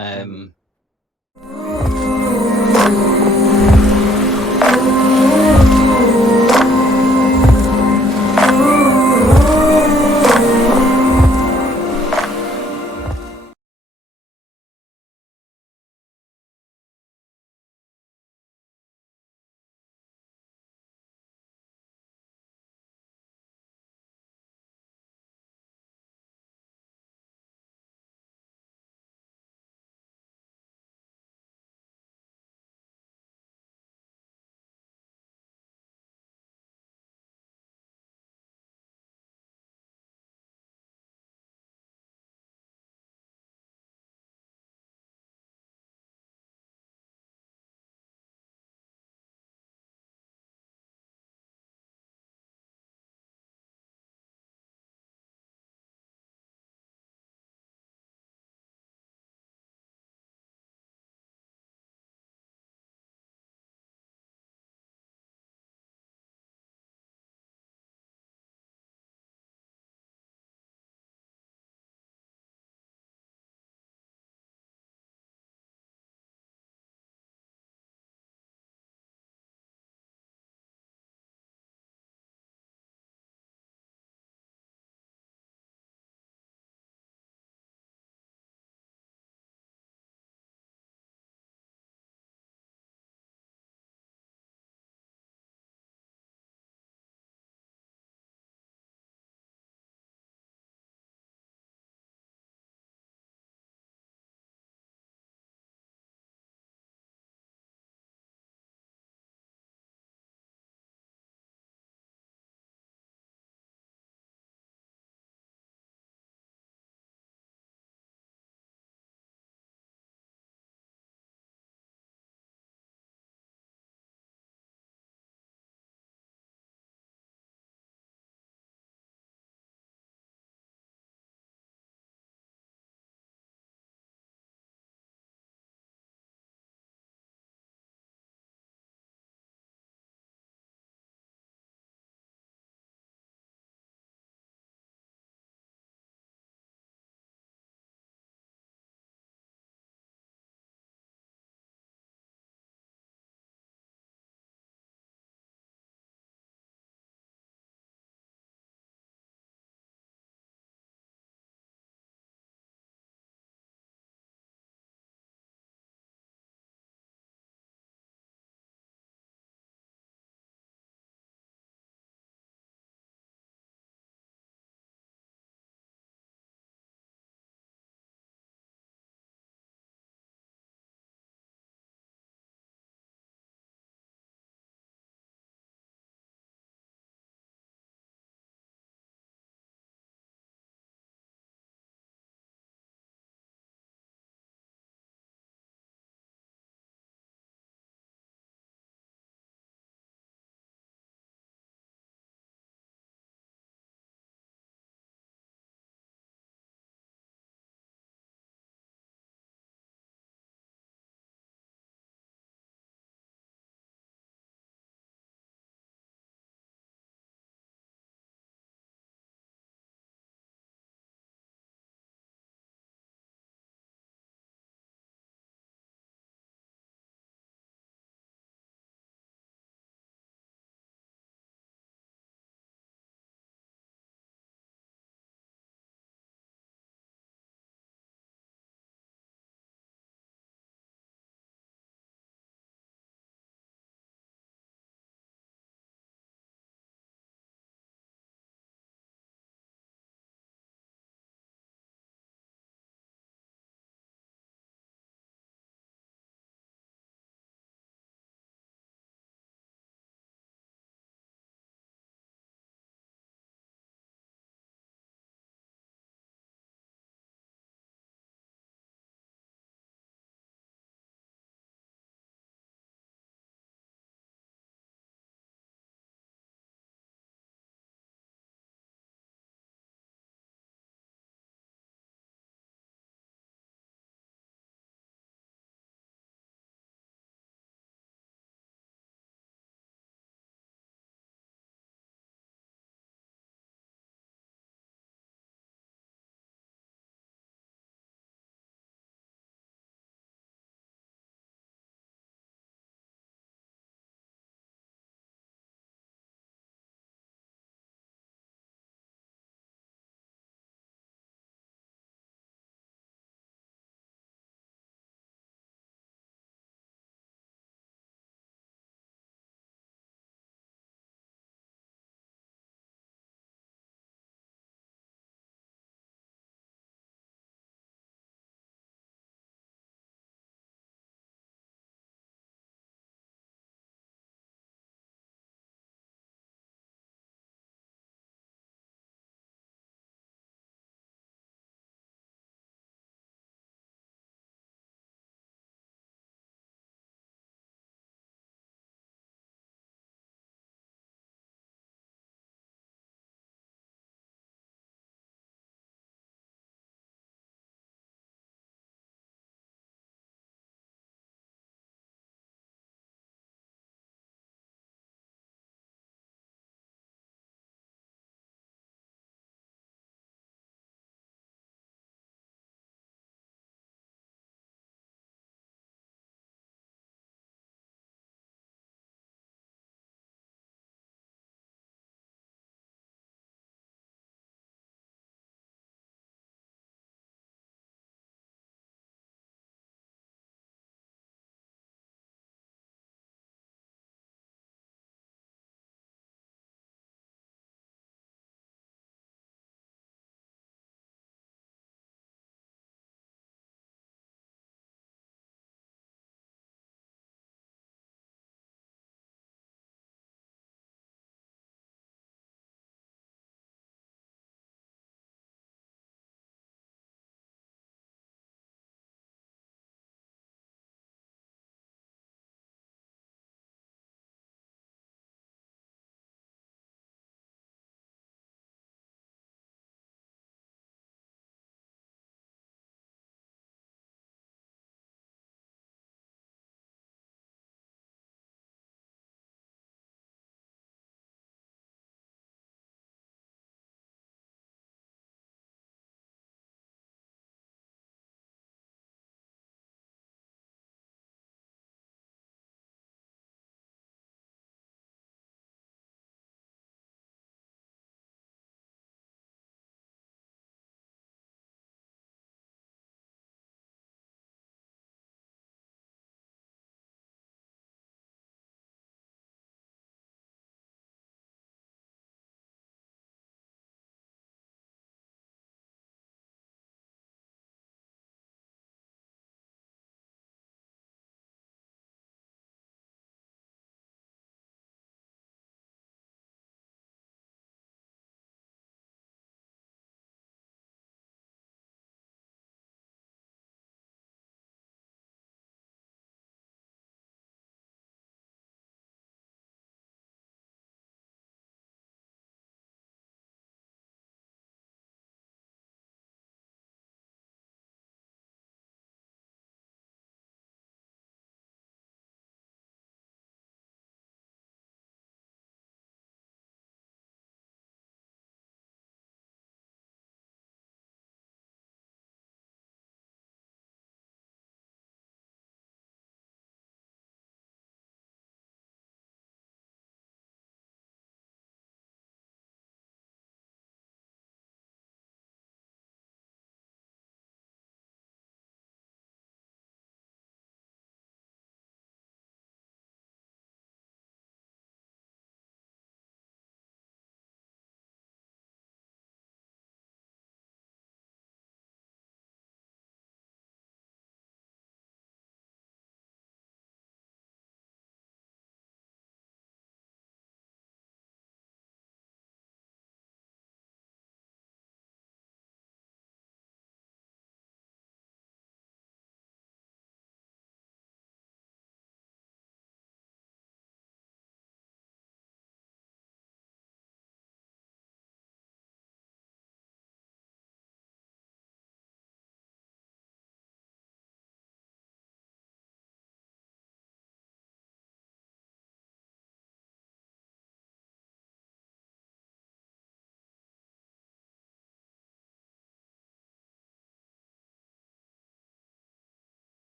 Um,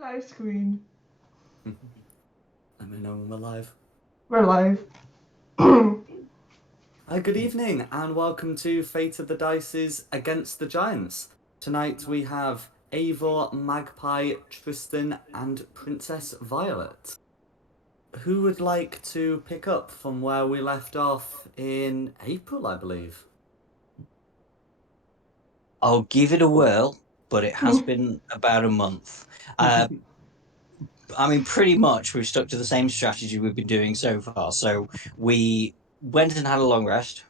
Live screen. I mean, I'm alive. We're live. Good evening, and welcome to Fate of the Dice's Against the Giants. Tonight we have Eivor, Magpie, Tristan, and Princess Violet. Who would like to pick up from where we left off in April, I believe? I'll give it a whirl, but it has been about a month. I mean, pretty much we've stuck to the same strategy we've been doing so far. So we went and had a long rest,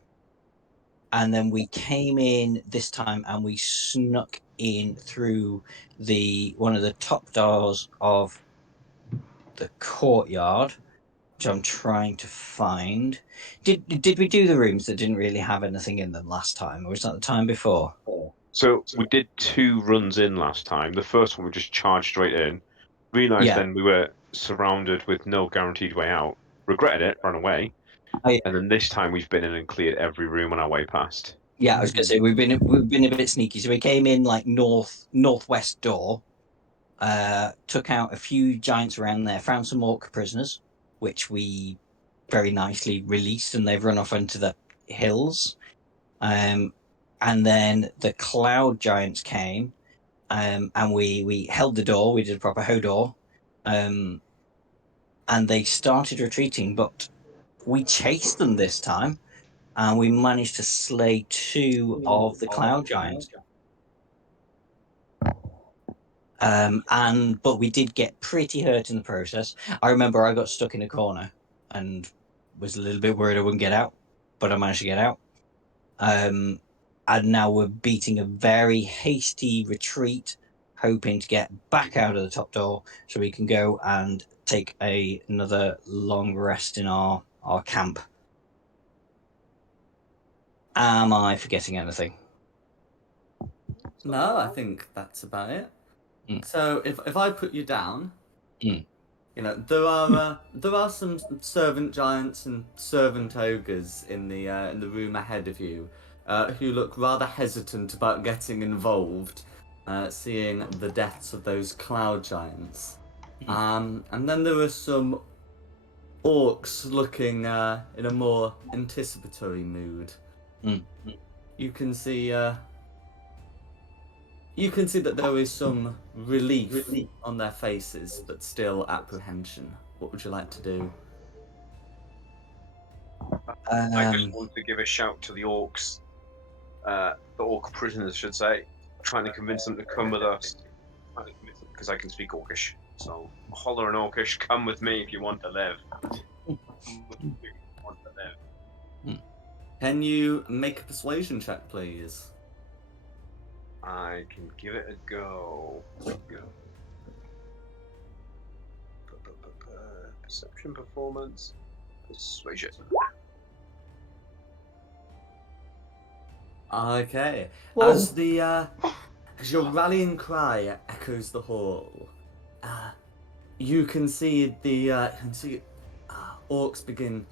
and then we came in this time and we snuck in through the one of the top doors of the courtyard, which I'm trying to find. Did we do the rooms that didn't really have anything in them last time, or was that the time before? So we did 2 runs in last time. The first one we just charged straight in. Realised Yeah. then we were surrounded with no guaranteed way out. Regretted it, ran away. I- And then this time we've been in and cleared every room on our way past. Yeah, I was gonna say we've been a bit sneaky. So we came in like northwest door, took out a few giants around there, found some orc prisoners, which we very nicely released, and they've run off into the hills. And then the cloud giants came, and we held the door. We did a proper hodor, and they started retreating, but we chased them this time, and we managed to slay 2 of the cloud giants. But we did get pretty hurt in the process. I remember I got stuck in a corner and was a little bit worried I wouldn't get out, but I managed to get out. And now we're beating a very hasty retreat, hoping to get back out of the top door so we can go and take another long rest in our camp. Am I forgetting anything? No, I think that's about it. So if I put you down, there are some servant giants and servant ogres in the room ahead of you, who look rather hesitant about getting involved, seeing the deaths of those cloud giants. And then there are some orcs looking in a more anticipatory mood. You can see that there is some relief on their faces, but still apprehension. What would you like to do? I just want to give a shout to the orcs, the orc prisoners, should say, trying to convince them to come with us. Because I can speak orcish. So holler in orcish, come with me if you want to live. Can you make a persuasion check, please? I can give it a go. Perception, performance, persuasion. Okay. Whoa. As your rallying cry echoes the hall, you can see orcs begin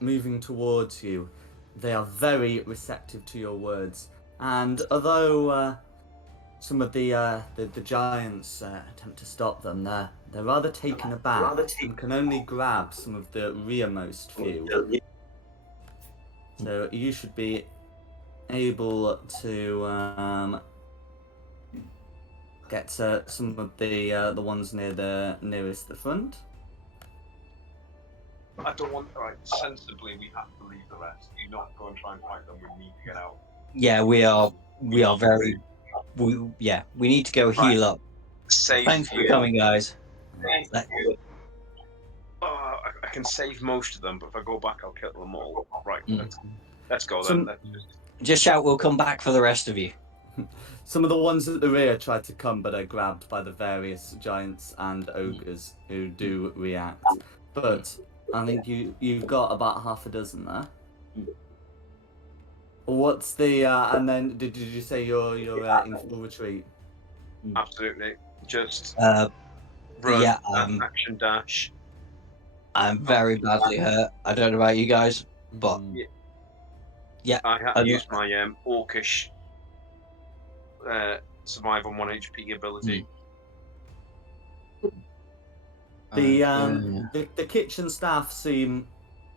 moving towards you. They are very receptive to your words, and although some of the giants attempt to stop them, they're rather taken aback and can only grab some of the rearmost few. So you should be able to get some of the ones nearest the front. I don't want. Right, sensibly, we have to leave the rest. You not go and try and fight them. We need to get out. Yeah, we are very. We need to go heal up. Save. Thanks for coming, guys. I can save most of them, but if I go back, I'll kill them all. Right, let's go Some- then. Just shout, we'll come back for the rest of you. Some of the ones at the rear try to come, but are grabbed by the various giants and ogres who do react. But I think you've got about half a dozen there. What's the and then did you say you're in full retreat? Absolutely, just run. Yeah, action dash. I'm very badly hurt. I don't know about you guys, but yeah, I had to use my orcish survive on 1 HP ability. The kitchen staff seem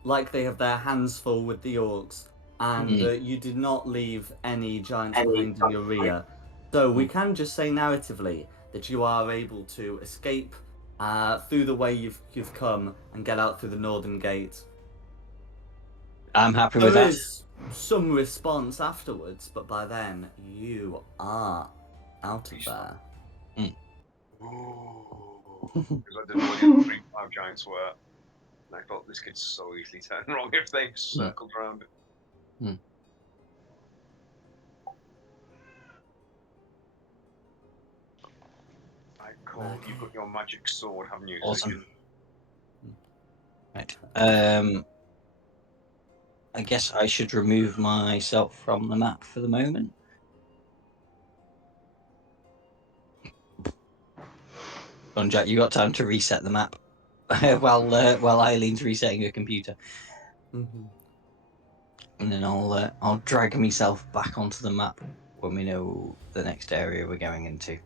like they have their hands full with the orcs, and you did not leave any giants behind in your rear. So we can just say narratively that you are able to escape through the way you've come and get out through the northern gate. I'm happy with that. There is some response afterwards, but by then you are out of there. Because I didn't know what the 3-5 giants were. And I thought this could so easily turn wrong if they circled around. Right, Cole, you've got your magic sword, haven't you? Awesome. Right. I guess I should remove myself from the map for the moment. Go on, Jack, you got time to reset the map while Eileen's resetting her computer. Mm-hmm. And then I'll drag myself back onto the map when we know the next area we're going into.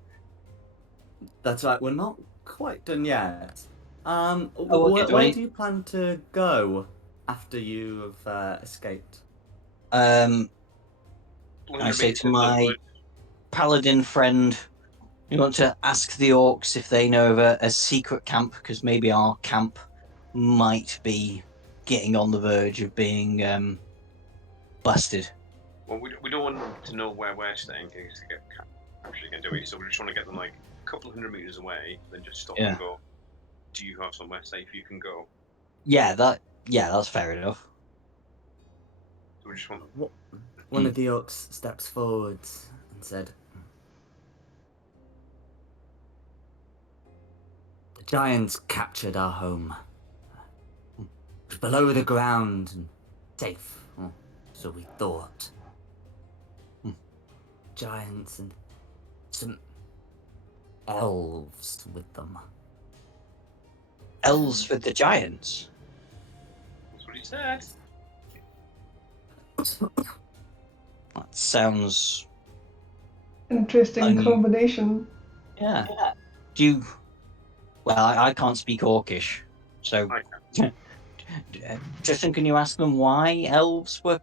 That's right. We're not quite done yet. Okay, where do you plan to go after you have escaped? I say to my paladin friend, we want to ask the orcs if they know of a secret camp, because maybe our camp might be getting on the verge of being busted. Well, we don't want them to know where we're staying in case they get captured again, do we? So we just want to get them like a couple of 100 meters away, then just stop and go, do you have somewhere safe you can go? Yeah, that's fair enough. So we just want... One of the orcs steps forward and said, "The giants captured our home. It was below the ground and safe, so we thought. Giants and some elves with them." Elves with the giants? That's what he said. That sounds... Interesting combination. Yeah. Do you... Well, I can't speak Orcish, so... I can. Tristan, can you ask them why elves were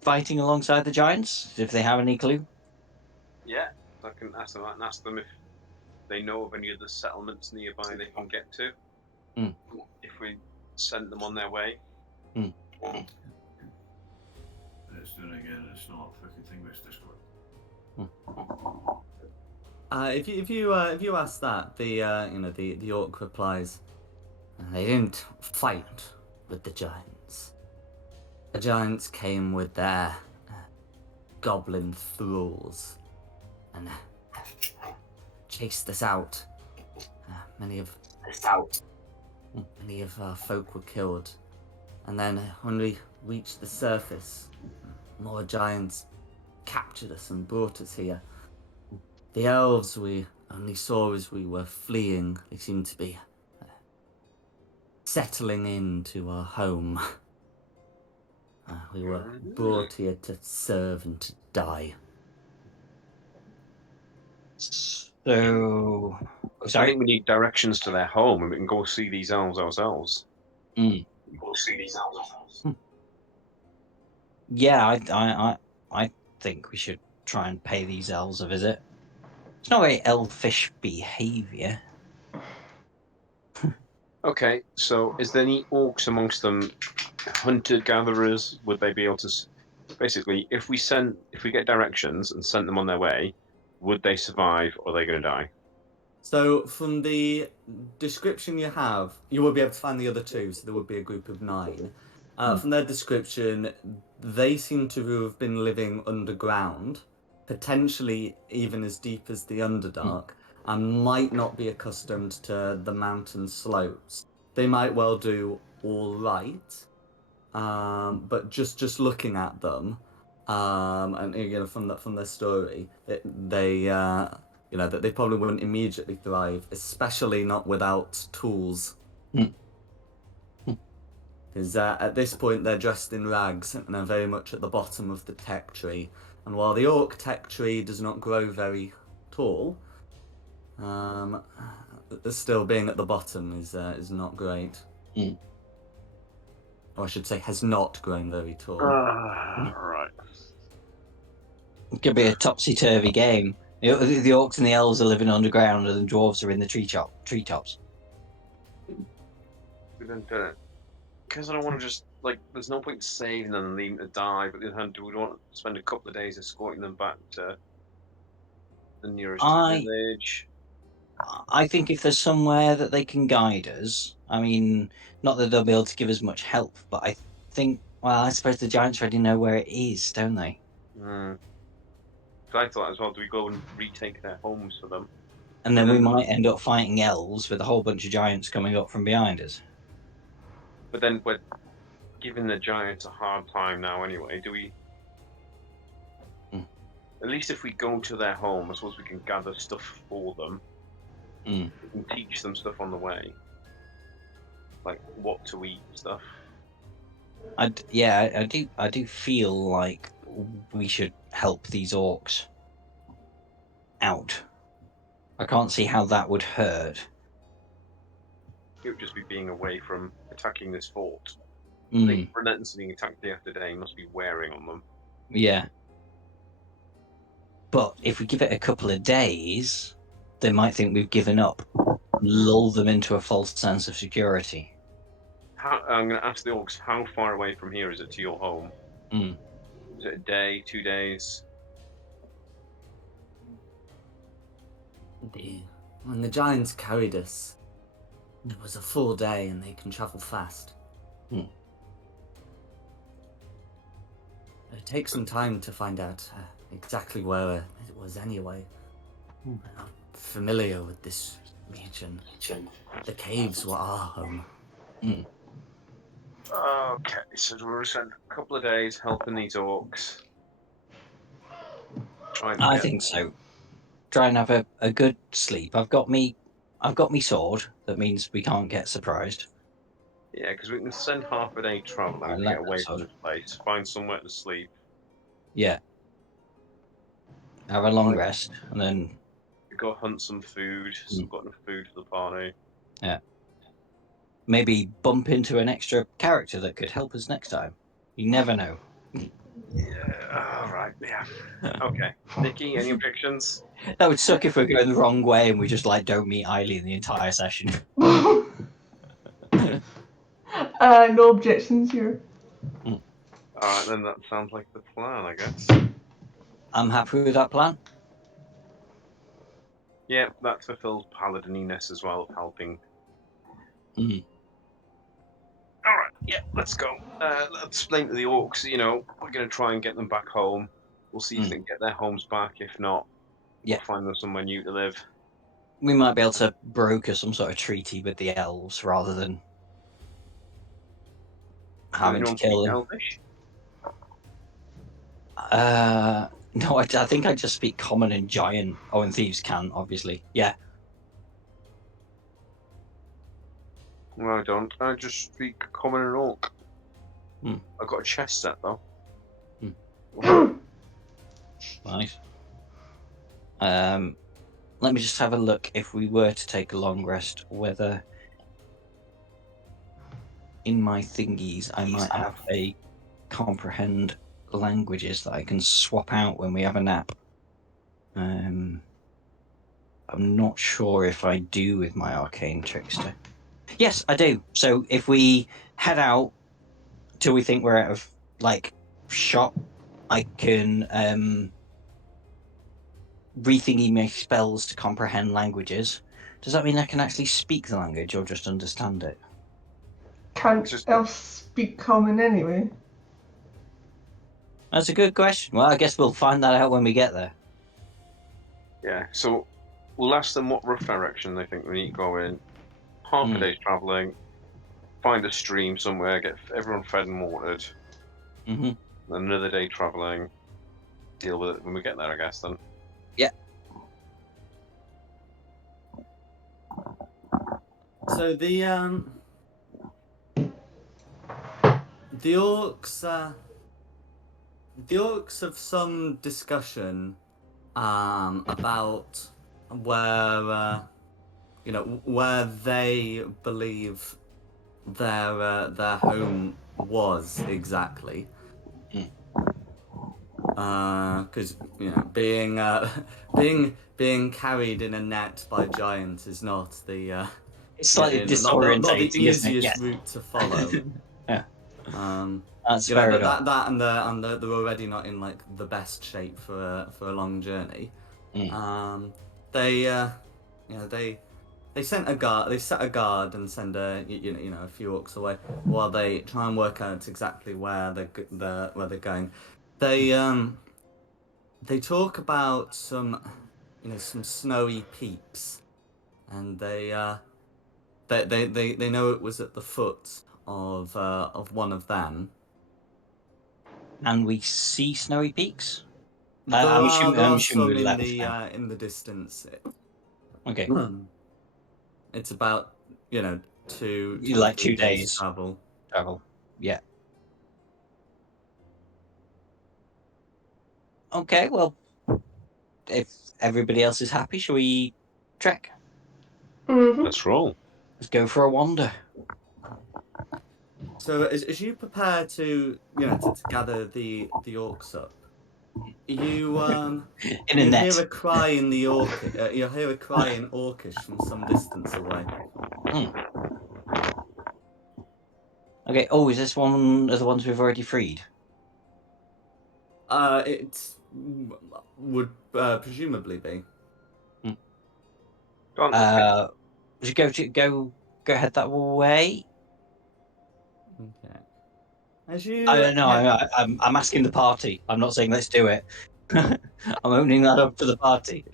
fighting alongside the giants, if they have any clue? Yeah, I can ask them that and ask them if they know of any other settlements nearby they can get to. If we send them on their way. Let's do it again. It's not a fucking thing with Discord. If you ask that, the orc replies, "They didn't fight with the giants. The giants came with their goblin thralls and chased us out. Many of our folk were killed, and then when we reached the surface, more giants captured us and brought us here. The elves we only saw as we were fleeing. They seemed to be settling into our home. We were brought here to serve and to die." So... I think we need directions to their home and we can go see these elves ourselves. Yeah, I think we should try and pay these elves a visit. It's not very elfish behaviour. Okay, so is there any orcs amongst them? Hunter-gatherers? Would they be able to... Basically, if we get directions and sent them on their way, would they survive or are they going to die? So from the description you have, you will be able to find the other two, so there would be a group of 9. From their description, they seem to have been living underground, potentially even as deep as the Underdark, and might not be accustomed to the mountain slopes. They might well do all right, but just looking at them, and from their story, they that they probably wouldn't immediately thrive, especially not without tools. Because at this point they're dressed in rags and are very much at the bottom of the tech tree. And while the orc tech tree does not grow very tall, still being at the bottom is not great. Mm. Or I should say, has not grown very tall. Right. It could be a topsy-turvy game. The orcs and the elves are living underground, and the dwarves are in the treetops. We didn't do it. Because I don't want to just, like, there's no point saving them and leaving them to die, but on the other hand, do we want to spend a couple of days escorting them back to the nearest village? I think if there's somewhere that they can guide us, I mean, not that they'll be able to give us much help, but I think, well, I suppose the giants already know where it is, don't they? I thought as well, do we go and retake their homes for them? And then we might end up fighting elves with a whole bunch of giants coming up from behind us. But then we're giving the giants a hard time now anyway. Do we... At least if we go to their home, I suppose we can gather stuff for them. We can teach them stuff on the way. Like what to eat and stuff. I do feel like we should help these orcs out. I can't see how that would hurt. It would just be being away from attacking this fort. Mm. I think relentlessly being attacked day after day must be wearing on them. Yeah. But if we give it a couple of days, they might think we've given up. Lull them into a false sense of security. I'm going to ask the orcs, how far away from here is it to your home? Mm. Is it a day, 2 days? When the giants carried us, it was a full day and they can travel fast. Mm. It takes some time to find out exactly where it was anyway. I'm not familiar with this region. The caves were our home. Mm. Okay, so we'll spend a couple of days helping these orcs. I think so. Try and have a good sleep. I've got me sword. That means we can't get surprised. Yeah, because we can spend half a day traveling to get away from this place, find somewhere to sleep. Yeah. Have a long rest, and then go hunt some food. So we've got enough food for the party. Yeah. Maybe bump into an extra character that could help us next time. You never know. Yeah. All right. Yeah. Okay. Nikki, any objections? That would suck if we're going the wrong way and we just like don't meet Eileen the entire session. No objections here. All right, then that sounds like the plan, I guess. I'm happy with that plan. Yeah, that fulfills Paladininess as well of helping. Mm. All right, yeah, let's go. Let's explain to the orcs, you know, we're going to try and get them back home. We'll see if they can get their homes back. If not, we'll find them somewhere new to live. We might be able to broker some sort of treaty with the elves rather than having to kill them. Elvish? No, I think I just speak common and giant. Oh, and thieves can, obviously. Yeah. No, I don't. I just speak common and orc. I've got a chest set, though. Nice. Let me just have a look if we were to take a long rest, whether in my thingies I might have a comprehend languages that I can swap out when we have a nap. I'm not sure if I do with my arcane trickster. Yes, I do. So if we head out till we think we're out of like shot, I can rethingy my spells to comprehend languages. Does that mean I can actually speak the language or just understand it? Can't elves speak common anyway? That's a good question. Well, I guess we'll find that out when we get there. Yeah, so we'll ask them what rough direction they think we need to go in. Half a day's travelling, find a stream somewhere, get everyone fed and watered. Another day travelling, deal with it when we get there, I guess, then. Yeah. So the orcs have some discussion about where where they believe their home was exactly. Because being carried in a net by giants is not the it's slightly disorientating, not the isn't it? easiest Yes. route to follow. Yeah. That's You know, fair that, enough. that and they're already not in like the best shape for a long journey. They sent a guard. They set a guard and send a few orcs away while they try and work out exactly where they're going. They talk about some snowy peaks, and they know it was at the foot of one of them. And we see snowy peaks. There I'm are assuming some we're left now. in the distance. Okay. It's about two You or like 3 2 days days travel. Yeah. Okay, well, if everybody else is happy, shall we trek? Mm-hmm. Let's roll. Let's go for a wander. So as you prepare to to gather the orcs up, you In a you net. hear a cry in the you hear a cry in Orcish from some distance away. Okay. Oh, is this one of the ones we've already freed? It would presumably be. Go on, let's Go head that way. Okay. As you I don't know. I'm asking the party. I'm not saying let's do it. I'm opening that up to the party.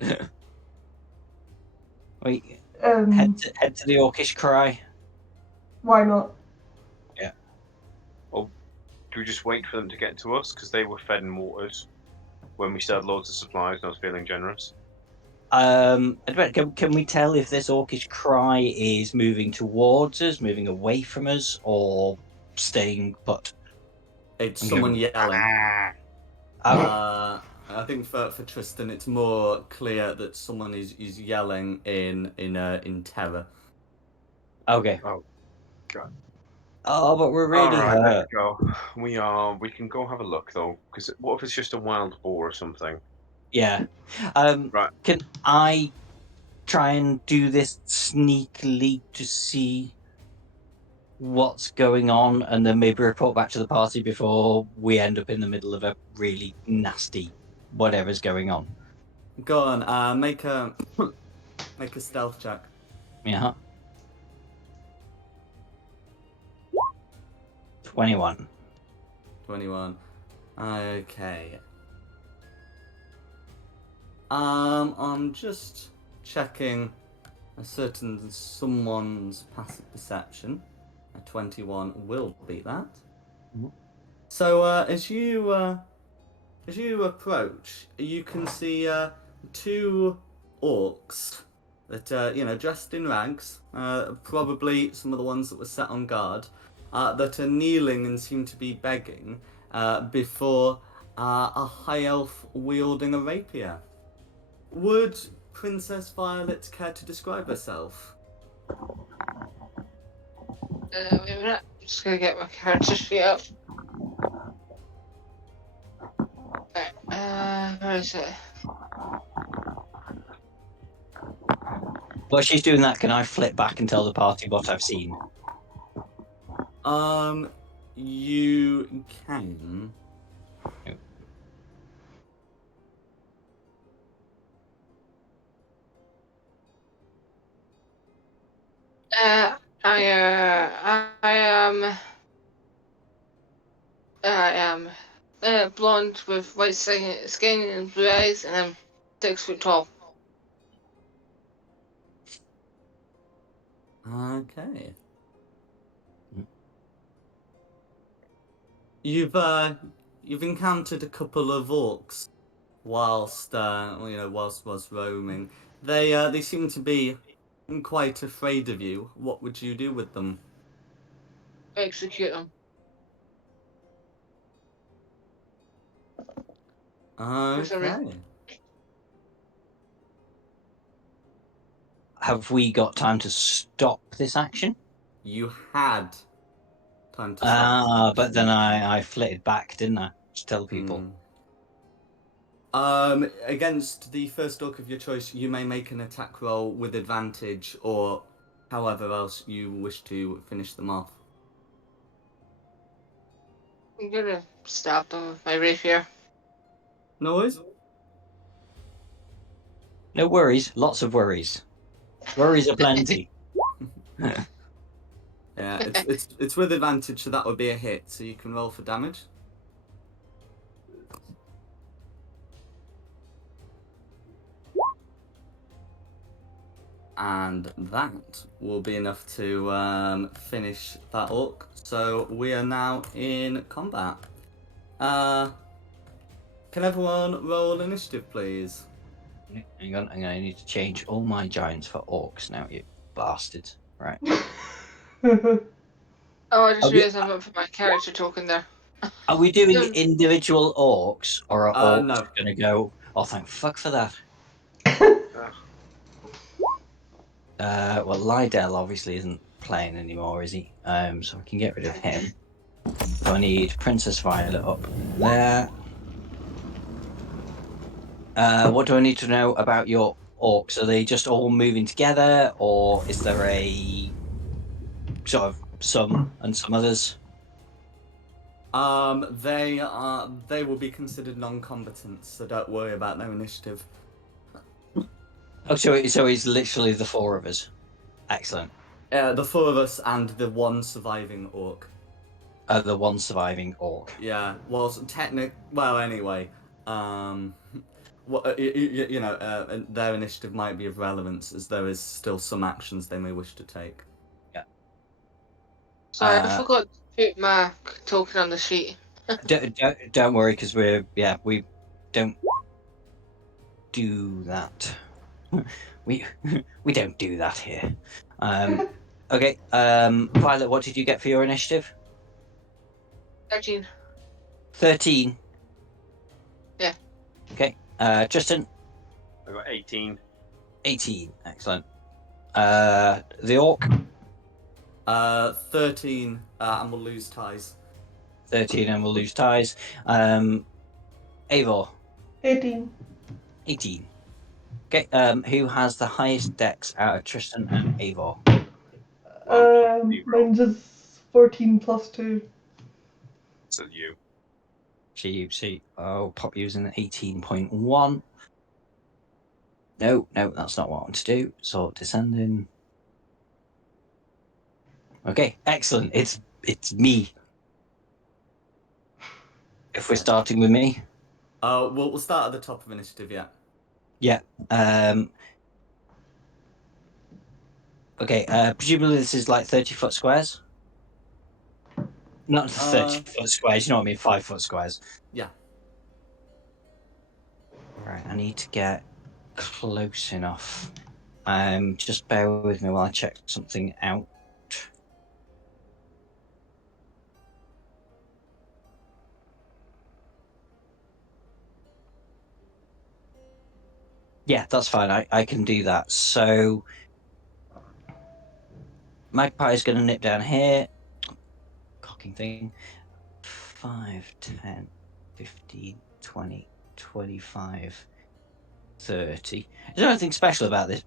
Wait. Head to the Orcish cry. Why not? Yeah. Well, do we just wait for them to get to us because they were fed and watered when we still had loads of supplies and I was feeling generous? Can we tell if this Orcish cry is moving towards us, moving away from us, or staying put? It's someone yelling. Okay. I think for Tristan, it's more clear that someone is yelling in terror. Okay. Oh, God. Oh, but we're really All right, hurt. let's go. We can go have a look though, because what if it's just a wild boar or something? Yeah. Right. Can I try and do this sneakily to see what's going on, and then maybe report back to the party before we end up in the middle of a really nasty whatever's going on? Go on, make a stealth check. Yeah. 21. 21. Okay. I'm just checking a certain someone's passive perception. A 21 will beat that. Mhm. So as you approach, you can see 2 orcs that dressed in rags, probably some of the ones that were set on guard, that are kneeling and seem to be begging before a high elf wielding a rapier. Would Princess Violet care to describe herself? Wait a minute. I'm just gonna get my character sheet up. Right, where is it? While she's doing that, can I flip back and tell the party what I've seen? You can. I am blonde with white skin and blue eyes, and I'm 6 foot tall. Okay. You've encountered a couple of orcs whilst roaming. They seem to be quite afraid of you. What would you do with them? Execute them. Okay. have we got time to stop this action? You had time to stop. But then I flitted back, didn't I? To tell people. Against the first orc of your choice, you may make an attack roll with advantage, or however else you wish to finish them off. I'm gonna stab them with my rapier. No worries. No worries, lots of worries. Worries are plenty. Yeah, it's with advantage, so that would be a hit. So you can roll for damage. And that will be enough to finish that orc. So we are now in combat. Can everyone roll initiative, please? Hang on, I'm going to need to change all my giants for orcs now, you bastards. Right. Oh, I just realised I'm not put my character token there. Are we doing individual orcs, or are orcs No. going to go, oh, thank fuck for that? Well, Lydell obviously isn't playing anymore, is he? So I can get rid of him. So I need Princess Violet up there. What do I need to know about your orcs? Are they just all moving together, or is there a sort of some and some others? They will be considered non-combatants, so don't worry about their initiative. Oh, so it's literally the four of us. Excellent. The four of us and the one surviving orc. The one surviving orc. Yeah. Well, anyway. Their initiative might be of relevance, as there is still some actions they may wish to take. Yeah. Sorry, I forgot to put my token on the sheet. Don't worry, because we don't do that. We don't do that here. Okay. Violet, what did you get for your initiative? 13. 13. Yeah. Okay. Tristan. I got 18. 18. Excellent. The orc. 13, and we'll lose ties. 13, and we'll lose ties. Eivor. 18. 18. Okay. Who has the highest dex out of Tristan and Eivor? Mine's just 14 plus 2. So you. See, I'll pop using 18.1. No, that's not what I want to do. So descending. Okay, excellent. It's me. If we're starting with me. We'll start at the top of initiative, yeah. Yeah. Okay, presumably this is like 30-foot squares? Not 30-foot squares, you know what I mean, 5-foot squares. Yeah. Right, I need to get close enough. Just bear with me while I check something out. Yeah, that's fine. I can do that. So Magpie is going to nip down here. Cocking thing. 5, 10, 15, 20, 25, 30. Is there anything special about this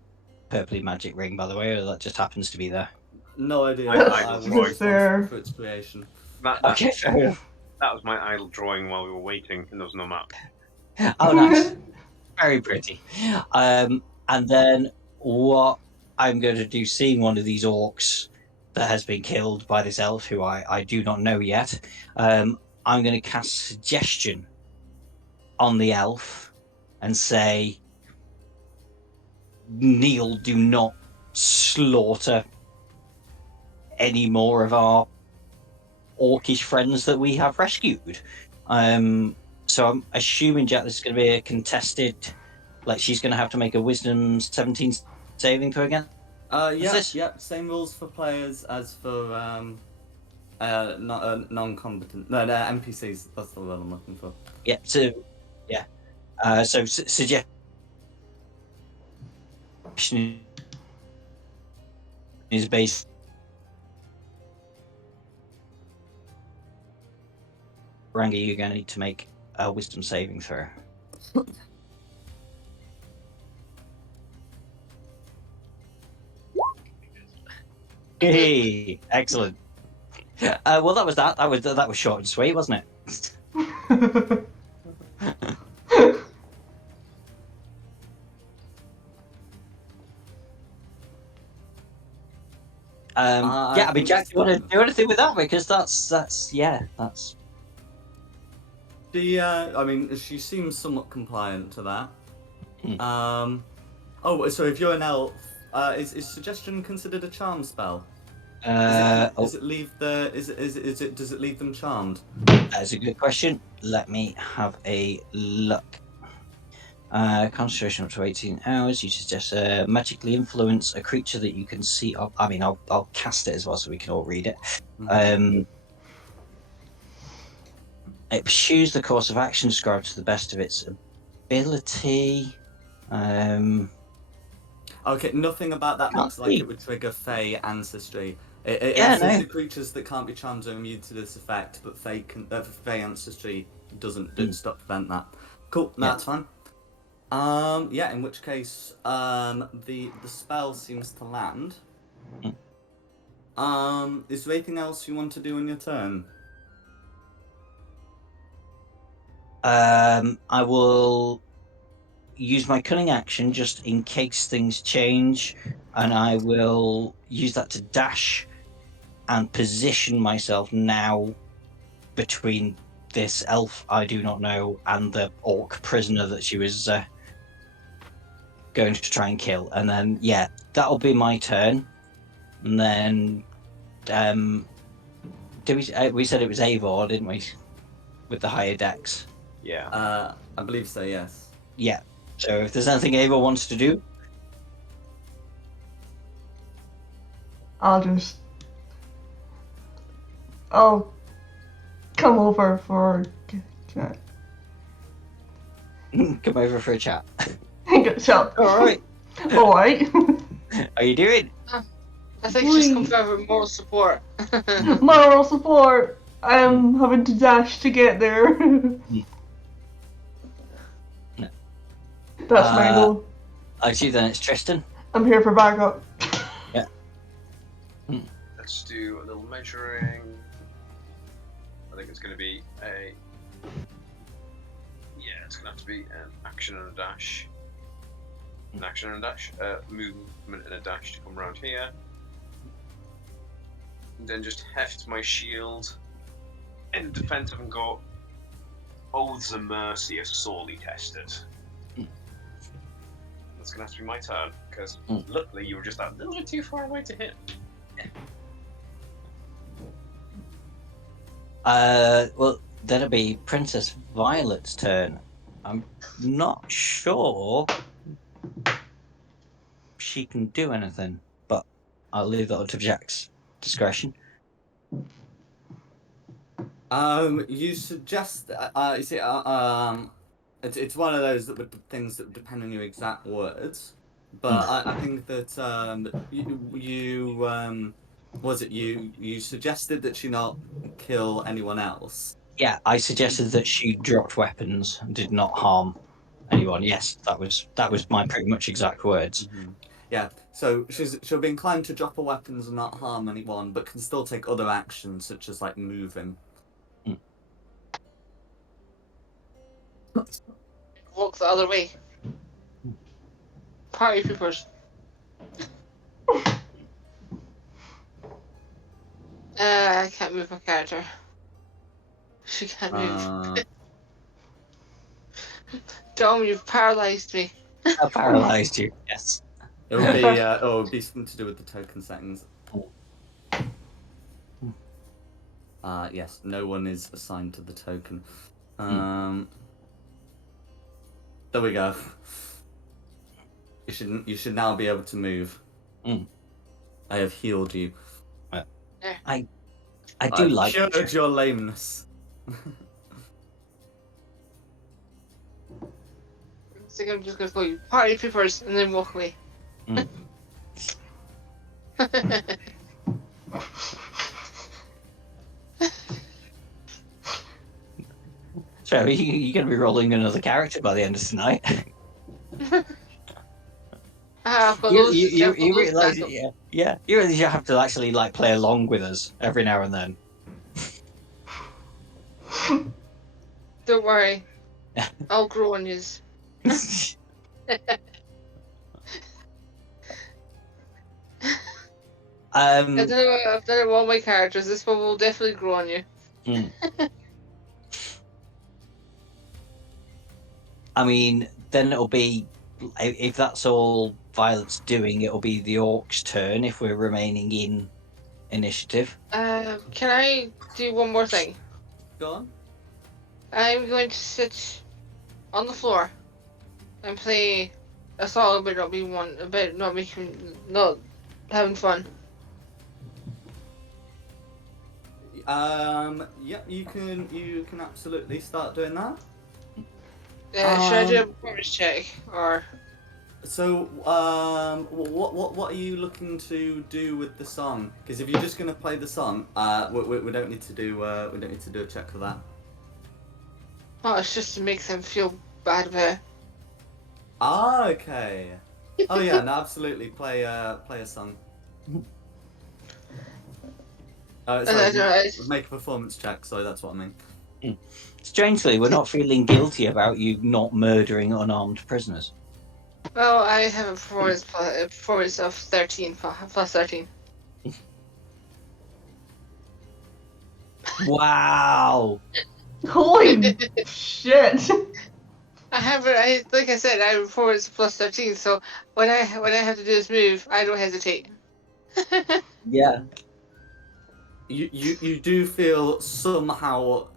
purpley magic ring, by the way, or that just happens to be there? No idea. I was was responsible for its creation. Okay, fair enough. That was my idle drawing while we were waiting, and there was no map. Oh, nice. Very pretty. And then what I'm going to do, seeing one of these orcs that has been killed by this elf, who I do not know yet, I'm going to cast suggestion on the elf and say, Neil, do not slaughter any more of our orcish friends that we have rescued. So I'm assuming, Jack, this is going to be a contested, like she's going to have to make a wisdom 17 saving throw again? Yep, same rules for players as for non-combatant. No, NPCs, that's the word I'm looking for. Yeah, so, yeah. So suggestion is based. Rangi, you're going to need to make a wisdom saving throw. Hey, excellent. Well, that was that. That was short and sweet, wasn't it? Yeah, I mean, Jack, do you want to do anything with that? Because that's. I mean, she seems somewhat compliant to that. Oh, so if you're an elf, is suggestion considered a charm spell? Does it leave them charmed? That's a good question. Let me have a look. Concentration up to 18 hours. You suggest magically influence a creature that you can see. I mean, I'll cast it as well so we can all read it. It pursues the course of action described to the best of its ability. Okay, nothing about that looks like it would trigger Fey ancestry. It says that creatures that can't be charmed are immune to this effect, but Fey ancestry doesn't prevent that. Cool, that's fine. Yeah, in which case, the spell seems to land. Is there anything else you want to do on your turn? I will use my cunning action just in case things change, and I will use that to dash and position myself now between this elf I do not know and the orc prisoner that she was going to try and kill. And then, yeah, that'll be my turn. And then, we said it was Eivor, didn't we? With the higher dex. Yeah. I believe so, yes. Yeah. So if there's anything Eivor wants to do. I'll come over for chat. Come over for a chat. Chat. Alright. Alright. How you doing? I think she's come for moral support. Moral support. I'm having to dash to get there. That's my goal. I see then it's Tristan. I'm here for backup. Yeah. Let's do a little measuring. I think it's going to be a... Yeah, it's going to have to be an action and a dash. An action and a dash. Movement and a dash to come around here. And then just heft my shield in the defensive and go, Oaths of Mercy are sorely tested. That's going to have to be my turn, because luckily you were just that little bit too far away to hit. Well, that'll be Princess Violet's turn. I'm not sure she can do anything, but I'll leave that up to Jack's discretion. You suggest, you see, it's one of those things that depend on your exact words, but I think that you suggested that she not kill anyone else. Yeah, I suggested that she dropped weapons and did not harm anyone. Yes, that was my pretty much exact words. Mm-hmm. Yeah, so she'll be inclined to drop her weapons and not harm anyone, but can still take other actions such as like moving. Walk the other way. Party poopers. I can't move my character. She can't move. Dom, you've paralyzed me. I paralyzed you. Yes. It would be something to do with the token settings. Yes, no one is assigned to the token. There we go. You should now be able to move. I have healed you. I do like cured your lameness. I think I'm just gonna go party poopers and then walk away. So you're going to be rolling another character by the end of tonight. I've got You, those. you, I've got you those realize, back up. yeah. You realize you have to actually like play along with us every now and then. Don't worry. I'll grow on yous. I don't know. I've done it with all my characters. This one will definitely grow on you. I mean, then it'll be, if that's all Violet's doing, it'll be the orcs' turn if we're remaining in initiative. Can I do one more thing? Go on. I'm going to sit on the floor and play a song about not having fun. Yeah, you can absolutely start doing that. Should I do a performance check or? So, what are you looking to do with the song? Because if you're just going to play the song, we don't need to do a check for that. Oh, it's just to make them feel bad about it. Ah, okay. Oh yeah, no, absolutely. Play a song. Make a performance check. Sorry, that's what I mean. Strangely, we're not feeling guilty about you not murdering unarmed prisoners. Well, I have a performance of 13 plus 13. Wow. Holy shit! Like I said, I have a performance plus 13. So when I have to do this move, I don't hesitate. Yeah. You do feel somehow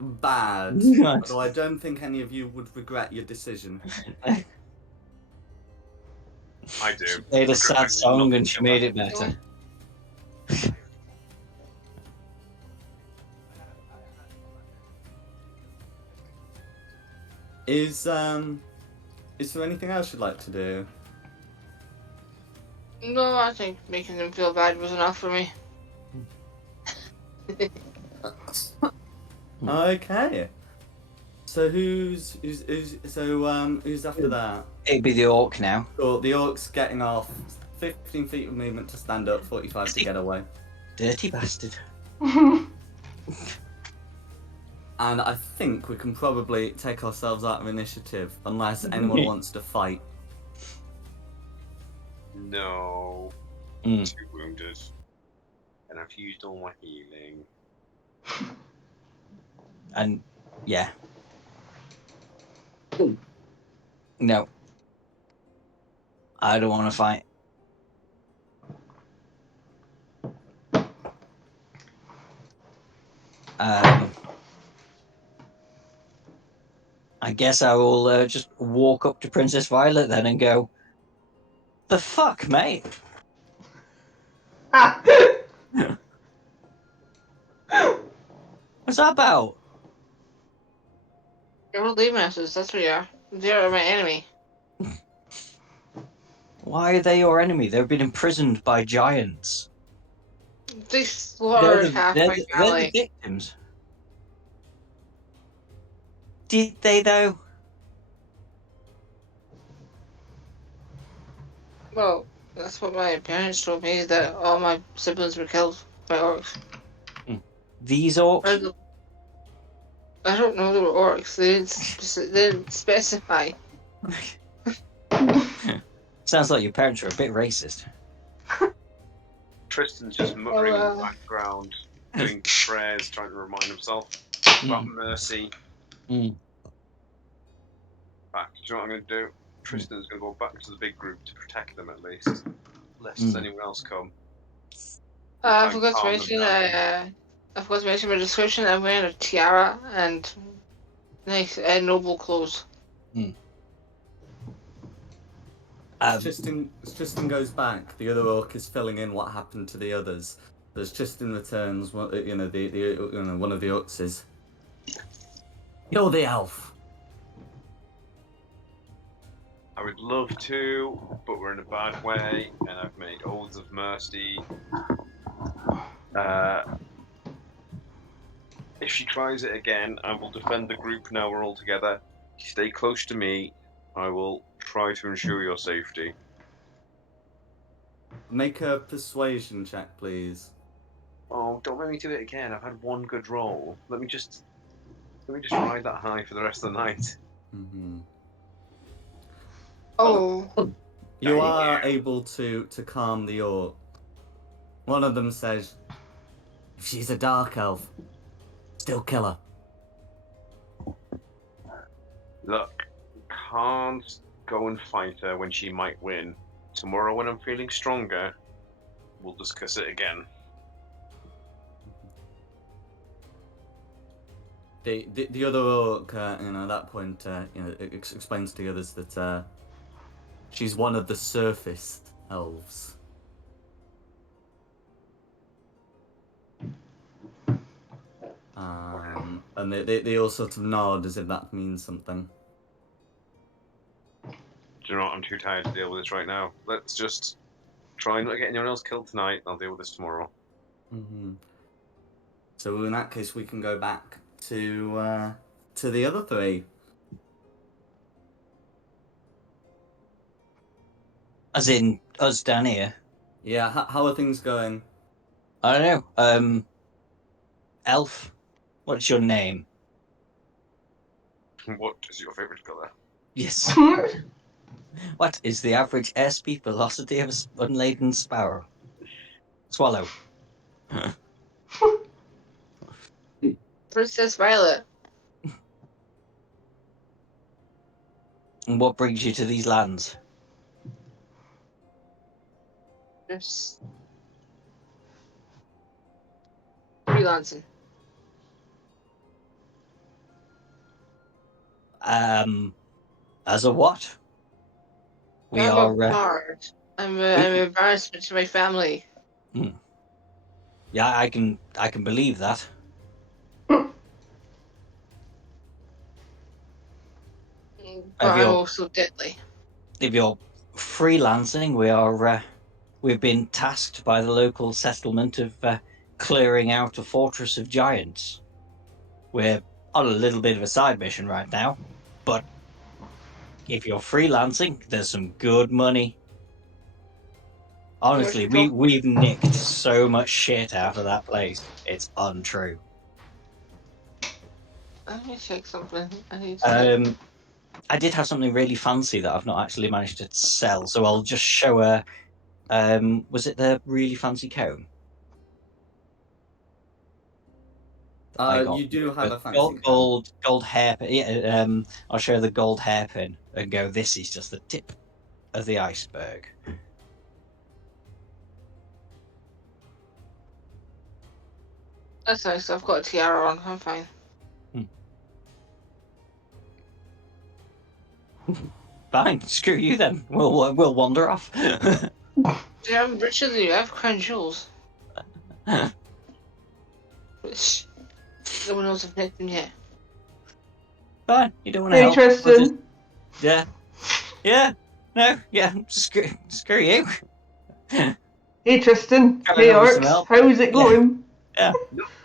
bad, although I don't think any of you would regret your decision. I do. She played a sad song and she made it better. Is there anything else you'd like to do? No, I think making them feel bad was enough for me. Okay. So who's after that? It'd be the orc now. So the orc's getting off. 15 feet of movement to stand up, 45 to get away. Dirty bastard. And I think we can probably take ourselves out of initiative unless anyone wants to fight. No. Mm. 2 wounded. And I've used all my healing. And yeah. No. I don't want to fight. I guess I will just walk up to Princess Violet then and go, "The fuck, mate? What's that about? You're all leaving us, that's what you are. They're my enemy. Why are they your enemy? They've been imprisoned by giants. They slaughtered half my They're family. the victims. Did they though? Well, that's what my parents told me, that all my siblings were killed by orcs. These orcs? I don't know they were orcs. They didn't specify. Sounds like your parents are a bit racist. Tristan's just muttering in the background, doing prayers, trying to remind himself about mercy. Back. Do you know what I'm going to do? Tristan's going to go back to the big group to protect them at least, lest anyone else come. I forgot to mention. I forgot to mention my description. I'm wearing a tiara and nice noble clothes. As Tristan goes back, the other orc is filling in what happened to the others. As Tristan returns, one of the orcs is, "You're the elf." I would love to, but we're in a bad way, and I've made oaths of mercy. If she tries it again, I will defend the group now we're all together. Stay close to me. I will try to ensure your safety. Make a persuasion check, please. Oh, don't make me do it again. I've had one good roll. Let me just ride that high for the rest of the night. Mm-hmm. Oh. You are able to calm the orc. One of them says, "If she's a dark elf, still kill her." Look, can't go and fight her when she might win. Tomorrow, when I'm feeling stronger, we'll discuss it again. The other orc, at that point, explains to the others that she's one of the surface elves. And they all sort of nod as if that means something. Do you know what? I'm too tired to deal with this right now. Let's just try not to get anyone else killed tonight. I'll deal with this tomorrow. Mm-hmm. So in that case, we can go back to the other three. As in us down here. Yeah, how are things going? I don't know. Elf, what's your name? What is your favorite color? Yes. What is the average airspeed velocity of an unladen sparrow? Swallow. Princess Violet. And what brings you to these lands? Just freelancing. As a what? We I'm are. a bard. I'm an embarrassment to my family. Yeah, I can believe that. But I'm also deadly. If you're freelancing, we are. We've been tasked by the local settlement of clearing out a fortress of giants. We're on a little bit of a side mission right now, but if you're freelancing, there's some good money. Honestly, we've nicked so much shit out of that place. It's untrue. Let me check something. I did have something really fancy that I've not actually managed to sell, so I'll just show her. Was it the really fancy comb? You do have a fancy gold hairpin. Yeah, I'll show her the gold hairpin and go. This is just the tip of the iceberg. That's nice. I've got a tiara on. I'm fine. Fine. Screw you then. We'll wander off. Yeah, I'm richer than you. I have crown jewels. Which no one else have nicked them yet. Fine. You don't want to Hey, help. Tristan. Yeah. Yeah. No. Yeah. Screw you. Hey, Tristan. Trying Hey, to help some Orcs. help. How's it going? Yeah.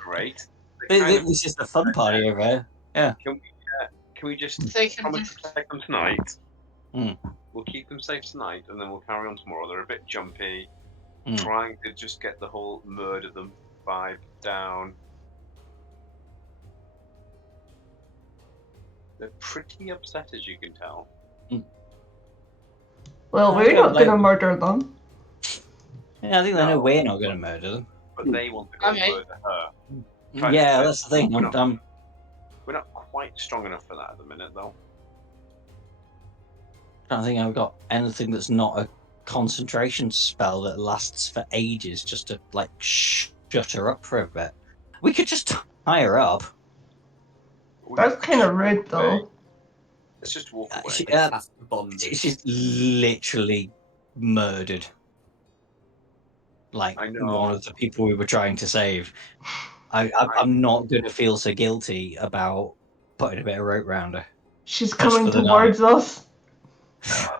Great. This is the fun party over here. Yeah. Can we just promise to protect them tonight? We'll keep them safe tonight, and then we'll carry on tomorrow. They're a bit jumpy, trying to just get the whole murder them vibe down. They're pretty upset, as you can tell. Well, we're not gonna murder them. Yeah, I think they know we're not gonna murder them. But they want to go murder her. Yeah, that's the thing. We're not quite strong enough for that at the minute, though. I don't think I've got anything that's not a concentration spell that lasts for ages, just to like shut her up for a bit. We could just tie her up. That's kind of rude, though. Let's just walk away. She's literally murdered. Like one of the people we were trying to save. I'm not going to feel so guilty about putting a bit of rope around her. She's coming towards us.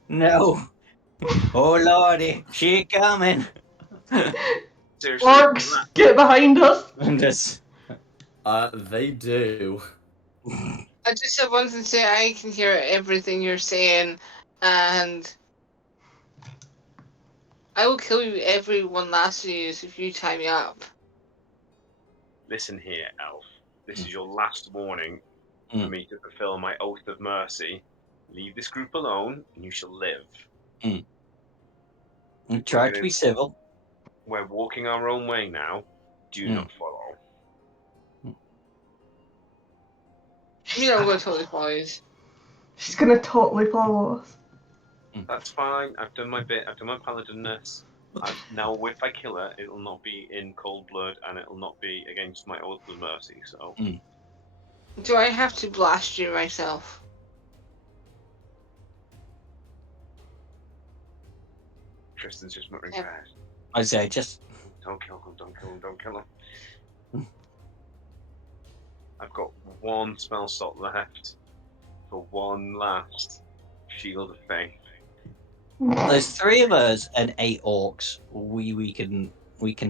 No. Oh lordy, she coming. Seriously, Orcs, get behind us! And just They do. I just have one thing to say. I can hear everything you're saying, and I will kill you, every one last of you, if you tie me up. listen here, Elf. This is your last warning for me to fulfill my oath of mercy. Leave this group alone, and you shall live. and try to be civil. We're walking our own way now. Do not follow. You know I'm going to totally follow you. She's gonna totally follow us. That's fine. I've done my bit. I've done my paladinness. Now, if I kill her, it'll not be in cold blood, and it'll not be against my oath of mercy. So, Do I have to blast you myself? Tristan's just muttering, Yep. "Guys, I say just don't kill him! Don't kill him! Don't kill him!" I've got one spell slot left for one last shield of faith. there's 3 of us and 8 orcs. We can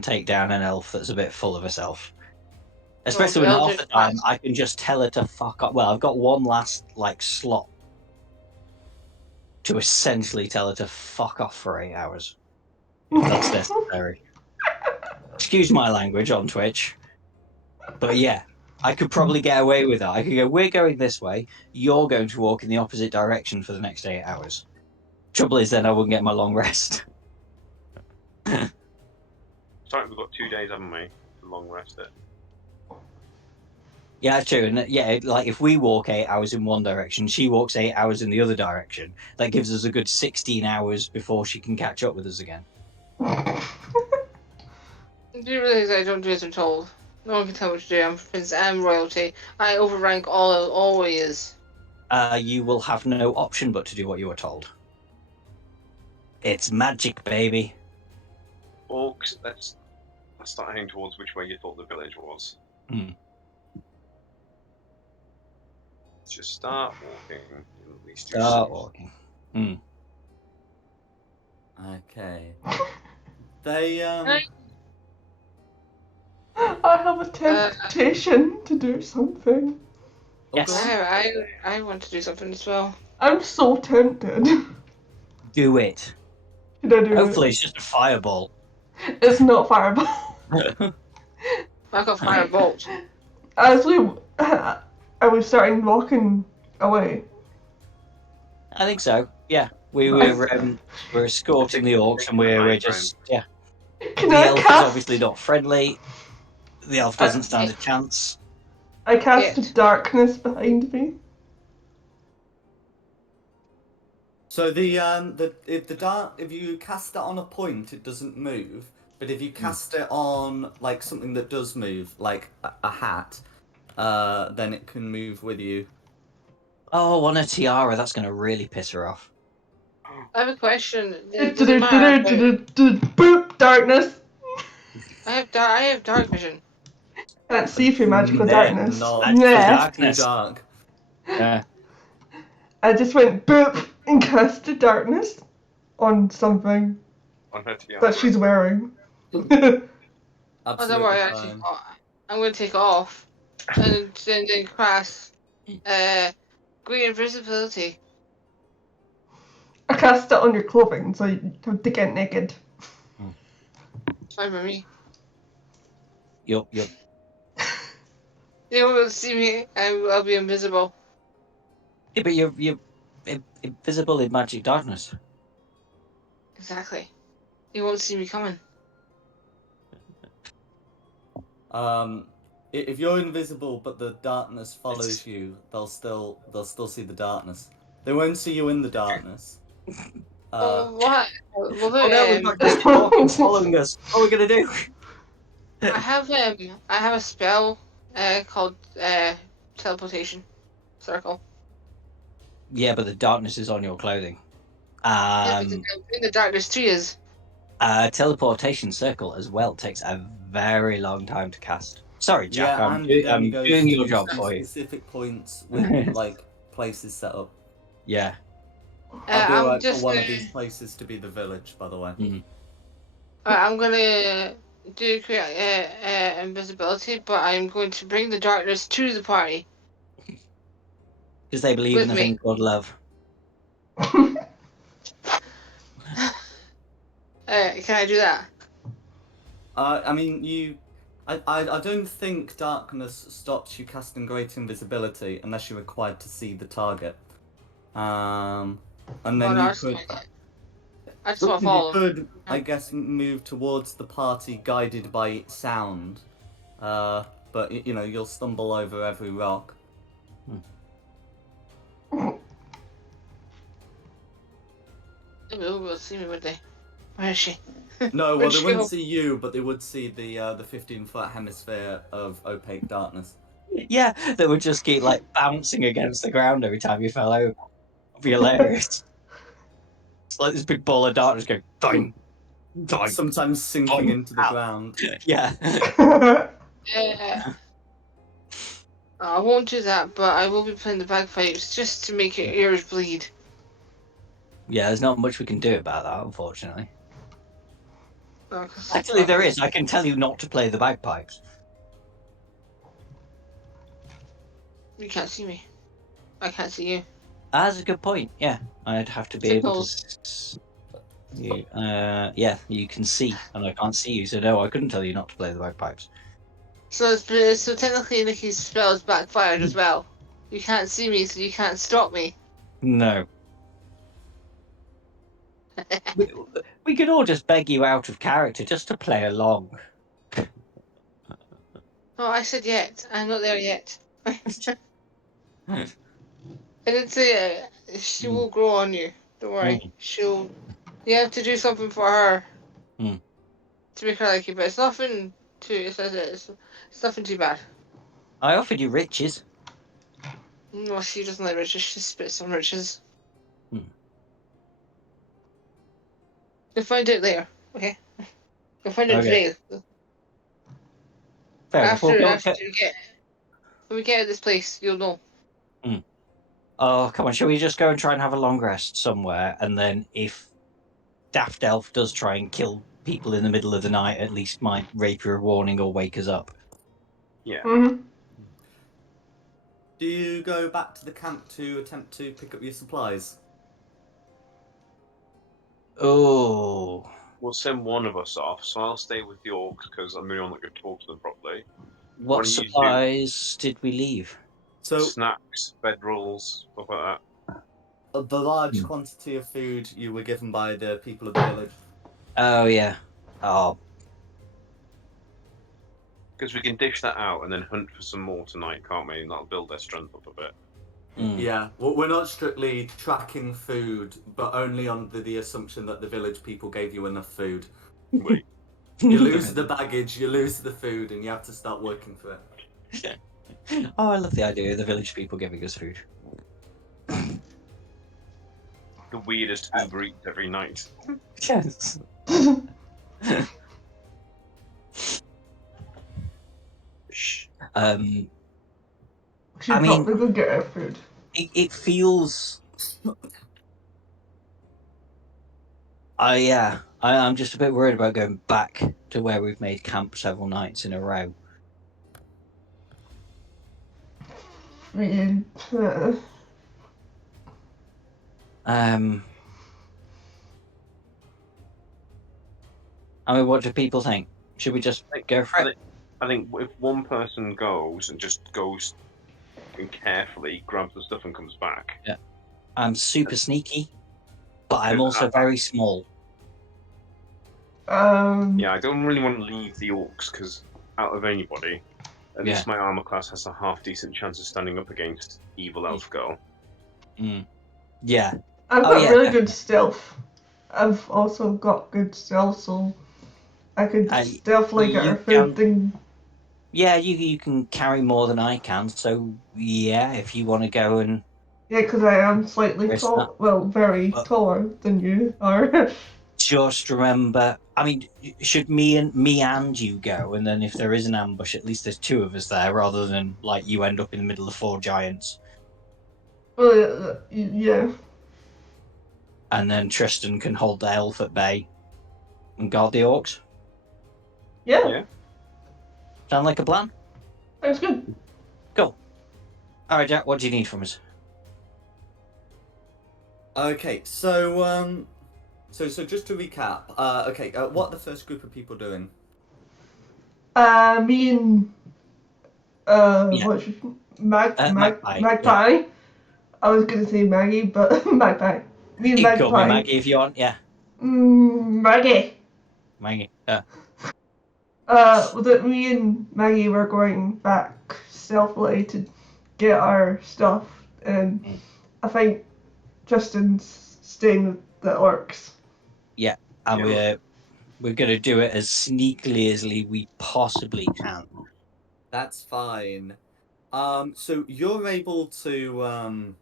take down an elf that's a bit full of herself. Especially when half the time I can just tell her to fuck up. Well, I've got one last slot to essentially tell her to fuck off for 8 hours. If that's necessary. Excuse my language on Twitch. But yeah, I could probably get away with that. I could go, we're going this way, you're going to walk in the opposite direction for the next 8 hours. Trouble is, then I wouldn't get my long rest. Sorry, we've got 2 days, haven't we? To long rest it. Yeah, true. And yeah, if we walk 8 hours in one direction, she walks 8 hours in the other direction. That gives us a good 16 hours before she can catch up with us again. Do you realize I don't do as I'm told? No one can tell me what to do. I'm Prince. I'm royalty. I overrank always. You will have no option but to do what you are told. It's magic, baby. Orcs, let's start heading towards which way you thought the village was. Just start walking. At least you're Start safe. walking. Okay. They I have a temptation to do something. Yes. I want to do something as well. I'm so tempted. Do it. Should I do Hopefully it's just a fireball. it? It's not fireball. I got firebolt. As I was starting walking away. I think so. Yeah, we're escorting the orcs, and we're just Can the I elf is cast? obviously not friendly. The elf doesn't stand a chance. I cast darkness behind me. So if you cast it on a point, it doesn't move. But if you cast it on something that does move, like a hat, then it can move with you. Oh, on a tiara, that's going to really piss her off. I have a question. Boop! Darkness. I have dark vision. Can't see through magical darkness. Magical darkness. Too dark. Yeah. I just went boop and casted darkness on something that she's wearing. Absolutely Oh, don't worry, I'm going to take off and then cast great invisibility. I cast it on your clothing, so you have to get naked. Fine for me. Yup. They won't see me. I'll be invisible. Yeah, but you're invisible in magic darkness. Exactly. They won't see me coming. If you're invisible but the darkness follows you, they'll still see the darkness. They won't see you in the darkness. What? Well, no, we've got just orcs following us. What are we gonna do? I have a spell called teleportation circle. Yeah, but the darkness is on your clothing. In the darkness tree is. Teleportation circle as well takes a very long time to cast. Sorry, Jack. Yeah, I'm doing your job for you. Specific points with places set up. Yeah. I'd be I'm alright for just one gonna. of these places to be the village, by the way. I'm gonna do create invisibility, but I'm going to bring the darkness to the party. Because they believe With in a me. thing called love. Can I do that? I mean, I don't think darkness stops you casting great invisibility unless you're required to see the target. And then you could. I just want to follow. You could, I guess, move towards the party guided by sound. But you know, you'll stumble over every rock. Maybe will see me, would they? Where is she? No, well, they wouldn't see you, but they would see the 15-foot hemisphere of opaque darkness. Yeah, that would just keep like bouncing against the ground every time you fell over. It'd be hilarious. It's like this big ball of darkness going doing, doing. Sometimes sinking into the ground. Yeah. I won't do that, but I will be playing the bagpipes just to make your ears bleed. Yeah, there's not much we can do about that, unfortunately. No, Actually, there is. I can tell you not to play the bagpipes. You can't see me. I can't see you. That's a good point. Yeah, I'd have to be able to. You, yeah, you can see, and I can't see you, so no, I couldn't tell you not to play the bagpipes. So technically, Nikki's spell is backfired as well. You can't see me, so you can't stop me. No. We could all just beg you out of character just to play along. Oh, I said yet. I'm not there yet. I didn't say she will grow on you. Don't worry. She'll. You have to do something for her to make her like you, but it's nothing too. It's nothing too bad. I offered you riches. No, she doesn't like riches. She spits on riches. You'll find out later. Okay. You'll find out today. Fair after when we get out of this place, you'll know. Oh, come on. Shall we just go and try and have a long rest somewhere? And then if Daft Elf does try and kill people in the middle of the night, at least my rapier warning will wake us up. Yeah. Do you go back to the camp to attempt to pick up your supplies? Oh. We'll send one of us off, so I'll stay with the orcs because I'm the only one that could talk to them properly. What supplies did we leave? So snacks, bedrolls, stuff like that. The large quantity of food you were given by the people of the village. Oh yeah. Oh. Because we can dish that out and then hunt for some more tonight, can't we? And that'll build their strength up a bit. Yeah, well, we're not strictly tracking food, but only under the assumption that the village people gave you enough food. Wait. You lose the baggage, you lose the food, and you have to start working for it. Oh, I love the idea of the village people giving us food. The weirdest Uber Eats every night. Yes. I mean, we could get our food. It feels. I'm just a bit worried about going back to where we've made camp several nights in a row. I mean, what do people think? Should we just go for it? I think if one person goes and just goes and carefully grabs the stuff and comes back. Yeah. I'm super sneaky, but I'm also very small. Yeah, I don't really want to leave the orcs because out of anybody, at least my armor class has a half decent chance of standing up against evil elf girl. Yeah. I've got really good stealth. I've also got good stealth, so I could stealthily get her food thing. Yeah, you can carry more than I can, so yeah, if you want to go and... Yeah, because I am slightly tall, well, very taller than you are. Just remember, I mean, should me and you go, and then if there is an ambush, at least there's two of us there, rather than, like, you end up in the middle of 4 giants. Well, yeah. and then Tristan can hold the elf at bay and guard the orcs. Yeah. Sound like a plan? Sounds good. Cool. All right, Jack. What do you need from us? Okay, so just to recap. What are the first group of people doing? Me and Magpie. Magpie. Yeah. I was gonna say Maggie, but Magpie. Me and You can call me Magpie. Maggie if you want. Yeah. Maggie. Maggie. Was it me and Maggie were going back stealthily to get our stuff, and I think Tristan's staying with the orcs. Yeah, and we're gonna do it as sneakily as we possibly can. That's fine. So you're able to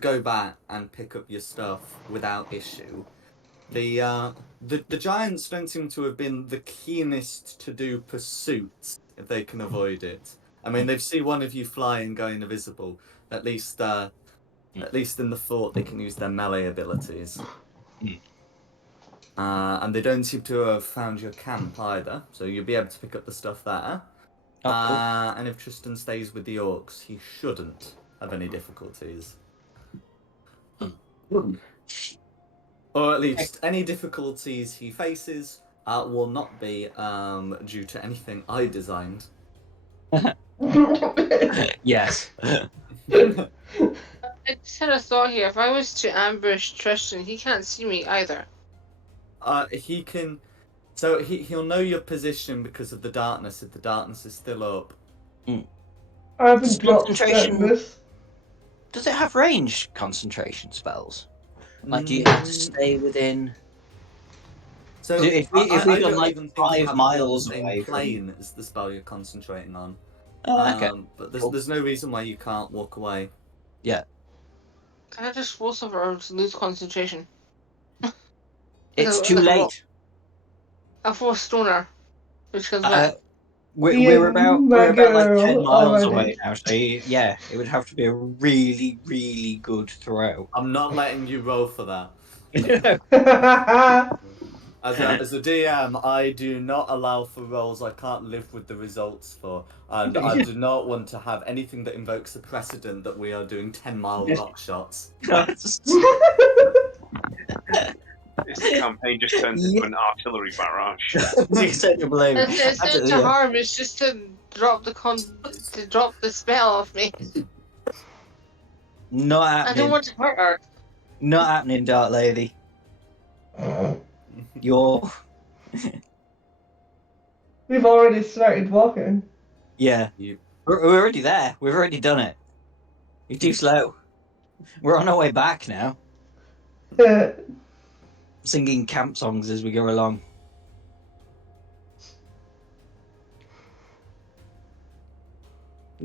go back and pick up your stuff without issue. The giants don't seem to have been the keenest to do pursuits if they can avoid it. I mean, they've seen one of you fly and go invisible. At least in the fort, they can use their melee abilities. And they don't seem to have found your camp either, so you'll be able to pick up the stuff there. Cool. And if Tristan stays with the orcs, he shouldn't have any difficulties. Or at least any difficulties he faces will not be due to anything I designed. Yes. I just had a thought here. If I was to ambush Tristan, he can't see me either. He can. So he'll know your position because of the darkness if the darkness is still up. I haven't dropped Concentration. darkness. Does it have ranged concentration spells? Like, do you have to stay within? So if we don't like even think you 5 have miles the same away plane as the spell you're concentrating on. Okay. But there's no reason why you can't walk away. Yeah. Can I just roll something or just lose concentration? It's too late. A 4 stoner, which goes back. We're about like 10 miles already. away now, so yeah, it would have to be a really, really good throw. I'm not letting you roll for that. As a DM, I do not allow for rolls I can't live with the results for, and I do not want to have anything that invokes a precedent that we are doing 10-mile rock shots. It's the campaign just turns into an artillery barrage. It's not to harm. It's just to drop the spell off me. Not happening. I don't want to hurt her. Not happening, Dark Lady. We've already started walking. Yeah. We're already there. We've already done it. You're too slow. We're on our way back now. Singing camp songs as we go along.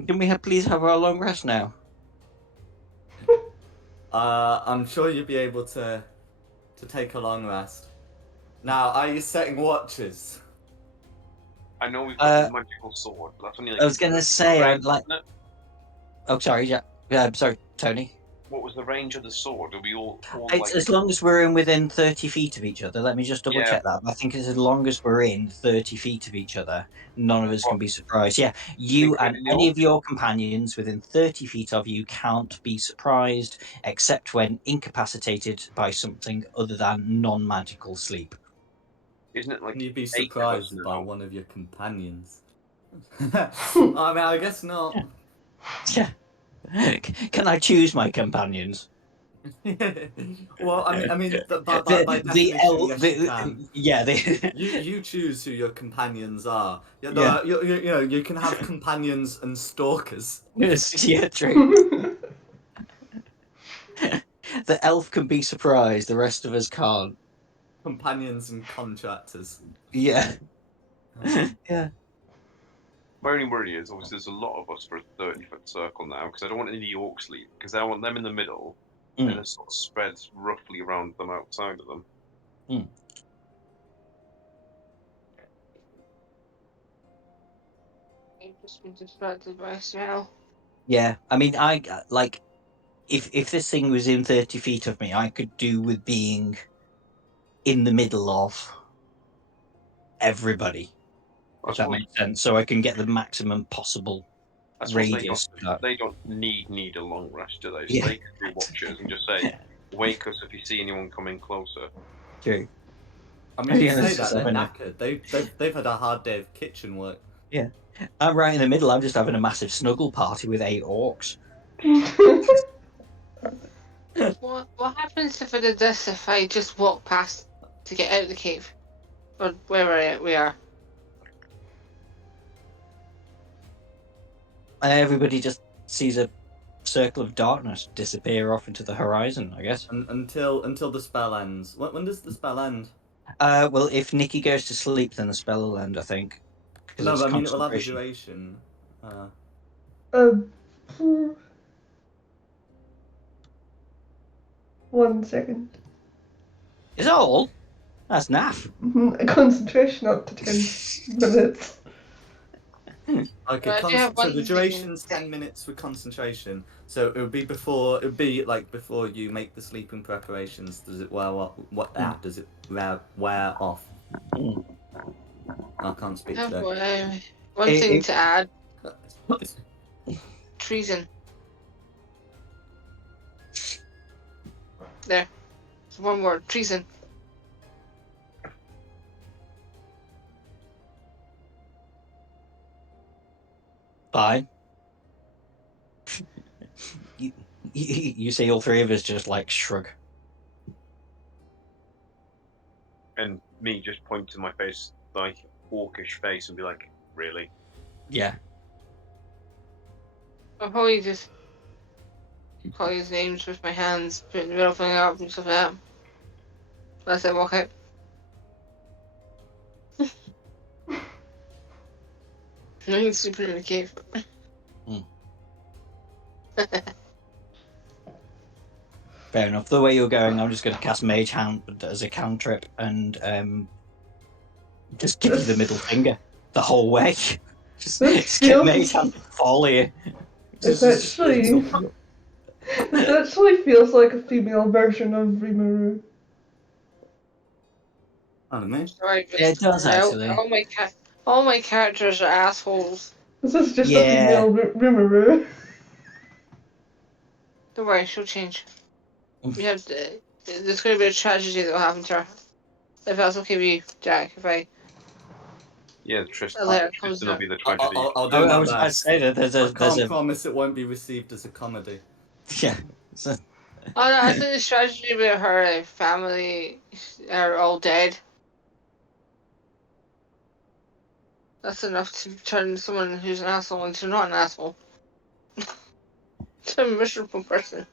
Can we please have our long rest now? I'm sure you'll be able to take a long rest. Now, are you setting watches? I know we've got the magical sword, but that's only like... I was gonna say, I'd like... Oh, sorry, yeah. Sorry, Tony. What was the range of the sword? Are we all it's like... as long as we're within 30 feet of each other. Let me just double check that. I think it's as long as we're in 30 feet of each other, none of us can be surprised. Yeah, you and any of your companions within 30 feet of you can't be surprised, except when incapacitated by something other than non-magical sleep. Isn't it like... Can you be surprised by one of your companions? I mean, I guess not. Yeah. Can I choose my companions? Well, I mean, by definition, yes, you can. You choose who your companions are. You can have companions and stalkers. Yeah, true. The elf can be surprised, the rest of us can't. Companions and contractors. Yeah. Yeah. My only worry is, obviously, there's a lot of us for a 30-foot circle now, because I don't want any of the orcs leave, because I want them in the middle, and it sort of spreads roughly around them outside of them. I've just been distracted by a smell. Yeah, I mean, if this thing was in 30 feet of me, I could do with being in the middle of everybody. If that makes sense. So I can get the maximum possible radius. They don't need a long rest, do they? So they could be watchers and just say, "Wake us if you see anyone coming closer." True. I mean, you say that they're knackered. They've had a hard day of kitchen work. Yeah, I'm right in the middle. I'm just having a massive snuggle party with 8 orcs. What happens if I did this? If I just walk past to get out of the cave, or wherever we are? Everybody just sees a circle of darkness disappear off into the horizon, I guess. Until the spell ends. When does the spell end? Well, if Nikki goes to sleep, then the spell will end, I think. No, but I mean it will have a duration. 1 second. Is that all? That's naff. A concentration up to 10 minutes. Okay, so the duration's 10 minutes with concentration. So it would be before you make the sleeping preparations. Does it wear off? Does it wear off? I can't speak today. One thing to add. Treason. There. One word. Treason. Fine. You see all three of us just like shrug. And me just point to my face, like orcish face, and be like, "Really?" Yeah. I'll probably just call his names with my hands, putting the middle finger up and stuff like that. As I walk out. No one's sleeping in the cave. Fair enough. The way you're going, I'm just going to cast Mage Hand as a cantrip and just give you the middle finger the whole way. just get Mage Hand to fall here. It actually feels like a female version of Rimuru. Pardon me? Sorry, yeah, it does actually. All my characters are assholes. This is just a female Rimuru. Don't worry, she'll change. There's going to be a tragedy that will happen to her. If that's okay with you, Jack, if I... Yeah, Tristan will be the tragedy. I'll do I was about to say that I can't promise it won't be received as a comedy. Yeah. I think the tragedy with her family are all dead. That's enough to turn someone who's an asshole into not an asshole. To a miserable person. I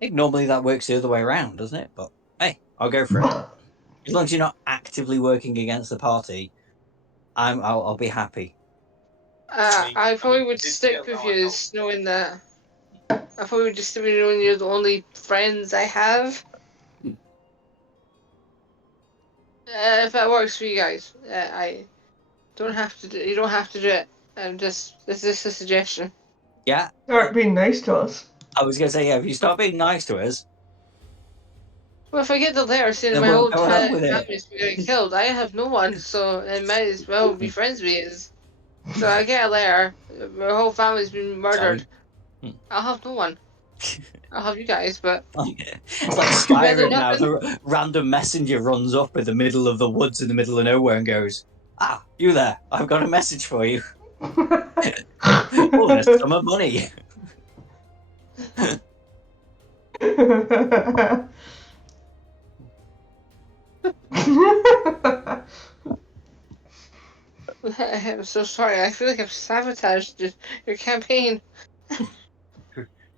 think normally that works the other way around, doesn't it? But hey, I'll go for it. As long as you're not actively working against the party, I'll be happy. I probably would stick with you, knowing that. I probably would just stick with you knowing you're the only friends I have. If that works for you guys, I don't have to. You don't have to do it. This is a suggestion. Yeah. Start being nice to us. I was gonna say, yeah. If you start being nice to us. Well, if I get the letter saying my whole family's getting killed, I have no one, so I might as well be friends with you. So I get a letter, my whole family's been murdered. I'll have no one. I'll have you guys, but... It's like Skyrim now. The random messenger runs up in the middle of the woods in the middle of nowhere and goes, "Ah, you there, I've got a message for you." Oh, there's some of money. I'm so sorry, I feel like I've sabotaged your campaign.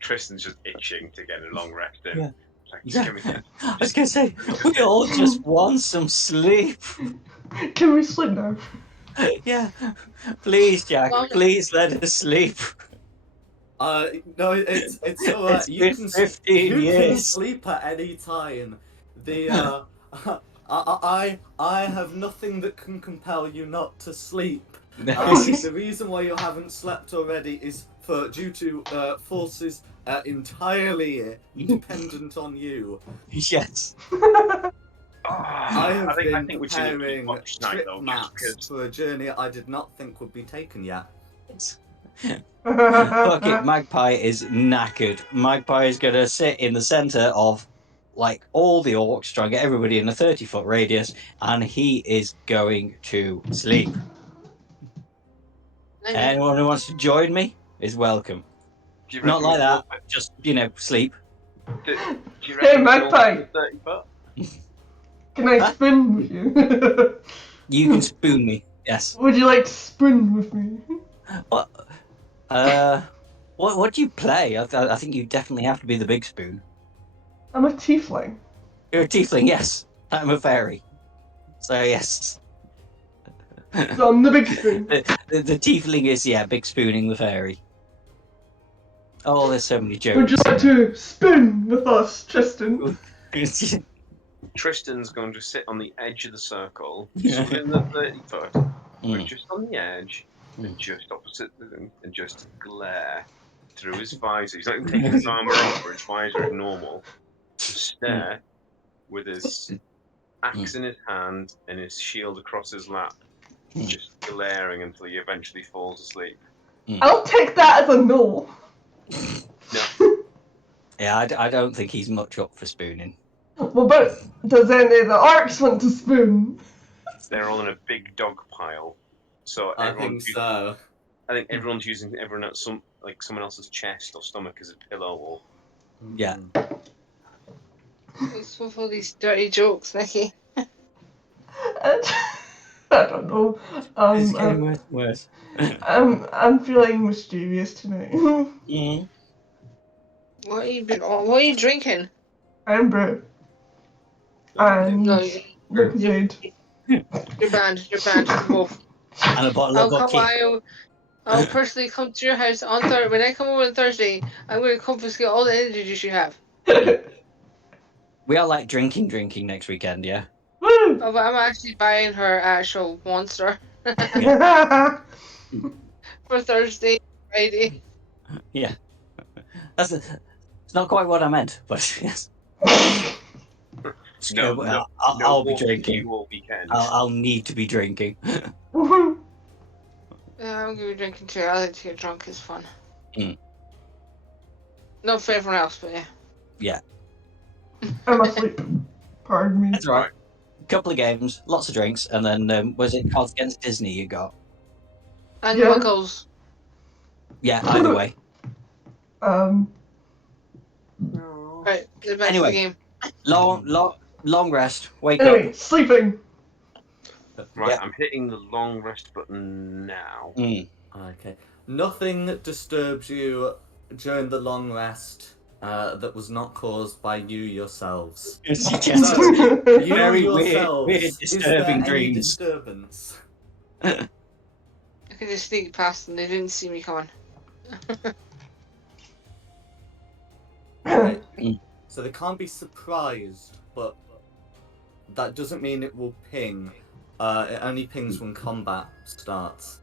Tristan's just itching to get a long rest in. Yeah. Like, I was gonna say, we all just want some sleep. Can we sleep now? Yeah. Please, Jack, please let us sleep. No, it's alright. You can sleep at any time. I have nothing that can compel you not to sleep. The reason why you haven't slept already is due to forces entirely dependent on you. Yes. I have been think we're doing too preparing much tonight, trip though, maps for a journey I did not think would be taken yet. Fuck it, Magpie is knackered. Magpie is going to sit in the center of like all the orcs, try and get everybody in a 30-foot radius, and he is going to sleep. Anyone who wants to join me is welcome. Do you Not reckon like we that, will- just, sleep. Do you Hey, reckon we will Magpie. do 30 foot? Can I Huh? spoon with you? You can spoon me, yes. Would you like to spoon with me? What? What do you play? I think you definitely have to be the big spoon. I'm a tiefling. You're a tiefling, yes. I'm a fairy. So, yes. So I'm the big spoon. The tiefling is, big spooning the fairy. Oh, there's so many jokes. Would you like to spoon with us, Tristan? Tristan's going to sit on the edge of the circle, just within the 30 foot, but just on the edge, and just opposite them, and just glare through his visor. He's not even taking his armor off, or his visor is normal. Just stare with his axe in his hand and his shield across his lap, just glaring until he eventually falls asleep. I'll take that as a no. No. Yeah, I don't think he's much up for spooning. Well, but does any of the orcs want to spoon? They're all in a big dog pile. So I think so. I think everyone's using everyone at someone else's chest or stomach as a pillow. Or Yeah. What's with all these dirty jokes, Nicky? I don't know. It's getting worse and worse. I'm feeling mysterious tonight. What are you drinking? I'm brew. And No, Lucozade. you're banned. You're banned for both. And a bottle of vodka. I'll personally come to your house on Thursday. When I come over on Thursday, I'm going to confiscate all the energy juice you have. We are like drinking next weekend, yeah? Woo! Oh, but I'm actually buying her actual monster for Thursday, Friday. Yeah. It's not quite what I meant, but yes. I'll be drinking. I'll need to be drinking. Yeah, I'm going to be drinking too. I like to get drunk. It's fun. Not for everyone else, but yeah. Yeah. I'm asleep. Pardon me. That's right. A couple of games, lots of drinks, and then was it Cards Against Disney you got? And Yeah. Muggles. Yeah, either way. Right, the back Anyway. to the game. Long rest. Wake Anyway, up. sleeping. Right, Yep. I'm hitting the long rest button now. Okay. Nothing that disturbs you during the long rest that was not caused by you yourselves. Yes. So, you Very yourselves, weird, is disturbing there any dreams. disturbance? I could just sneak past and they didn't see me coming. Right. So they can't be surprised, but that doesn't mean it will ping. It only pings when combat starts.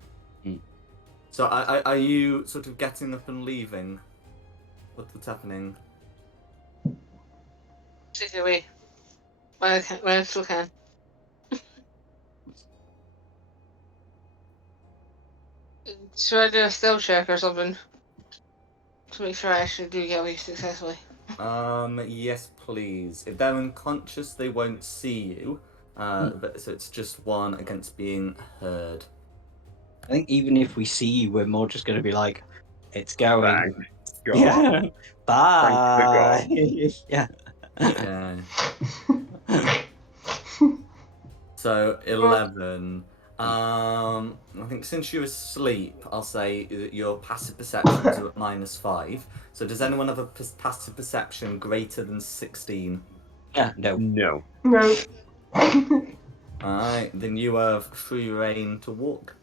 So are you sort of getting up and leaving? What's happening? Take it away. When I still can. Should I do a stealth check or something? To make sure I actually do get away successfully. Yes, please. If they're unconscious, they won't see you. But so it's just one against being heard. I think even if we see you, we're more just going to be like, it's going. Bang. Go. Yeah. Bye. Yeah. Okay. So 11. I think since you're asleep, I'll say that your passive perceptions are at -5. So does anyone have a passive perception greater than 16? Yeah, no. No. No. Alright, then you have free reign to walk.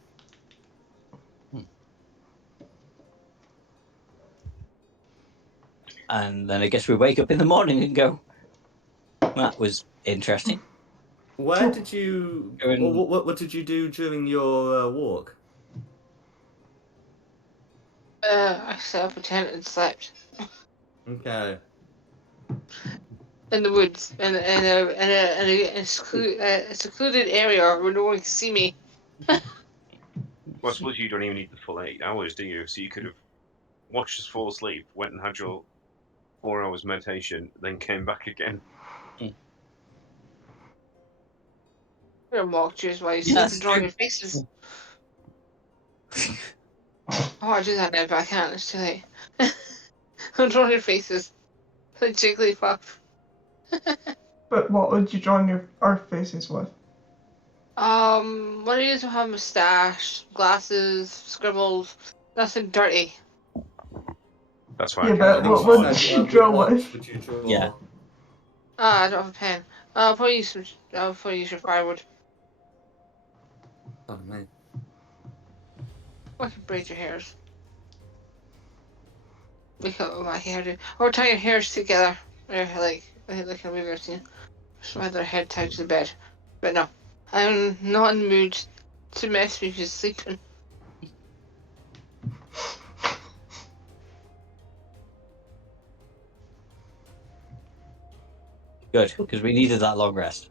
And then I guess we wake up in the morning and go, that was interesting. Where did you... What did you do during your walk? I set up a tent and slept. Okay. In the woods, in a secluded area where no one can see me. Well, I suppose you don't even need the full 8 hours, do you? So you could have watched us fall asleep, went and had your 4 hours meditation, then came back again. I'm gonna mock you while you Yeah, sleep and draw your faces. Oh, I do that now, but I can't. It's too late. I'm drawing your faces. Like Jigglypuff. But what would you draw our faces with? What do you have? Mustache, glasses, scribbles. Nothing dirty. That's why Yeah, I but can't. what would you draw what with? would you draw? Yeah. I don't have a pen. I'll probably use your firewood. Oh, man. I can braid your hairs. Make up my hairdo. Or tie your hairs together. Like a movie I've seen. Just have their head tied to the bed. But no. I'm not in the mood to mess with you sleeping. Good, because we needed that long rest.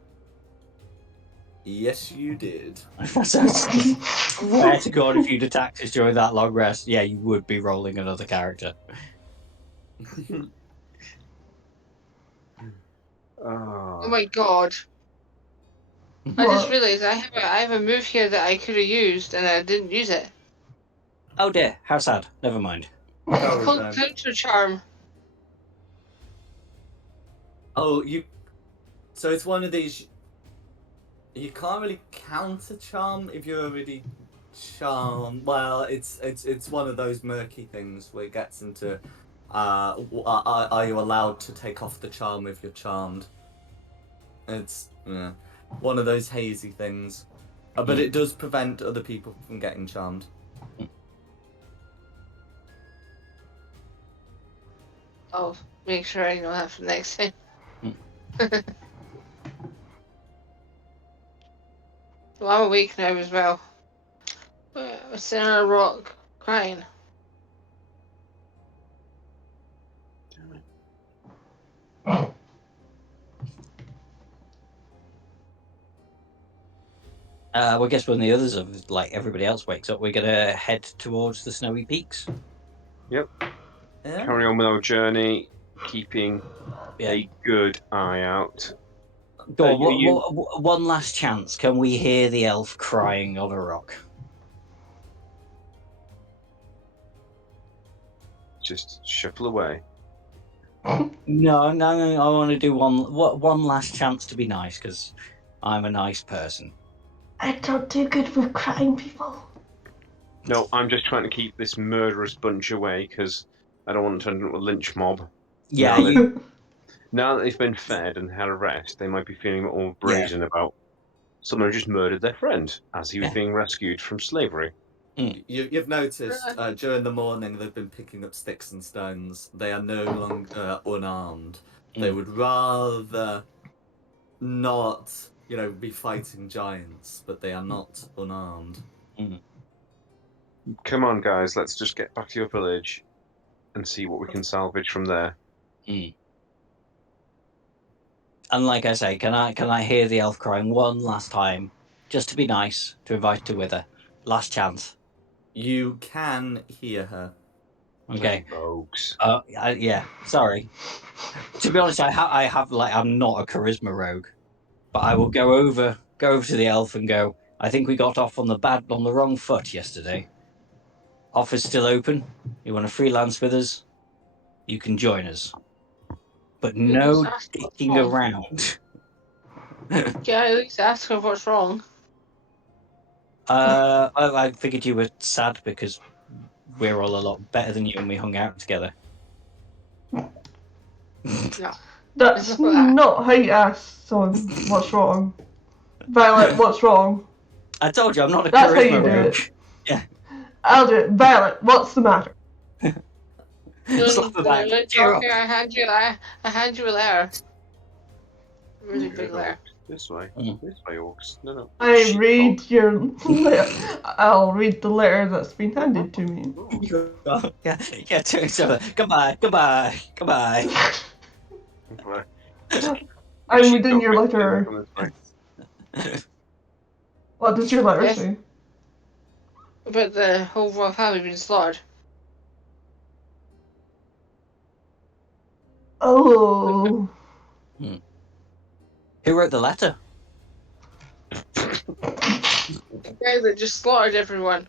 Yes, you did. Swear to God, if you'd attacked us during that long rest, yeah, you would be rolling another character. Oh my god. I just realised I have a move here that I could have used and I didn't use it. Oh dear, how sad. Never mind. It's called Counter Charm. Oh, so it's one of these. You can't really counter charm if you're already charmed. Well, it's one of those murky things where it gets into. Are you allowed to take off the charm if you're charmed? It's one of those hazy things, but it does prevent other people from getting charmed. Oh, make sure I know that for next time. Well, I'm awake now as well. I'm sitting on a rock, crying. Well, I guess when the others of everybody else wakes up, we're gonna head towards the snowy peaks. Yep. Yeah. Carry on with our journey, keeping a good eye out. Go on, one last chance. Can we hear the elf crying on a rock? Just shuffle away. No, I want to do one last chance to be nice, because I'm a nice person. I don't do good with crying people. No, I'm just trying to keep this murderous bunch away, because I don't want to turn into a lynch mob. Yeah, now that they've been fed and had a rest, they might be feeling all brazen about someone who just murdered their friend as he was being rescued from slavery. You've noticed during the morning they've been picking up sticks and stones. They are no longer unarmed. They would rather not, be fighting giants, but they are not unarmed. Come on, guys, let's just get back to your village and see what we can salvage from there. And like I say, can I hear the elf crying one last time, just to be nice, to invite to wither? Last chance. You can hear her. Okay. Folks. Yeah. Sorry. To be honest, I have I'm not a charisma rogue, but I will go over to the elf and go. I think we got off on the wrong foot yesterday. Offer's still open. You want to freelance with us? You can join us, but no dicking around. Yeah, at least ask her what's wrong. I figured you were sad because we're all a lot better than you and we hung out together. No. That's not how you ask someone what's wrong. Violet, what's wrong? I told you I'm not a That's how you charisma do rogue. it. Yeah. I'll do it. Violet, what's the matter? Slap the back. Cheer up. I hand you a letter. Really big letter. This way. This way, orcs. No. I read your letter. I'll read the letter that's been handed to me. Yeah, to each other. Goodbye. I'm reading your letter. What does your letter say? About the whole royal family being slaughtered. Oh. Who wrote the letter? The guy that just slaughtered everyone.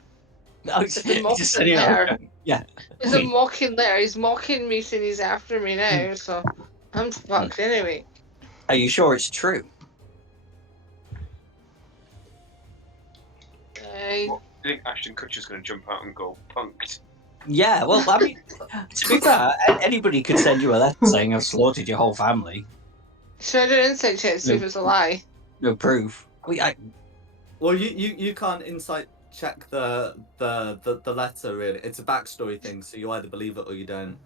Oh, It's a mocking letter. Yeah. It's a mocking letter. He's mocking me saying he's after me now, so I'm fucked anyway. Are you sure it's true? Well, I think Ashton Kutcher's going to jump out and go punked. Yeah, well, I mean, to be fair, anybody could send you a letter saying I've slaughtered your whole family. Should I do an insight check to see if it's a lie? No proof. Well, you can't insight check the letter really. It's a backstory thing, so you either believe it or you don't.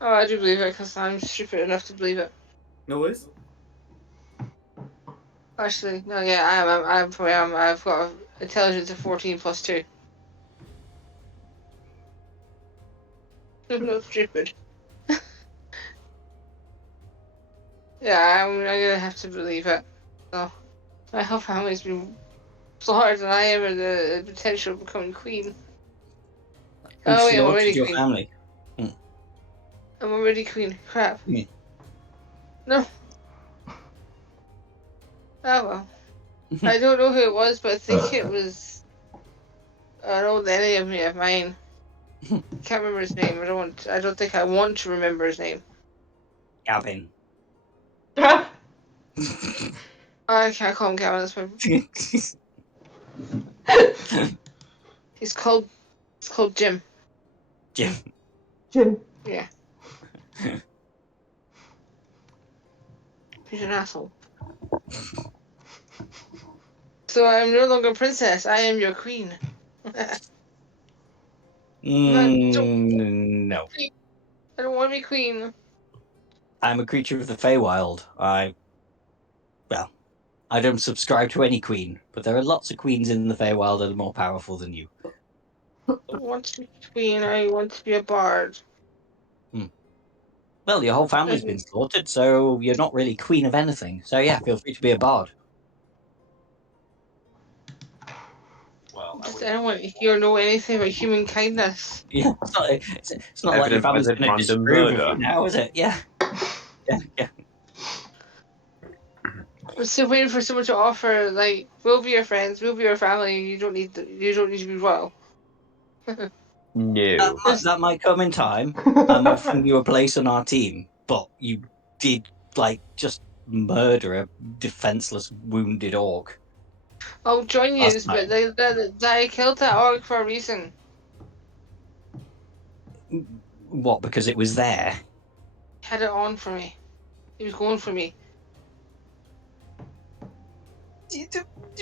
Oh, I do believe it because I'm stupid enough to believe it. No worries. Actually, no, yeah, I am. I've got intelligence of 14 plus 2. I'm not stupid. Yeah, I'm gonna have to believe it. So, my whole family's been slaughtered, and I am the potential of becoming queen. Oh wait, I'm already your queen. family. I'm already queen. Crap. No. Oh well. I don't know who it was, but I think it was an old enemy of mine. Can't remember his name. I don't think I want to remember his name. Gavin. I can't call him Gavin. That's my... It's called Jim. Jim. Yeah. He's an asshole. So I'm no longer princess. I am your queen. No. I don't want to be queen. I'm a creature of the Feywild. I don't subscribe to any queen, but there are lots of queens in the Feywild that are more powerful than you. I don't want to be queen. I want to be a bard. Well, your whole family's been slaughtered, so you're not really queen of anything. So yeah, feel free to be a bard. Well, I don't want to hear or know anything about human kindness. Yeah, it's not like your family's going to disapprove of you now, is it? Yeah. Yeah. I'm still waiting for someone to offer, like, we'll be your friends, we'll be your family. You don't need to be royal. No. That might come in time. I'm offering you a place on our team, but you did just murder a defenseless, wounded orc. I'll join you, but I killed that orc for a reason. What? Because it was there? He had it on for me. He was going for me.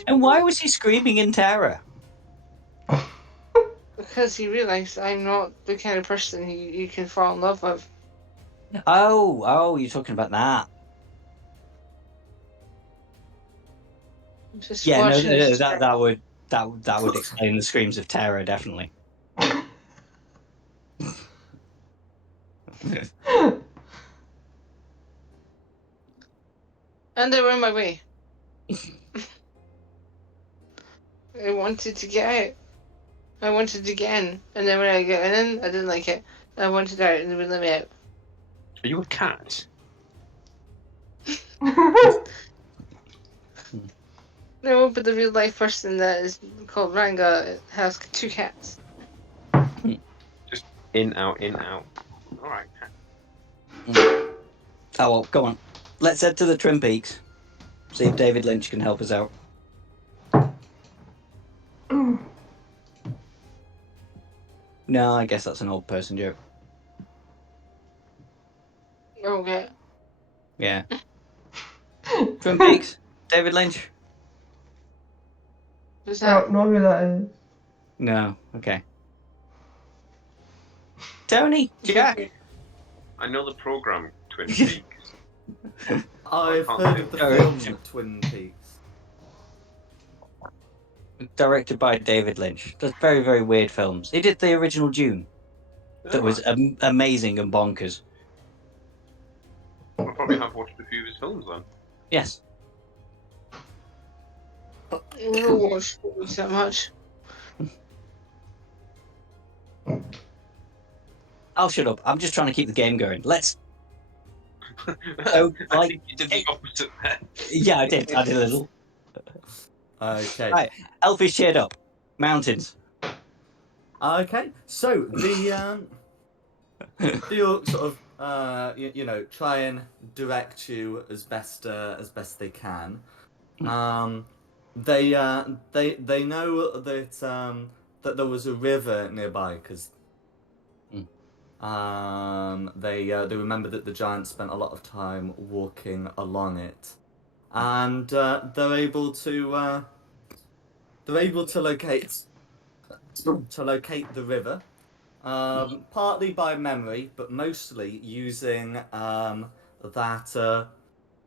And why was he screaming in terror? Because he realised I'm not the kind of person you can fall in love with. Oh, you're talking about that. Yeah, no, that would explain the screams of terror, definitely. And they were in my way. I wanted to get out. I wanted to get in, and then when I got in, I didn't like it. I wanted out, and they wouldn't let me out. Are you a cat? No, but the real life person that is called Ranga has 2 cats. Just in, out, in, out. Alright. Oh, well, go on. Let's head to the Twin Peaks. See if David Lynch can help us out. No, I guess that's an old person joke. Okay. Yeah. Twin Peaks. David Lynch. Who's I that? don't know who that is. No. Okay. Tony. Jack. I know the program Twin Peaks. I've can't heard do of the it. film Twin Peaks. Directed by David Lynch. Does very, very weird films. He did the original Dune. That was amazing and bonkers. I probably have watched a few of his films then. Yes. You never watched movies that much. I'll shut up. I'm just trying to keep the game going. Let's. I think you did the opposite there. Yeah, I did. I did a little. Okay. Right. Elfish cheered up. Mountains. Okay. So the orcs sort of try and direct you as best they can. They know that there was a river nearby because they remember that the giants spent a lot of time walking along it, and they're able to locate the river, partly by memory, but mostly using that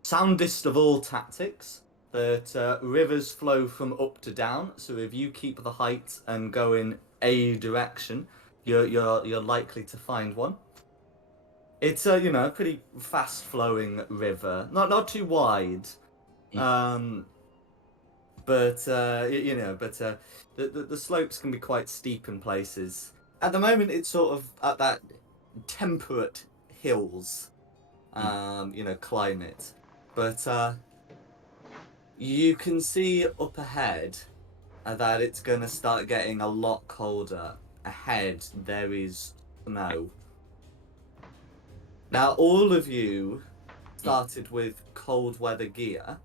soundest of all tactics. That rivers flow from up to down. So if you keep the height and go in a direction, you're likely to find one. It's a pretty fast flowing river, not too wide, but the slopes can be quite steep in places. At the moment, it's sort of at that temperate hills, climate, but you can see up ahead that it's going to start getting a lot colder. Ahead, there is snow. Now, all of you started with cold weather gear.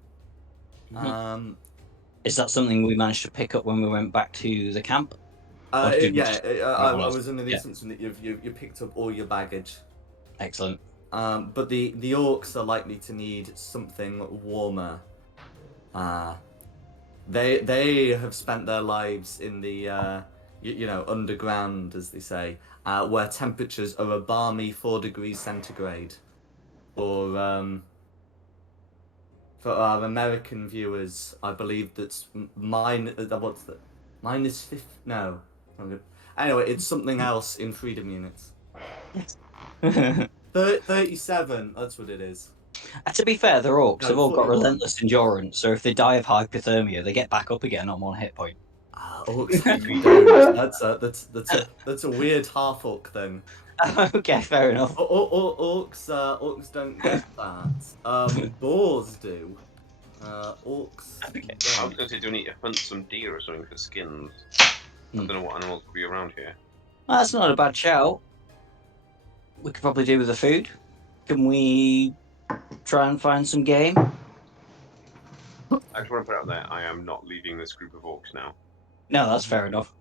Is that something we managed to pick up when we went back to the camp? I was under the assumption that you picked up all your baggage. Excellent. But the orcs are likely to need something warmer. They have spent their lives in the underground, as they say, where temperatures are a balmy 4 degrees centigrade. For our American viewers, I believe that's minus 50. No, anyway, it's something else in freedom units. 37. That's what it is. To be fair, they're orcs. They've all got 41. relentless endurance, so if they die of hypothermia, they get back up again on 1 hit point. Orcs don't. That's a weird half orc thing. Okay, fair enough. Orcs don't get that. Boars do. Orcs. Okay. I was going to say, do we need to hunt some deer or something for skins? I don't know what animals could be around here. Well, that's not a bad shout. We could probably do with the food. Can we try and find some game? I just want to put out there, I am not leaving this group of orcs now. No, that's fair enough.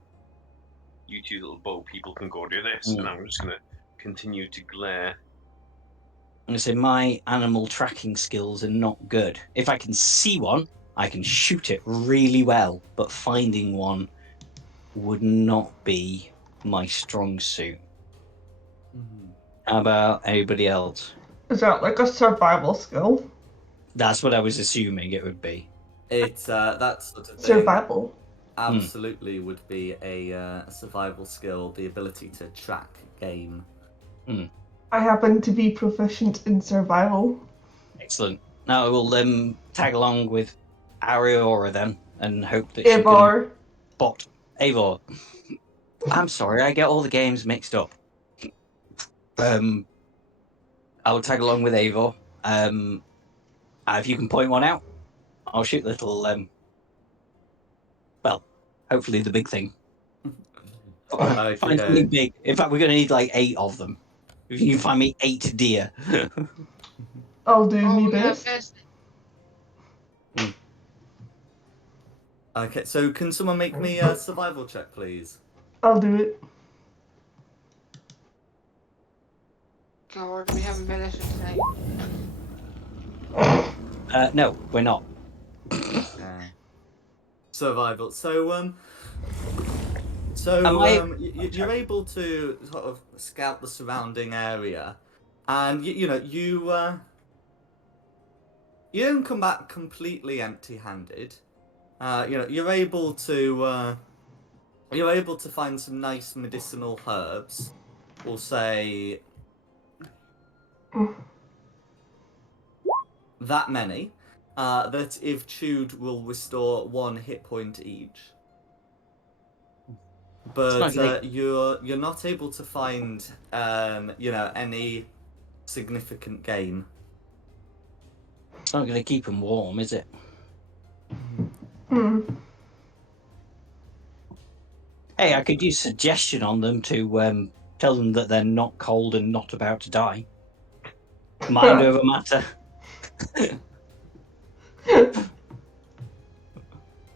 You two little bow people can go do this, and I'm just going to continue to glare. I'm going to say my animal tracking skills are not good. If I can see one, I can shoot it really well, but finding one would not be my strong suit. How about anybody else? Is that like a survival skill? That's what I was assuming it would be. It's that sort of thing. Survival. Absolutely would be a survival skill, the ability to track game. I happen to be proficient in survival. Excellent. Now I will tag along with Ariora then and hope that Eivor. she can bot Eivor. I'm sorry, I get all the games mixed up. I will tag along with Eivor. If you can point one out, I'll shoot the little hopefully the big thing. Okay. Find something big. In fact, we're going to need like 8 of them. If you can find me 8 deer. I'll do me best. Okay, so can someone make me a survival check, please? I'll do it. God, we haven't finished it tonight. No, we're not. Survival. So you're able to sort of scout the surrounding area, and you you don't come back completely empty-handed. You're able to find some nice medicinal herbs. We'll say that many. That if chewed will restore 1 hit point each. But you're not able to find any significant gain. It's not going to keep them warm, is it? Hey, I could use suggestion on them to tell them that they're not cold and not about to die. Mind over matter.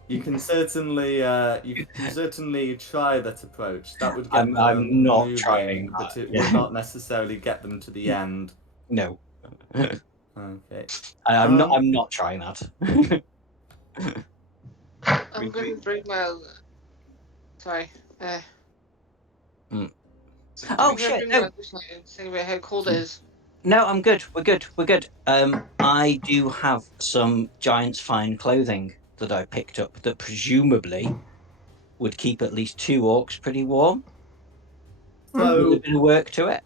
You can certainly try that approach. That would get I'm not moving, trying, but it would not necessarily get them to the end. No. Okay. I'm not trying that. I'm going to bring my. Sorry. Oh shit! No. Think about how cold it is. No, I'm good. We're good. I do have some giant's fine clothing that I picked up that presumably would keep at least 2 orcs pretty warm. So, with a bit of work to it.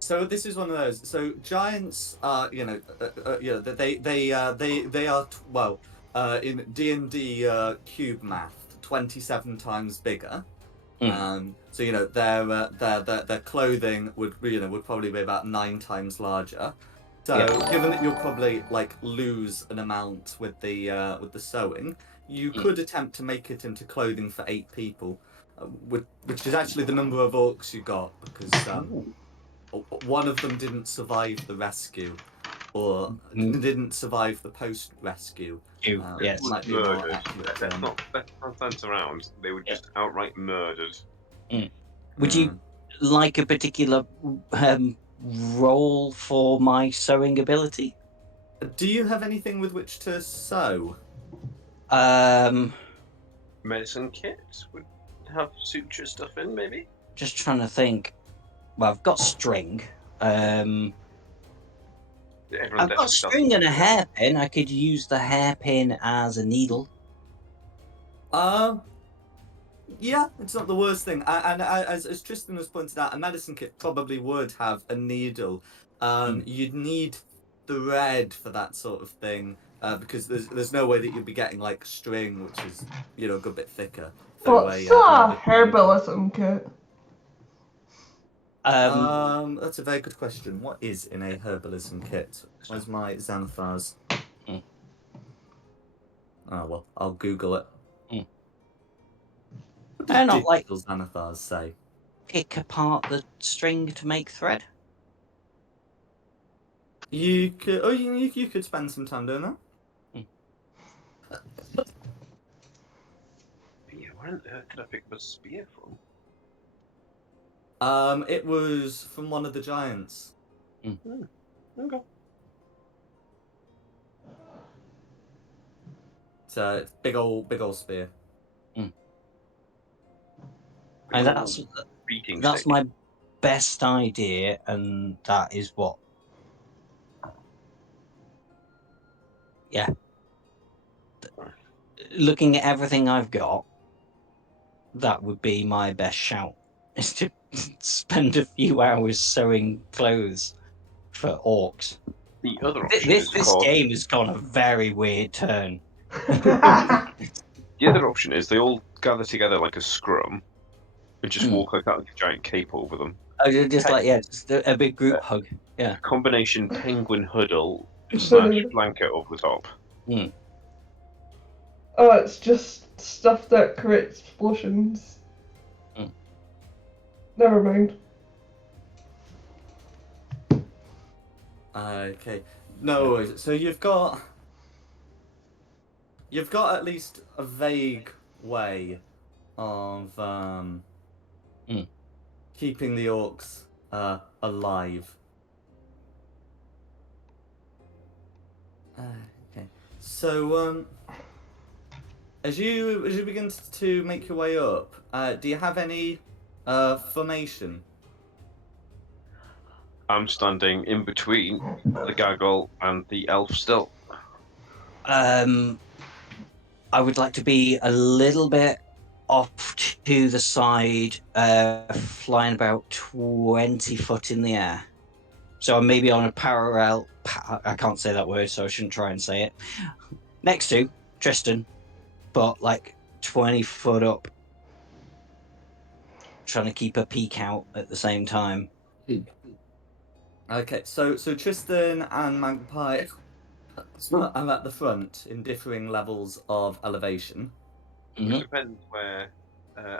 So this is one of those. So giants are, they are in D&D cube math, 27 times bigger. So their clothing would probably be about 9 times larger. So given that you'll probably lose an amount with the sewing, you could attempt to make it into clothing for 8 people, which is actually the number of orcs you got, because one of them didn't survive the rescue, or didn't survive the post-rescue. Yes, might be more accurate term. Not dance around. They were just outright murdered. Would you like a particular role for my sewing ability? Do you have anything with which to sew? Medicine kit would have suture stuff in, maybe. Just trying to think. Well, I've got string. I've got string and a hairpin. I could use the hairpin as a needle. Yeah, it's not the worst thing. And as Tristan has pointed out, a medicine kit probably would have a needle. You'd need thread for that sort of thing, because there's no way that you'd be getting string, which is a good bit thicker. What's a herbalism kit? That's a very good question. What is in a herbalism kit? Where's my Xanathars? Oh well, I'll Google it. What does digital Xanathars say? Pick apart the string to make thread. You could. Oh, you could spend some time doing that. Yeah, where on earth did I pick the spear from? It was from one of the giants. Okay. So it's big old spear. And that's my best idea, and that is what. Yeah. Looking at everything I've got, that would be my best shout. Is to spend a few hours sewing clothes for orcs. The other option this game has gone a very weird turn. The other option is they all gather together like a scrum and just walk out with a giant cape over them. Oh, just just a big group hug. Yeah. Combination penguin huddle / blanket over the top. Oh, it's just stuff that creates explosions. Never mind. Okay. No worries. So you've got at least a vague way of keeping the orcs alive. Okay. So as you begin to make your way up, do you have any formation? I'm standing in between the gaggle and the elf still. I would like to be a little bit off to the side, flying about 20 foot in the air. So I'm maybe on a parallel. I can't say that word, so I shouldn't try and say it. Next to Tristan, but like 20 foot up, trying to keep a peek out at the same time. Okay, so Tristan and Magpie are at the front in differing levels of elevation. It depends where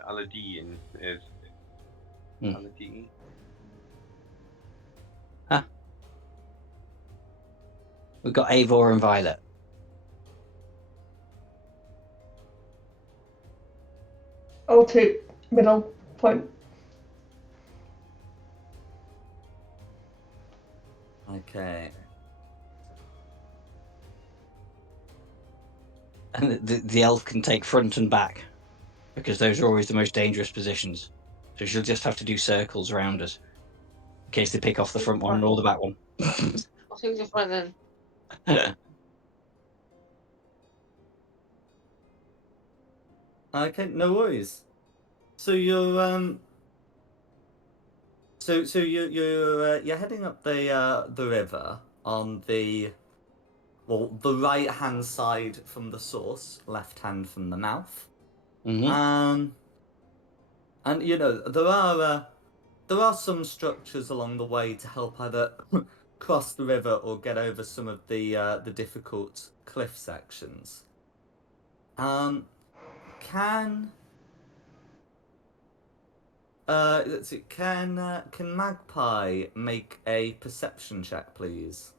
Aladdin is. Aladdin. We've got Eivor and Violet. I'll take middle point. Okay. And the elf can take front and back, because those are always the most dangerous positions. So she'll just have to do circles around us, in case they pick off the front one or the back one. I'll take the front then. Okay, no worries. So you're you're heading up the river on the right hand side from the source, left hand from the mouth. And you know there are some structures along the way to help either cross the river or get over some of the difficult cliff sections. Can let's see, can Magpie make a perception check, please?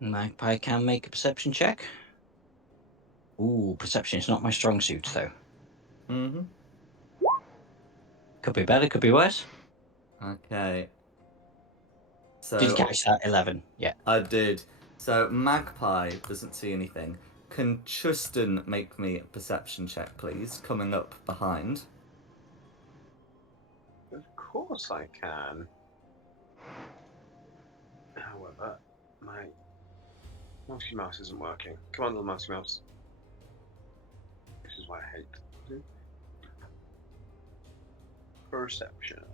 Magpie can make a perception check. Ooh, perception is not my strong suit, though. Could be better, could be worse. Okay. So Did you catch that? 11. Yeah. I did. So Magpie doesn't see anything. Can Tristan make me a perception check, please? Coming up behind. Of course I can. However, my mousey mouse isn't working. Come on, little mousey mouse. This is what I hate. Perception.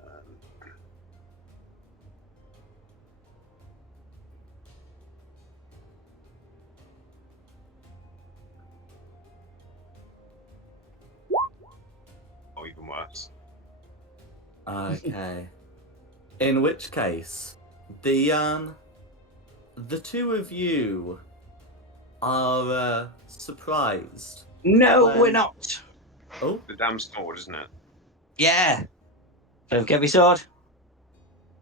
Oh, even worse. Okay. In which case, the two of you are surprised. No, when... we're not. Oh, the damn sword, isn't it? Yeah. Don't get me sword.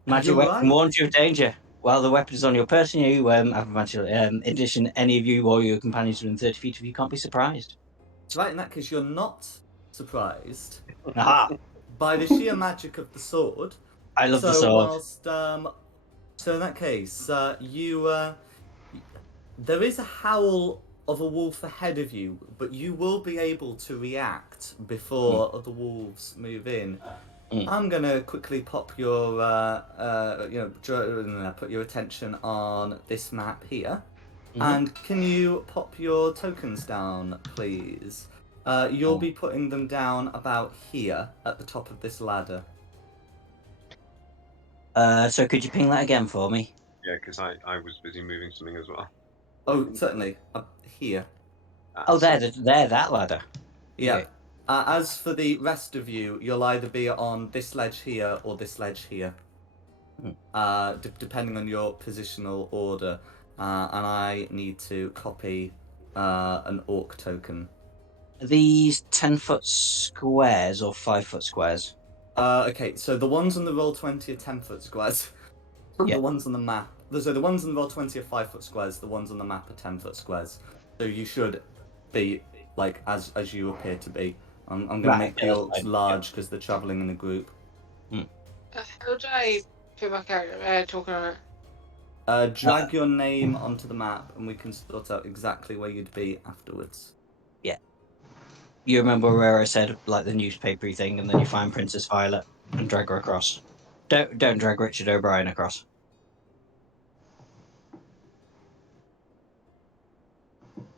Magic weapon right. warns you of danger. While the weapon is on your person, you have magic. In addition, any of you or your companions within 30 feet of you can't be surprised. Right, in that case, you're not surprised. Aha! By the sheer magic of the sword. I love the So sword. whilst so in that case, there is a howl of a wolf ahead of you, but you will be able to react before the wolves move in. I'm gonna quickly pop your put your attention on this map here. And can you pop your tokens down, please? You'll be putting them down about here at the top of this ladder. So could you ping that again for me? Yeah, because I was busy moving something as well. Oh, certainly. Up here. There, that ladder. Yeah. Okay. As for the rest of you, you'll either be on this ledge here or this ledge here. Depending on your positional order. And I need to copy an orc token. Are these 10-foot squares or 5-foot squares? Okay, so the ones on the Roll20 are 10-foot squares. Yeah. The ones on the map. So the ones on the Roll20 are 5-foot squares. The ones on the map are 10-foot squares. So you should be like as you appear to be. I'm going to make the orcs large because they're traveling in a group. How do I put my character token on it? Drag your name onto the map, and we can sort out exactly where you'd be afterwards. Yeah. You remember where I said like the newspapery thing, and then you find Princess Violet and drag her across. Don't drag Richard O'Brien across.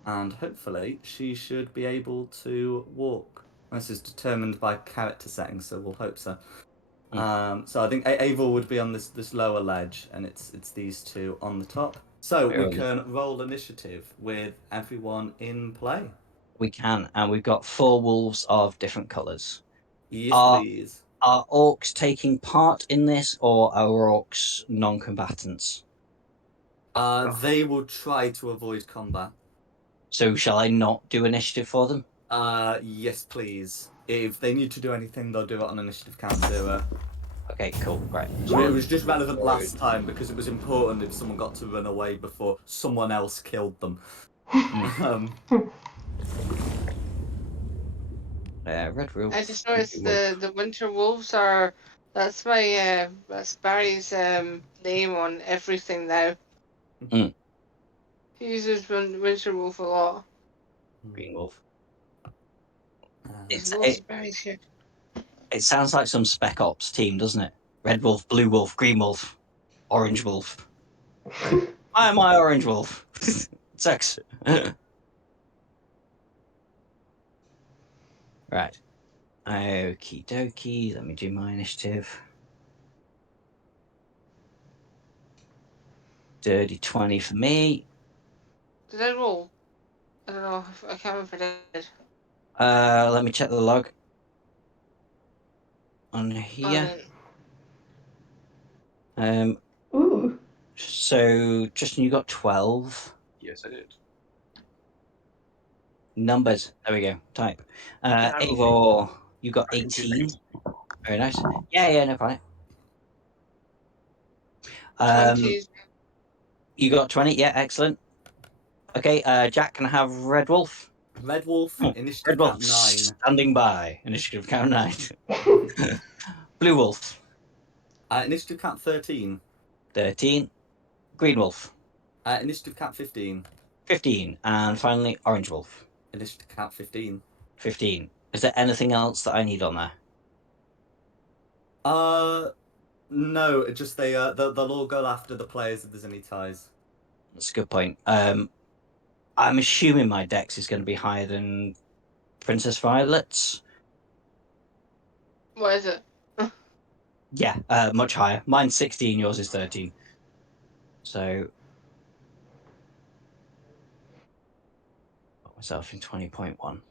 and hopefully she should be able to walk. This is determined by character settings, so we'll hope so. So I think Avor would be on this lower ledge, and it's these two on the top. So we can roll initiative with everyone in play. We can, and we've got 4 wolves of different colours. Yes, please. Are orcs taking part in this, or are orcs non-combatants? They will try to avoid combat. So shall I not do initiative for them? Yes, please. If they need to do anything, they'll do it on initiative count 0. Okay, cool, right. It was just relevant last time because it was important if someone got to run away before someone else killed them. Red wolf. I just noticed the winter wolves are. That's my that's Barry's name on everything now. Mm. He uses winter wolf a lot. Green wolf. Barry's here. It sounds like some Spec Ops team, doesn't it? Red wolf, blue wolf, green wolf, orange wolf. Why am I orange wolf? Sucks. Right. Okie dokie. Let me do my initiative. Dirty 20 for me. Did I roll? I don't know. I can't remember if I did. Let me check the log. On here. Ooh. So, Justin, you got 12. Yes, I did. Numbers. There we go. Type. Yeah, Eivor, you got I can 18. do Very nice. Yeah, no problem. 20. You got 20. Yeah, excellent. Okay, Jack, can I have Red Wolf? Red Wolf, initiative Red Wolf, count 9. standing by. Initiative count 9. Blue Wolf. Initiative count 13. 13. Green Wolf. Initiative count 15. 15. And finally, Orange Wolf. Initiative count 15. 15. Is there anything else that I need on there? No, just they'll all go after the players if there's any ties. That's a good point. I'm assuming my dex is going to be higher than Princess Violet's. What is it? Yeah, much higher. Mine's 16, yours is 13. So, put myself in 20.1.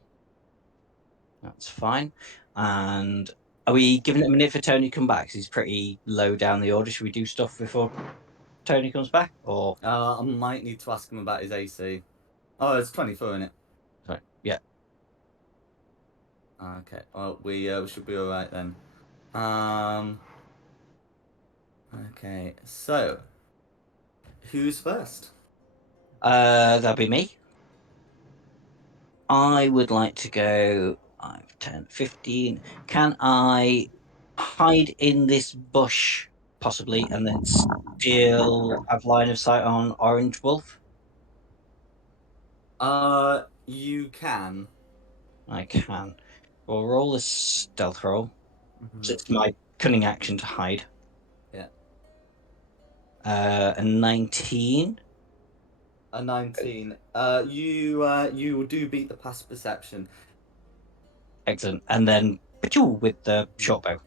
That's fine. And are we giving it a minute for Tony to come back? 'Cause he's pretty low down the order. Should we do stuff before Tony comes back? Or I might need to ask him about his AC. Oh, it's 24, isn't it? sorry, yeah. Okay. Well, we should be all right then. Okay. So, who's first? That'll be me. I would like to go 5, 10, 15. Can I hide in this bush, possibly, and then still have line of sight on Orange Wolf? You can. I can. We'll roll a stealth roll. So it's my cunning action to hide. Yeah. A 19. A 19. You do beat the passive perception. Excellent. And then with the short bow.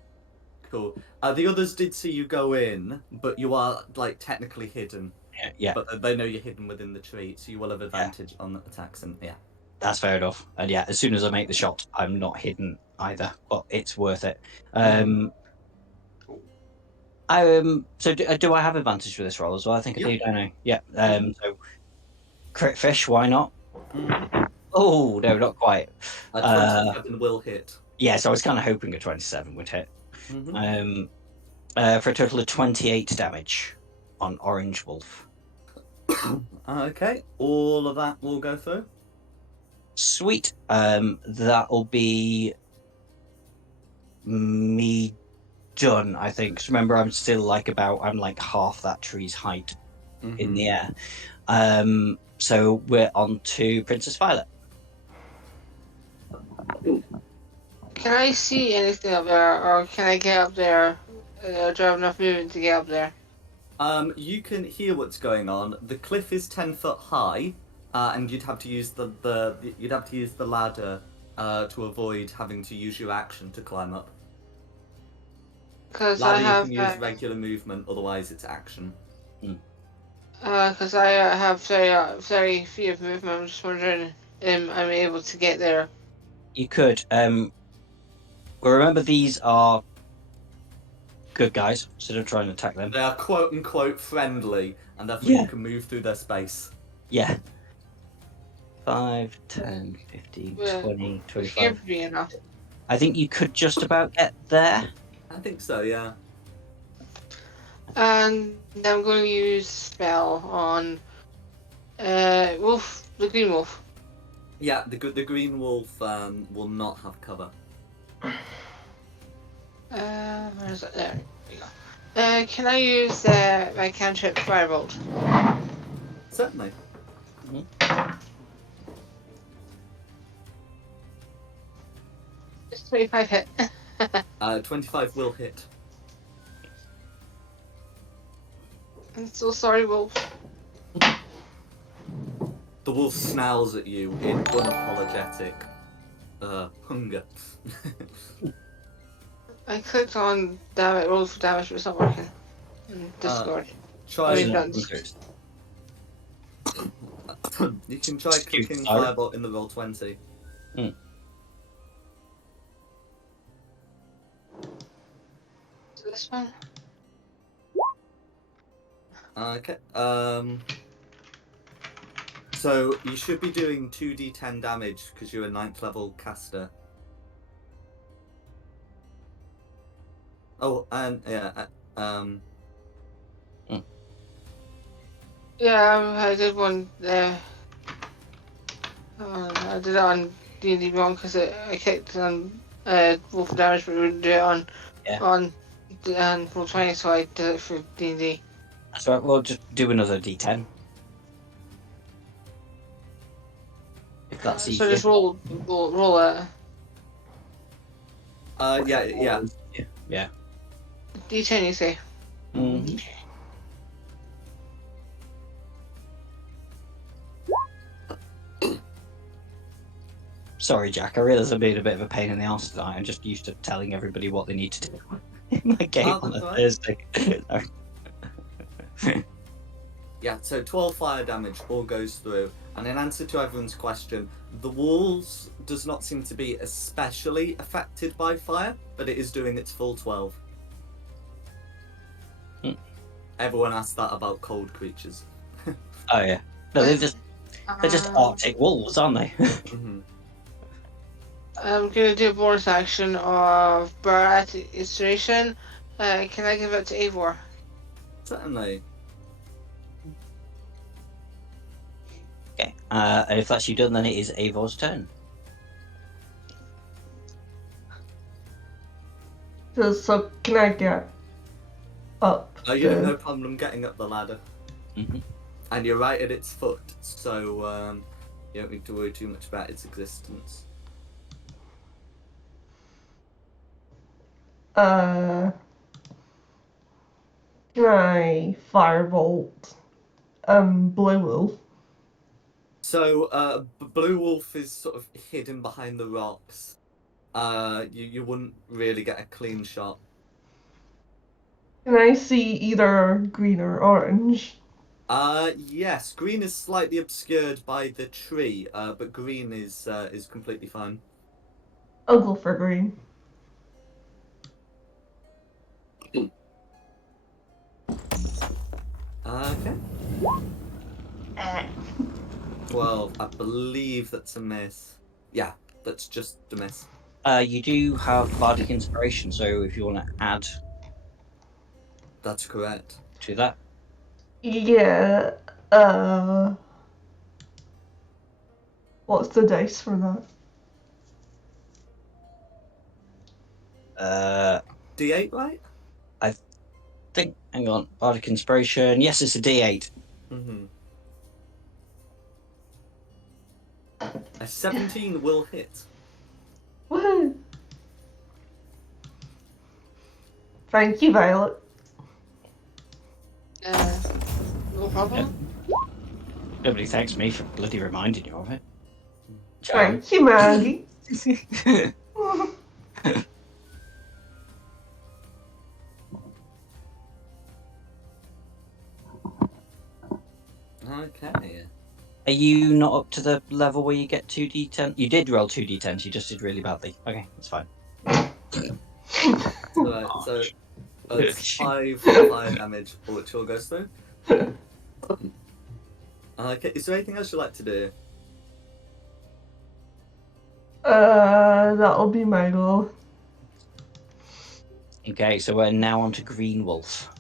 Cool. The others did see you go in, but you are like technically hidden. Yeah. But they know you're hidden within the tree, so you will have advantage on the attacks. And yeah. That's fair enough. And yeah, as soon as I make the shot, I'm not hidden either. But it's worth it. So do I have advantage for this roll as well? I think I do, don't I? Yeah. So crit fish, why not? Oh no, not quite. 27 will hit. Yeah, so I was kind of hoping a 27 would hit. For a total of 28 damage on Orange Wolf. Okay, all of that will go through. Sweet. That'll be me done, I think. 'Cause remember, I'm still like half that tree's height in the air. So we're on to Princess Violet. Can I see anything up there, or can I get up there? Do I have enough movement to get up there? You can hear what's going on. The cliff is 10 foot high, and you'd have to use the ladder to avoid having to use your action to climb up. Because Ladder I have. you can use regular movement, otherwise it's action. Because I have very few of movement. I'm just wondering, I'm able to get there. You could. Well, remember these are good guys, so don't try and attack them. They are quote unquote friendly, and therefore you can move through their space. Yeah. 5, 10, 15, 20, 25. Should be enough. I think you could just about get there. I think so, yeah. And I'm going to use spell on Wolf, the Green Wolf. Yeah, the green wolf will not have cover. Where is it? There we go. Can I use my cantrip Firebolt? Certainly. It's 25 hit. 25 will hit. I'm so sorry, Wolf. The wolf snarls at you in unapologetic hunger. I clicked on damage, roll for damage, but it's not working. Discord. Try. You can try clicking Firebolt in the Roll20. This one? Okay. So you should be doing 2d10 damage because you're a 9th level caster. Oh, and yeah. Yeah, I did one there. I did it on D&D wrong because I clicked on Wolf of Damage, but we wouldn't do it on Roll20, so I did it for D&D. That's right. We'll just do another D10. If that's easier. So just roll it. Yeah. Yeah. D10, you say? Mm-hmm. Sorry, Jack. I realise I'm being a bit of a pain in the arse tonight. I'm just used to telling everybody what they need to do in my game on a Thursday. Yeah, so 12 fire damage all goes through. And in answer to everyone's question, the walls does not seem to be especially affected by fire, but it is doing its full 12. Everyone asked that about cold creatures. Oh yeah. No, they're just Arctic wolves, aren't they? I'm gonna do a bonus action of Barrat Inspiration. Can I give it to Eivor? Certainly. Okay. And if that's you done, then it is Eivor's turn. So can I get up? You have no problem getting up the ladder. Mm-hmm. And you're right at its foot, so you don't need to worry too much about its existence. Can I Firebolt Blue Wolf? So Blue Wolf is sort of hidden behind the rocks. You wouldn't really get a clean shot. Can I see either green or orange? Yes, green is slightly obscured by the tree, but green is completely fine. I'll go for green. Okay. 12. I believe that's a miss. Yeah, that's just a miss. You do have Bardic Inspiration, so if you want to add That's correct. to that. Yeah. What's the dice for that? D8, right? I think. Hang on. Bardic Inspiration. Yes, it's a D8. Mm-hmm. A 17 will hit. Woohoo! Thank you, Violet. No problem. Nobody thanks me for bloody reminding you of it. Thank you, Maggie. Okay. Are you not up to the level where you get 2d10? You did roll 2d10s, you just did really badly. Okay, that's fine. Right, so it's 5 fire damage, which all goes through. Okay, is there anything else you'd like to do? That'll be my goal. Okay, so we're now on to Green Wolf.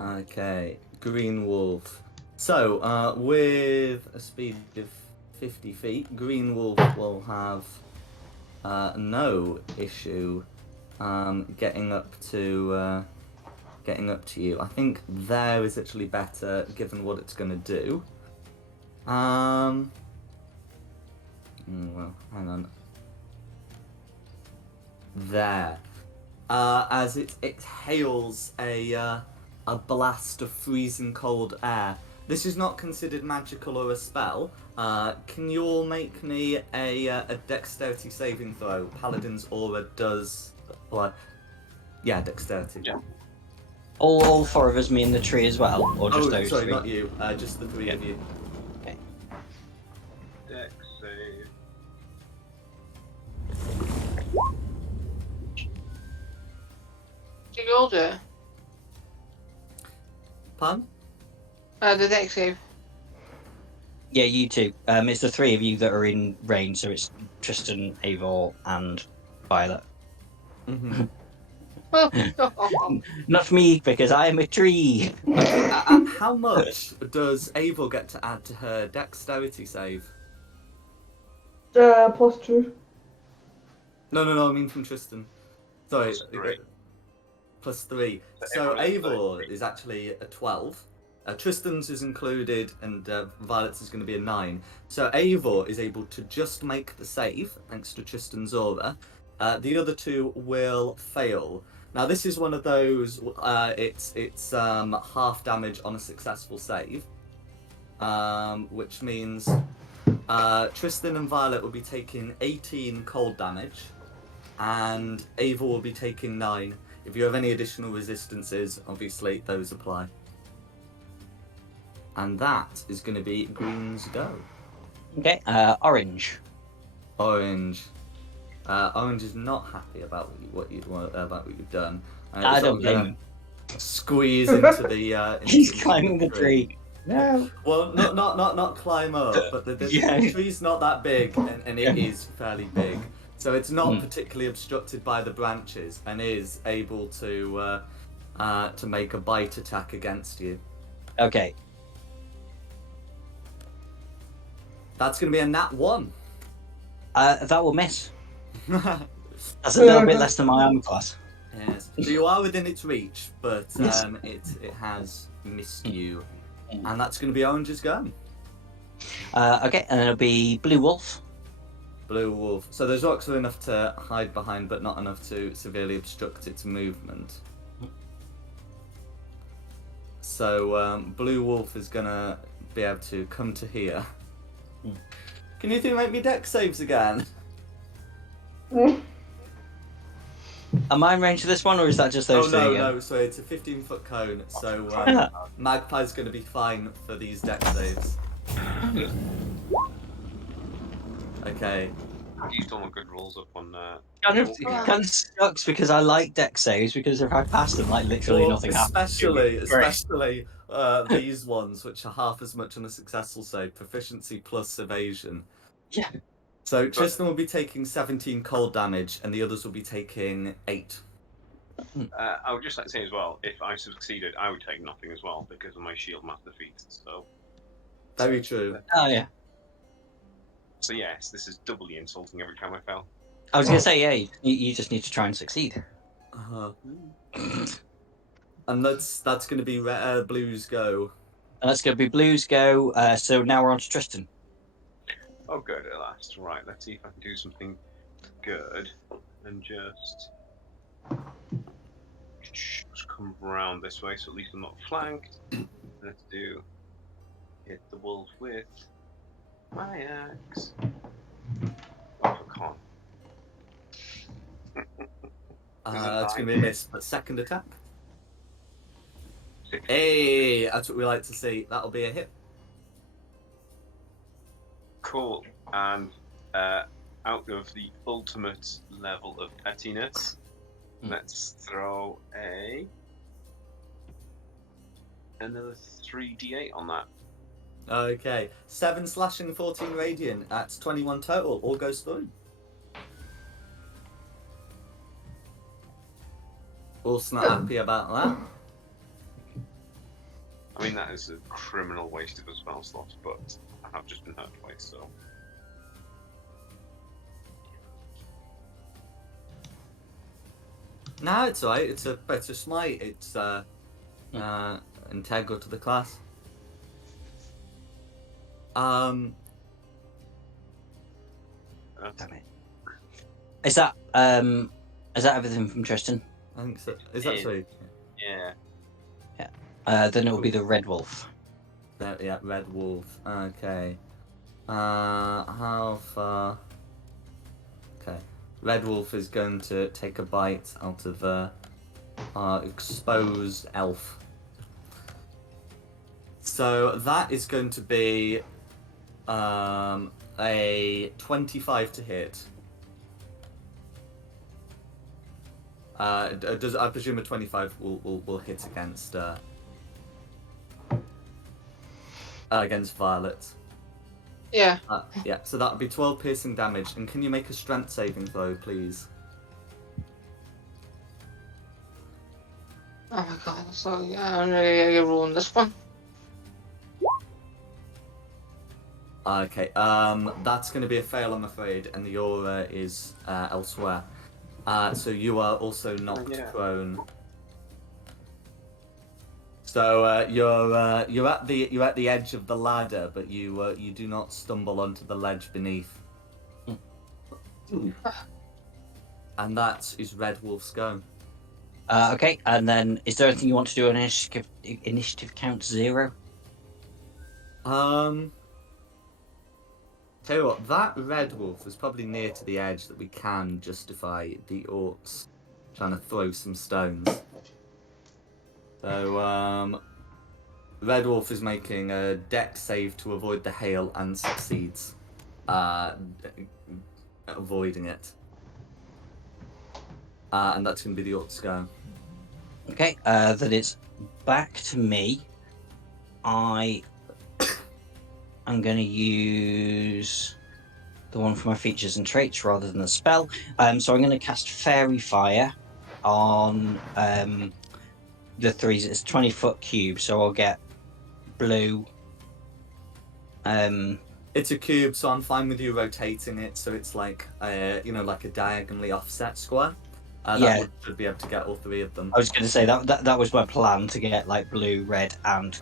Okay, Green Wolf. So, with a speed of 50 feet, Green Wolf will have no issue getting up to you. I think there is actually better, given what it's going to do. Well, hang on. There. As it exhales a blast of freezing cold air. This is not considered magical or a spell. Can you all make me a dexterity saving throw? Paladin's aura does apply. Yeah, dexterity. Yeah. All four of us, me and the tree as well, or just those sorry, three? not you. Just the three of you. Okay. Dex save. You all do it. Pardon? The deck save. Yeah, you two. It's the three of you that are in range, so it's Tristan, Eivor, and Violet. Mm-hmm. Not me, because I am a tree. How much does Eivor get to add to her dexterity save? +2. No, I mean from Tristan. Sorry, +3. So Eivor is actually a 12. Tristan's is included, and Violet's is going to be a 9. So Eivor is able to just make the save, thanks to Tristan's aura. The other two will fail. Now this is one of those, it's half damage on a successful save. Which means Tristan and Violet will be taking 18 cold damage, and Eivor will be taking 9. If you have any additional resistances, obviously those apply. And that is going to be Green's go. Okay, Orange. Orange. Orange is not happy about what you've done. I don't blame him. Squeeze into the. He's climbing the tree. No. Well, not climb up, but the tree's not that big, and it is fairly big, so it's not particularly obstructed by the branches, and is able to make a bite attack against you. Okay. That's going to be a nat 1. That will miss. That's a little bit less than my armor class. Yes. So you are within its reach, but it has missed you. And that's going to be Orange's go. Okay, and then it'll be Blue Wolf. Blue Wolf. So those rocks are enough to hide behind, but not enough to severely obstruct its movement. So Blue Wolf is going to be able to come to here. Can you two make me dex saves again? Am I in range for this one, or is that just those three? No, so it's a 15-foot cone, so Magpie's going to be fine for these dex saves. Okay. You've done good rolls up on Kind of sucks because I like dex saves, because if I pass them, like literally nothing happens. Especially these ones, which are half as much on a successful save, proficiency plus evasion. Yeah. So Tristan will be taking 17 cold damage, and the others will be taking 8. I would just like to say as well, if I succeeded, I would take nothing as well because of my shield master feat. So. Very true. Oh yeah. So yes, this is doubly insulting every time I fail. I was gonna say, yeah, you just need to try and succeed. And that's going to be Blue's go. And that's gonna be Blue's go. So now we're on to Tristan. Oh, good at last. Right, let's see if I can do something good and just come around this way, so at least I'm not flanked. Let's do hit the wolf with my axe. Oh, for con. It's going to be a miss, but second attack. Hey, that's what we like to see. That'll be a hit. Cool. And out of the ultimate level of pettiness, let's throw another 3d8 on that. Okay, 7 slashing, 14 radiant. That's 21 total. All goes through. Also not happy about that. I mean, that is a criminal waste of a spell slot, but I have just been hurt twice, so. No, it's alright. It's a better smite. It's integral to the class. Damn it. Is that everything from Tristan? I think so. Is that so? Yeah. Then it will be the Red Wolf. Yeah, Red Wolf. Okay. How far? Okay. Red Wolf is going to take a bite out of the exposed elf. So that is going to be a 25 to hit. I presume a 25 will hit against Violet. Yeah. Yeah, so that would be 12 piercing damage. And can you make a strength saving throw, please? Oh my god, so I'm really gonna get rolling this one. Okay, that's going to be a fail, I'm afraid, and the aura is elsewhere. So you are also knocked prone. So you're at the edge of the ladder, but you do not stumble onto the ledge beneath. And that is Red Wolf's go. Okay, and then is there anything you want to do on initiative count 0? Tell you what, that Red Wolf is probably near to the edge that we can justify the orcs trying to throw some stones. So, Red Wolf is making a dex save to avoid the hail and succeeds. Avoiding it. And that's going to be the orcs' go. Okay, then it's back to me. I'm going to use the one for my features and traits rather than the spell. So I'm going to cast Fairy Fire on the threes. It's a 20-foot cube, so I'll get blue. It's a cube, so I'm fine with you rotating it, so it's like like a diagonally offset square. That should be able to get all three of them. I was going to say that was my plan, to get like blue, red, and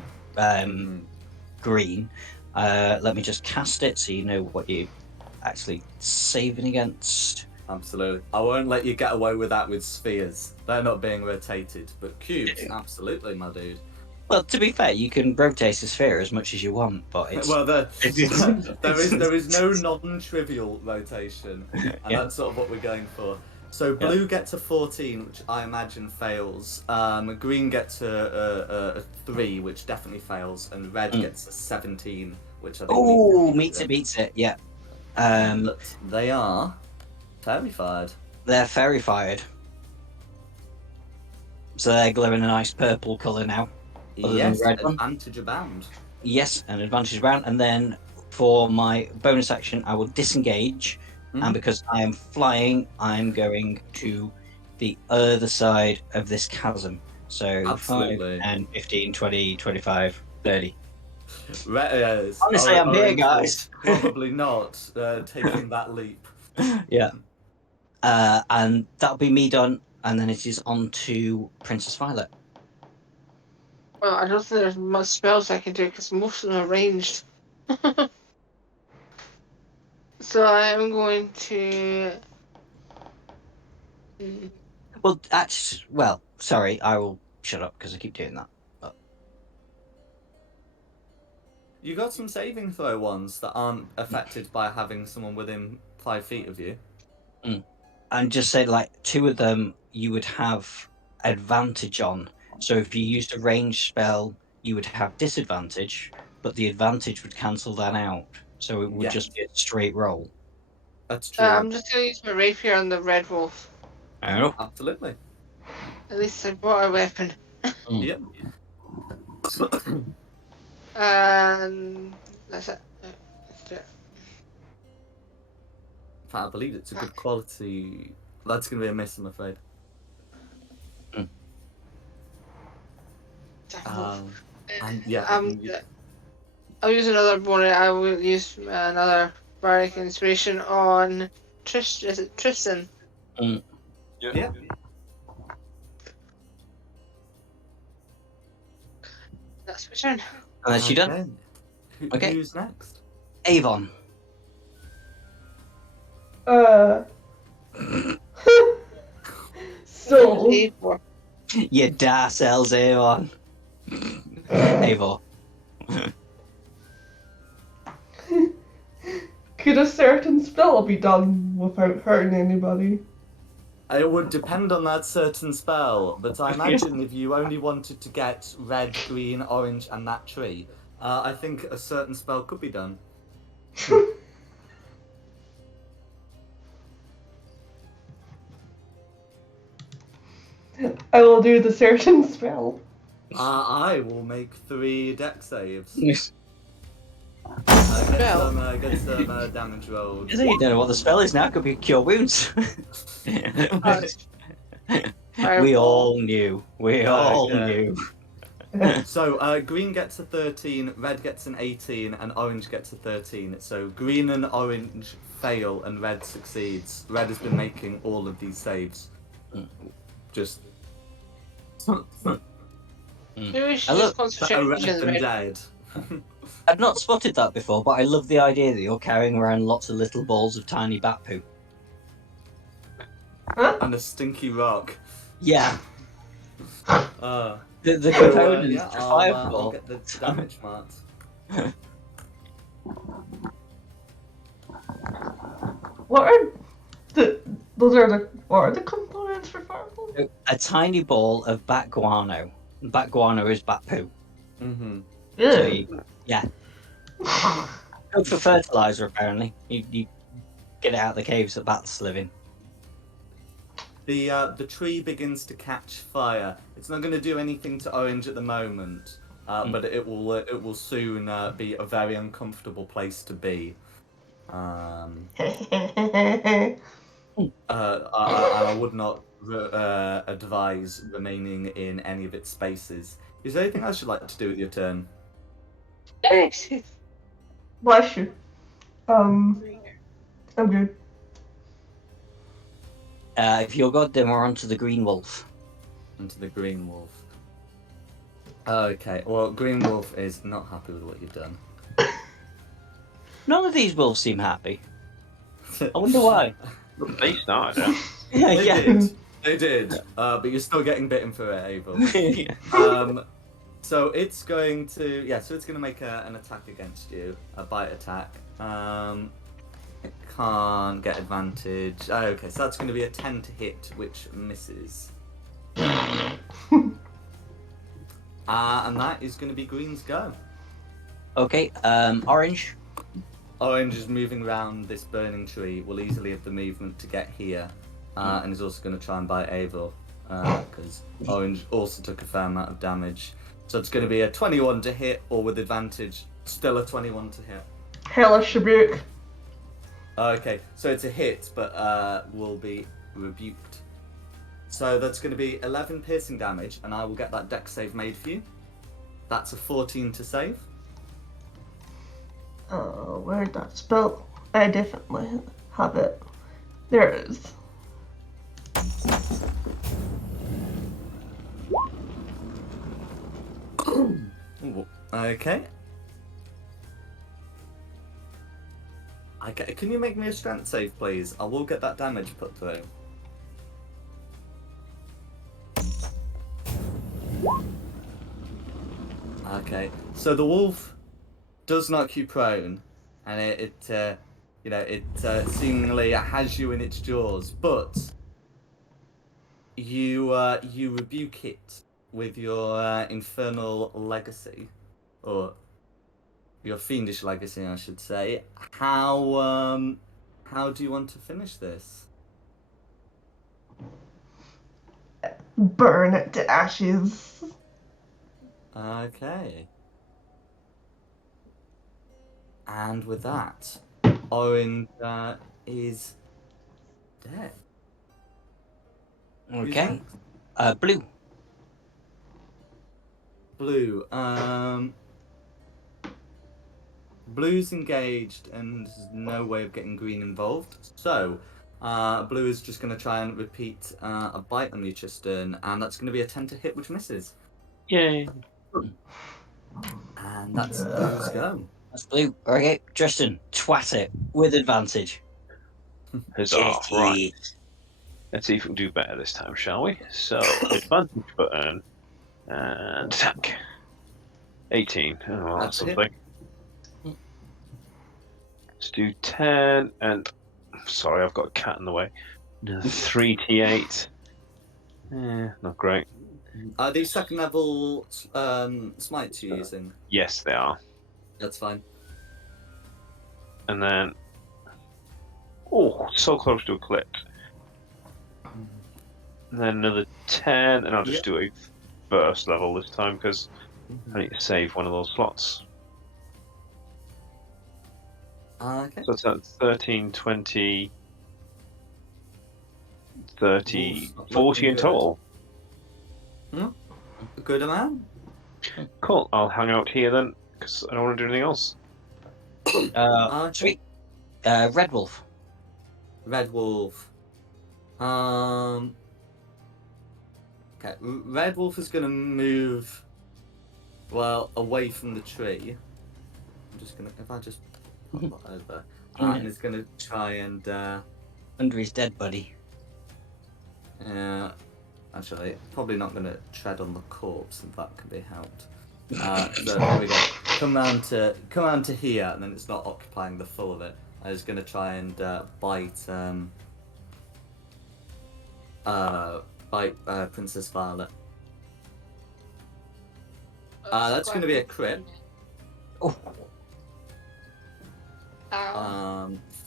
green. Let me just cast it so you know what you're actually saving against. Absolutely. I won't let you get away with that with spheres. They're not being rotated, but cubes, absolutely, my dude. Well, to be fair, you can rotate a sphere as much as you want, but it's... Well, there is no non-trivial rotation, and that's sort of what we're going for. So blue gets a 14, which I imagine fails. Green gets a 3, which definitely fails, and red gets a 17, which I think... Oh, beats it, yeah. But they are fairy-fired. They're fairy-fired. So they're glowing a nice purple colour now. Yes, advantage abound. Yes, an advantage abound. And then for my bonus action, I will disengage. And because I am flying, I'm going to the other side of this chasm. So absolutely. 5, 10, 15, 20, 25, 30. Honestly, I'm here, guys. Probably not taking that leap. Yeah. And that'll be me done. And then it is on to Princess Violet. Well, I don't think there's much spells I can do because most of them are ranged. So I am going to. Well, sorry, I will shut up because I keep doing that. But... You got some saving throw ones that aren't affected by having someone within 5 feet of you. And just say, like, 2 of them you would have advantage on. So if you used a range spell, you would have disadvantage, but the advantage would cancel that out. So it would just be a straight roll. That's true. I'm just going to use my rapier on the red wolf. Oh. Absolutely. At least I bought a weapon. Yep. And that's it. Let's do it. In fact, I believe it's a good quality. That's going to be a miss, I'm afraid. And yeah. I'll use another bonus. I will use another bardic inspiration on Is it Tristan? Yeah. That's my turn. And that's you done. Okay. Who's next? Avon. So. You da cells, Avon. Avon. Could a certain spell be done without hurting anybody? It would depend on that certain spell, but I imagine if you only wanted to get red, green, orange, and that tree, I think a certain spell could be done. I will do the certain spell. I will make 3 deck saves. Yes. Get some damage rolls. You don't know what the spell is now. It could be Cure Wounds. We all knew. We all knew. So, green gets a 13, red gets an 18, and orange gets a 13. So, green and orange fail, and red succeeds. Red has been making all of these saves. Just... I love red and dead. I've not spotted that before, but I love the idea that you're carrying around lots of little balls of tiny bat poo. Huh? And a stinky rock. Yeah. The components for fireball. I'll get the damage marks. What are the components for fireball? A tiny ball of bat guano. Bat guano is bat poo. Mm-hmm. Yeah. Good for fertilizer, apparently. You get it out of the caves that bats live in. The tree begins to catch fire. It's not going to do anything to orange at the moment, but it will soon be a very uncomfortable place to be. I would not advise remaining in any of its spaces. Is there anything else you'd like to do with your turn? Bless you. I'm good. If you're good, then we're on to the green wolf. Onto the green wolf. Okay, well, green wolf is not happy with what you've done. None of these wolves seem happy. I wonder why. They started Yeah. They did. But you're still getting bitten for it, Abel. So it's going to, make an attack against you, a bite attack. It can't get advantage. Oh, okay, so that's going to be a 10 to hit, which misses. And that is going to be green's go. Okay, orange. Orange is moving around this burning tree, will easily have the movement to get here, and is also going to try and bite Avil, because Orange also took a fair amount of damage. So it's going to be a 21 to hit, or with advantage, still a 21 to hit. Hellish rebuke. Okay, so it's a hit, but will be rebuked. So that's going to be 11 piercing damage, and I will get that dex save made for you. That's a 14 to save. Where'd that spell? I definitely have it. There it is. Okay. Can you make me a strength save, please? I will get that damage put through. Okay, so the wolf does knock you prone, and it seemingly has you in its jaws, but you rebuke it with your infernal legacy, or your fiendish legacy, I should say. How do you want to finish this? Burn it to ashes. Okay. And with that, Owen is dead. Okay. Blue. Blue. Blue's engaged and there's no way of getting green involved. So, Blue is just going to try and repeat a bite on you, Tristan, and that's going to be a 10 to hit, which misses. Yay. And that's Blue's go. That's Blue. Okay, Tristan, twat it with advantage. Huzzah. Right. Let's see if we can do better this time, shall we? So, advantage button and attack. 18. Oh, well, that's something. Let's do 10 and. Sorry, I've got a cat in the way. 3d8. Not great. Are these second level smites you're using? Yes, they are. That's fine. And then. Oh, so close to a crit. And then another 10, and I'll just do a first level this time because I need to save one of those slots. Okay. So that's 13, 20, 30, 40 in total. Good amount. Cool. I'll hang out here then because I don't want to do anything else. Sweet. Red Wolf. Red Wolf. Okay, Red Wolf is going to move, well, away from the tree. I'm just going to, if I just pop it over, and it's going to try and... under his dead body. Actually, probably not going to tread on the corpse, if that can be helped. So here we go. Come round to here, and then it's not occupying the full of it. I was going to try and bite Princess Violet. That's going to be a crit. Oh.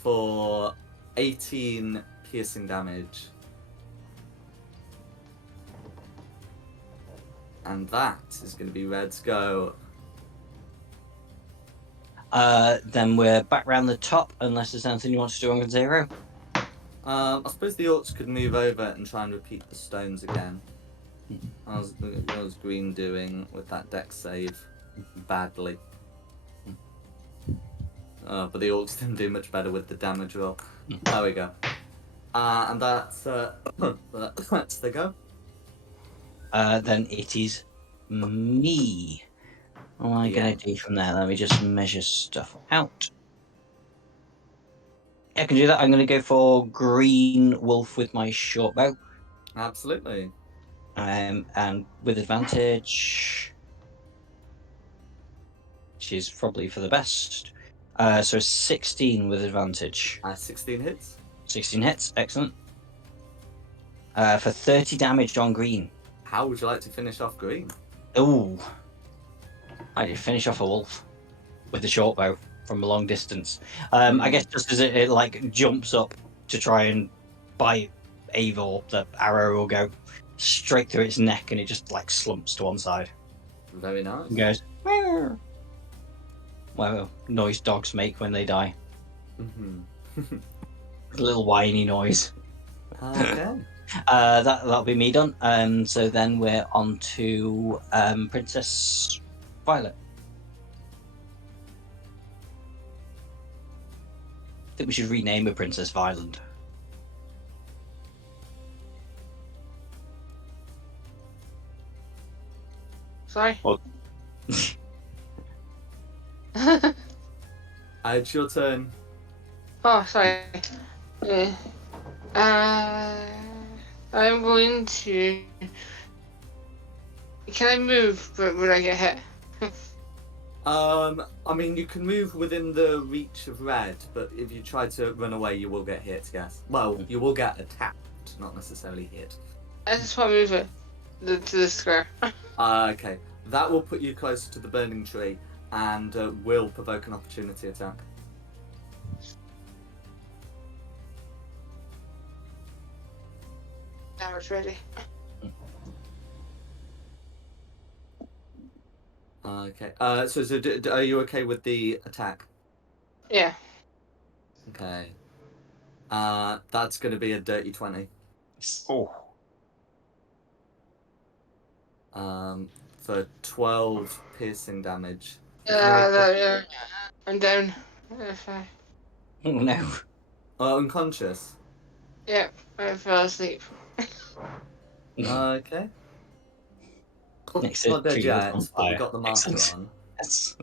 For 18 piercing damage. And that is going to be Red's go. Then we're back round the top, unless there's anything you want to do on zero. I suppose the orcs could move over and try and repeat the stones again. How's Green doing with that dex save? Badly. But the orcs didn't do much better with the damage roll. There we go. And that's the go. Then it is me. What am I going to do from there? Let me just measure stuff out. I can do that. I'm going to go for Green Wolf with my short bow. Absolutely. And with advantage, which is probably for the best. So 16 with advantage. 16 hits. 16 hits, excellent. For 30 damage on Green. How would you like to finish off Green? Ooh. I did finish off a wolf with the short bow from a long distance. I guess just as it like jumps up to try and bite Eivor, the arrow will go straight through its neck and it just like slumps to one side. Very nice. And goes, meow. Whatever noise dogs make when they die. Mm-hmm. A little whiny noise. Okay. That'll be me done. So then we're on to Princess Violet. I think we should rename her Princess Violet. Sorry. Well, It's your turn. Oh, sorry. Yeah. I'm going to. Can I move? But would I get hit? I mean, you can move within the reach of red, but if you try to run away, you will get hit, yes. Well, you will get attacked, not necessarily hit. I just want to move it to the square. Okay. That will put you closer to the burning tree and will provoke an opportunity attack. Now it's ready. Okay. So are you okay with the attack? Yeah. Okay. That's going to be a dirty 20. Oh. For 12 piercing damage. I'm down. Oh no. Unconscious. Yep, I fell asleep. Okay. Next to Not dead tree yet, on but we fire. got the marker Excellent. on. That's...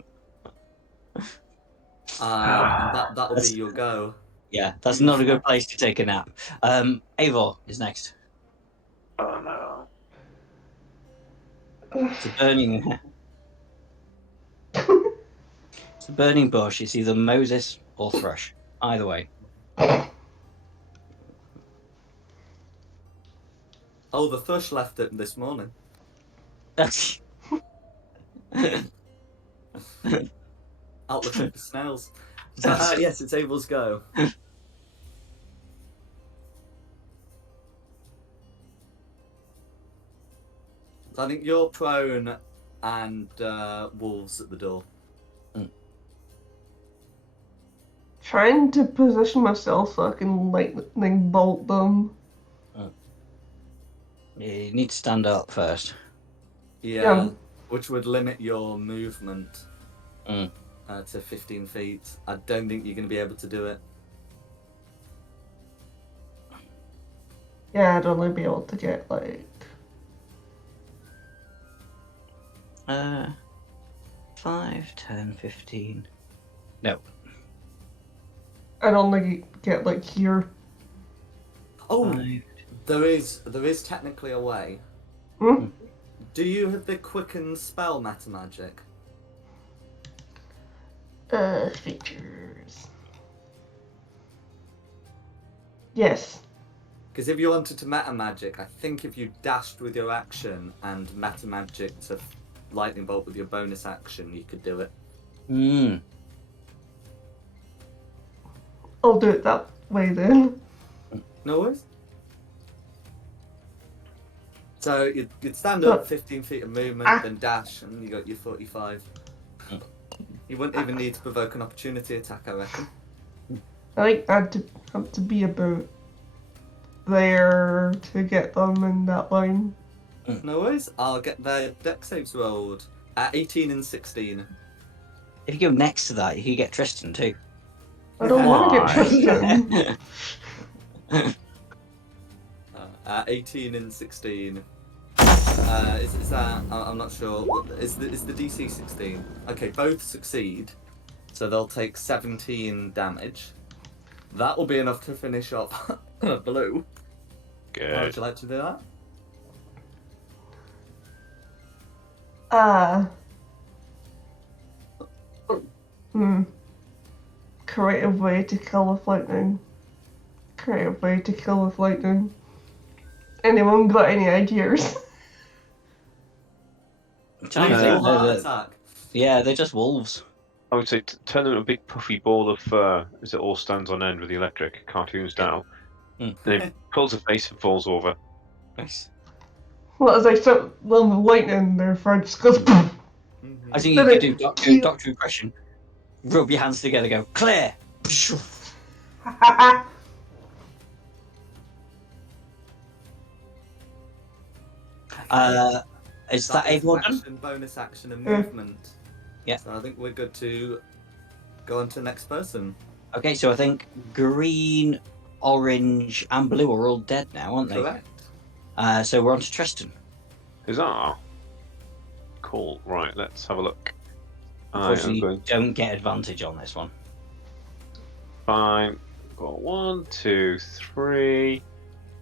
That'll be your go. Yeah, that's not a good place to take a nap. Eivor is next. Oh no. It's a burning bush. It's either Moses or Thrush. Either way. Oh, the thrush left it this morning. That's... Out looking for snails. But, yes, it's Abel's go. I think you're prone and wolves at the door. Trying to position myself so I can lightning bolt them. You need to stand up first. Yeah, which would limit your movement to 15 feet. I don't think you're going to be able to do it. Yeah, I'd only be able to get like... 5, 10, 15. No. I'd only get like here. Oh, 5. there is technically a way. Hmm? Do you have the quicken spell meta magic? Features. Yes. Because if you wanted to meta magic, I think if you dashed with your action and meta magic to lightning bolt with your bonus action, you could do it. I'll do it that way then. No worries. So you'd stand up, 15 feet of movement, then dash, and you got your 45. You wouldn't even need to provoke an opportunity attack, I reckon. I think I'd have to be about there to get them in that line. No worries. I'll get their dex saves rolled at 18 and 16. If you go next to that, you can get Tristan too. I don't want to get Tristan. At 18 and 16. Is that? I'm not sure. Is the DC 16? Okay, both succeed, so they'll take 17 damage. That will be enough to finish off Blue. Good. How would you like to do that? Creative way to kill with lightning. Creative way to kill with lightning. Anyone got any ideas? Yeah, they're just wolves. I would say turn them into a big puffy ball of fur as it all stands on end with the electric cartoon style. And it pulls a face and falls over. Nice. Well, as I start them with lightning, their friend just goes. I think you could do doctor impression. Rub your hands together, go clear. Is that Eivor done? Bonus action and movement. Yeah. So I think we're good to go on to the next person. Okay, so I think green, orange, and blue are all dead now, aren't they? Correct. So we're on to Tristan. Huzzah! Cool. Right, let's have a look. Unfortunately, you don't get advantage on this one. Fine. Got 1, 2, 3.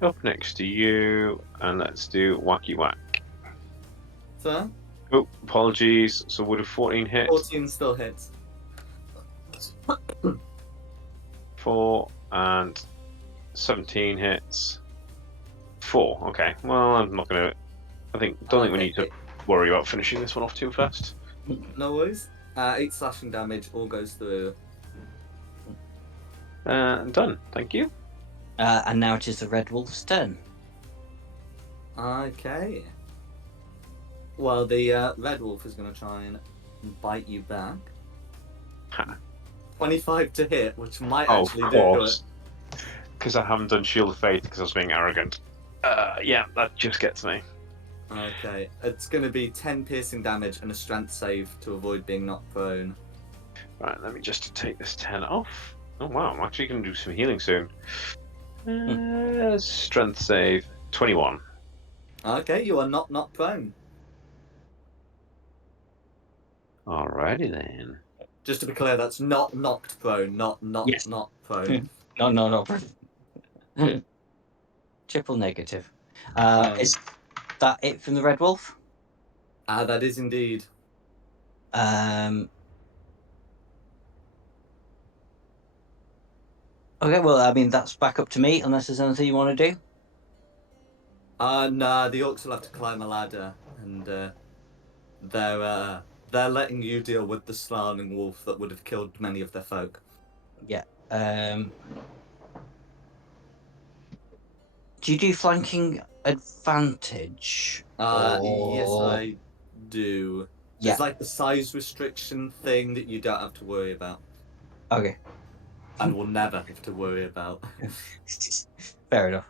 Up next to you, and let's do wacky whack. So, Oh, apologies. So would a 14 hit? 14 still hits. 4 and 17 hits. 4. Okay. Well, I'm not gonna. Don't think we need to worry about finishing this one off too fast. No worries. 8 slashing damage, all goes through. Done. Thank you. And now it is the Red Wolf's turn. Okay. Well, the Red Wolf is going to try and bite you back. Ha. 25 to hit, which might Oh, actually of do it. course. Because I haven't done Shield of Faith because I was being arrogant. Yeah, that just gets me. Okay, it's going to be 10 piercing damage and a strength save to avoid being knocked prone. Right, let me just take this 10 off. Oh wow, I'm actually going to do some healing soon. Strength save, 21. Okay, you are not knocked prone. Alrighty then. Just to be clear, that's not knocked prone, not Yes. prone. No. Triple negative. Is that it from the Red Wolf? That is indeed. Okay, well, I mean, that's back up to me, unless there's anything you want to do. Nah, the orcs will have to climb a ladder, and they're letting you deal with the snarling wolf that would have killed many of their folk. Yeah. Do you do flanking advantage? Yes, I do. Yeah. There's like the size restriction thing that you don't have to worry about. Okay. And will never have to worry about. Fair enough.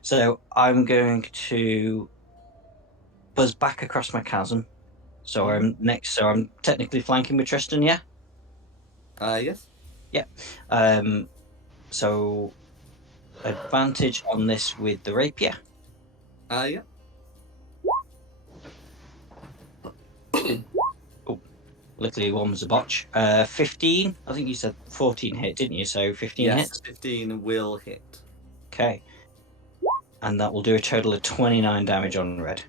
So I'm going to buzz back across my chasm. So I'm next. So I'm technically flanking with Tristan, yeah. Yes. Yeah. So advantage on this with the rapier. Yeah. Oh, luckily one was a botch. 15. I think you said 14 hit, didn't you? So 15 hits. 15 will hit. Okay. And that will do a total of 29 damage on red.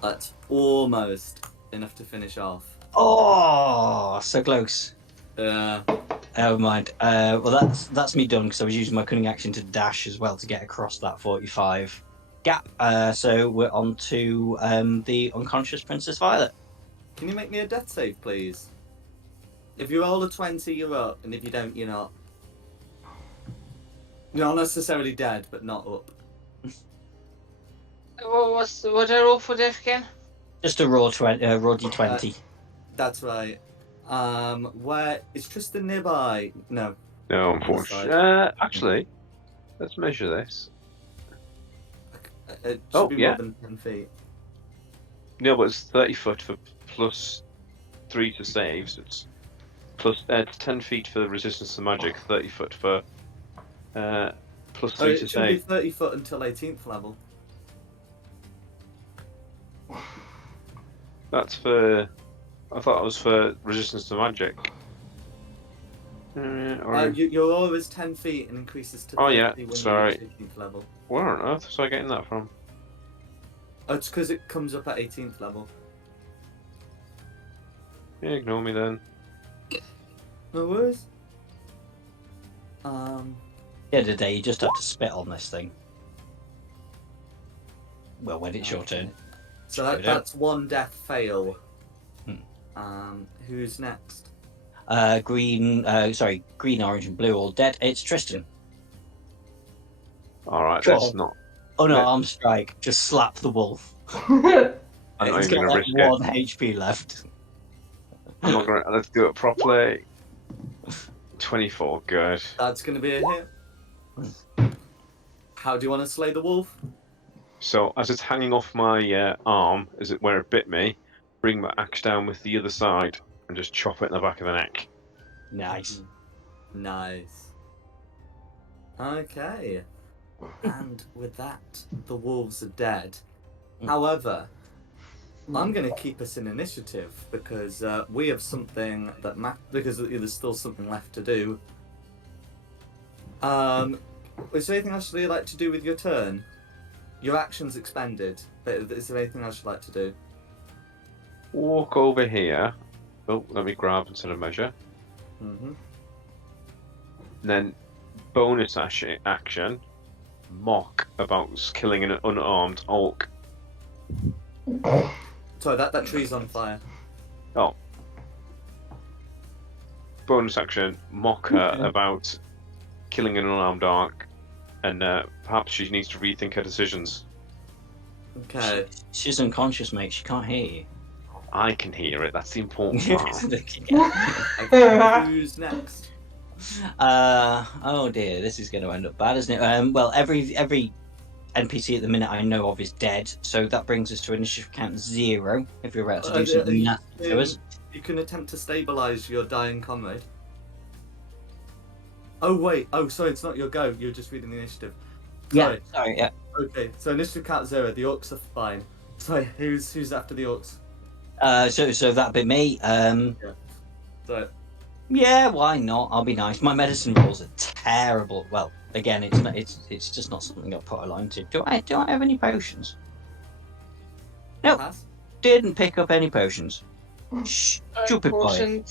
That's almost enough to finish off. Oh, so close. Never mind. Well, that's me done because I was using my cunning action to dash as well to get across that 45 gap. So we're on to the unconscious Princess Violet. Can you make me a death save, please? If you roll a 20, you're up, and if you don't, you're not. You're not necessarily dead, but not up. What did I roll for death again? Just a raw d20. That's right. Where is Tristan nearby? No. No, unfortunately. Actually, let's measure this. It should be more than 10 feet. No, but it's 30 foot for plus 3 to saves. It's plus 10 feet for resistance to magic, 30 foot for plus 3 to it should be save. 30 foot until 18th level. That's for. I thought it was for resistance to magic. Your aura is 10 feet and increases to 30 when you reach 18th level. Where on earth was I getting that from? Oh, it's because it comes up at 18th level. Yeah, ignore me then. No worries. The other day, you just have to spit on this thing. Well, when it's your turn. So that's one death fail. Who's next? Green, orange, and blue all dead. It's Tristan. Alright, that's not. Oh no, arm strike. Just slap the wolf. I'm not It's even got gonna like risk 1 HP left. I'm not gonna. Let's do it properly. 24, good. That's gonna be a hit. How do you want to slay the wolf? So, as it's hanging off my arm, as it where it bit me, bring my axe down with the other side and just chop it in the back of the neck. Nice. Nice. Okay. And with that, the wolves are dead. However, I'm going to keep us in initiative because we have something that because there's still something left to do. Is there anything else you'd like to do with your turn? your action's expended, but is there anything else you'd like to do? Walk over here. Oh, let me grab instead of measure. Mm-hmm. And then bonus action, mock about killing an unarmed orc. Sorry, that tree's on fire. Oh. Bonus action, mock her about killing an unarmed orc, and perhaps she needs to rethink her decisions. Okay. She's unconscious, mate. She can't hear you. I can hear it. That's the important part. Okay, who's next? Oh dear, this is going to end up bad, isn't it? Well, every NPC at the minute I know of is dead, so that brings us to initiative count 0. If you're about to do something nasty to us, you can attempt to stabilize your dying comrade. Oh wait, sorry, it's not your go. You're just reading the initiative. Sorry. Yeah, sorry, yeah. Okay, so initiative count 0. The orcs are fine. Sorry, who's after the orcs? So that'd be me. Yeah. So. Yeah, why not? I'll be nice. My medicine rolls are terrible. Well, again, it's just not something I've put a line to. Do I have any potions? Nope. Didn't pick up any potions. Stupid boy.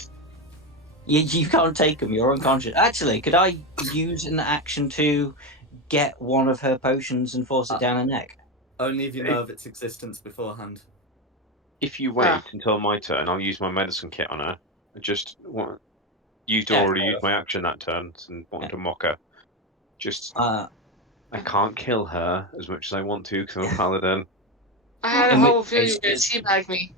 You can't take them. You're unconscious. Actually, could I use an action to get one of her potions and force it down her neck? Only if you know of its existence beforehand. If you wait until my turn, I'll use my medicine kit on her. I just already used my action that turn and wanted to mock her. I can't kill her as much as I want to because I'm a paladin. I had a whole feeling you were going to teabag me.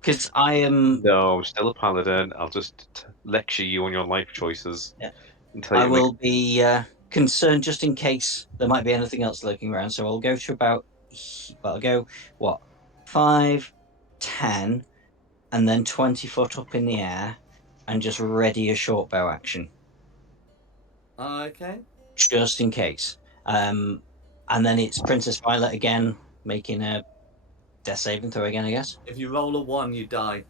Because I am... No, I'm still a paladin. I'll just lecture you on your life choices. Yeah. Until I will be concerned just in case there might be anything else lurking around. So I'll go to about... Well, I'll go, 5, 10, and then 20 foot up in the air, and just ready a short bow action. Okay. Just in case. And then it's Princess Violet again, making a death saving throw again, I guess. If you roll a 1, you die.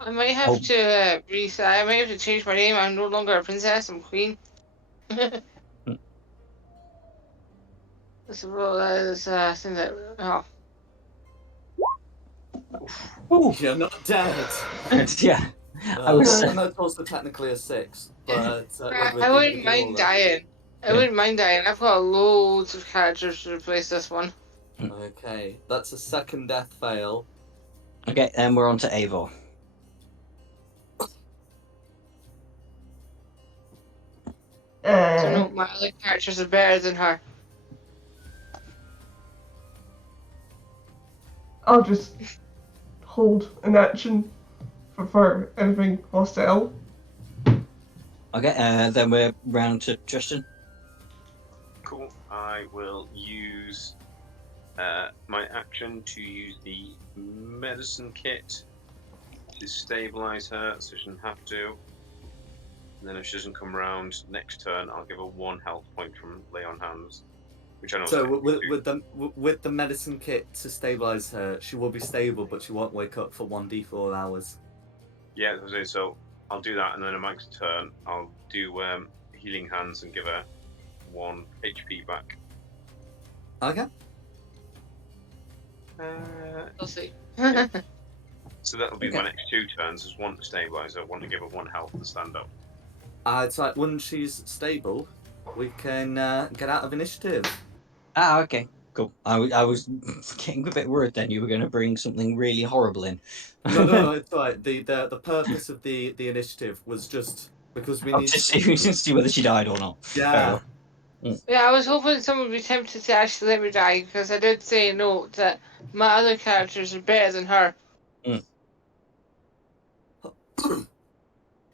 I might have to reset. I might have to change my name. I'm no longer a princess. I'm queen. This is thing that. Oh. Ooh. You're not dead. Yeah. And that's also technically a 6, but I wouldn't mind dying. I wouldn't mind dying. I've got loads of characters to replace this one. Okay, that's a second death fail. Okay, then we're on to Eivor. So no, my other characters are better than her. I'll just hold an action for anything hostile. Okay, then we're round to Tristan. Cool. I will use my action to use the medicine kit to stabilize her so she doesn't have to. And then if she doesn't come around next turn, I'll give her 1 health point from lay on hands, which I know. So with the medicine kit to stabilize her, she will be stable, but she won't wake up for 1d4 hours. Yeah, so I'll do that, and then on my next turn, I'll do healing hands and give her 1 HP back. Okay. I'll see. So that'll be my next 2 turns. Is 1 to stabilize her, 1 to give her 1 health to stand up. It's like once she's stable, we can get out of initiative. Okay, cool. I was getting a bit worried then you were going to bring something really horrible in. No, it's right. The purpose of the initiative was just because we need to see whether she died or not. Yeah. Yeah, I was hoping someone would be tempted to actually let me die, because I did say no that my other characters are better than her.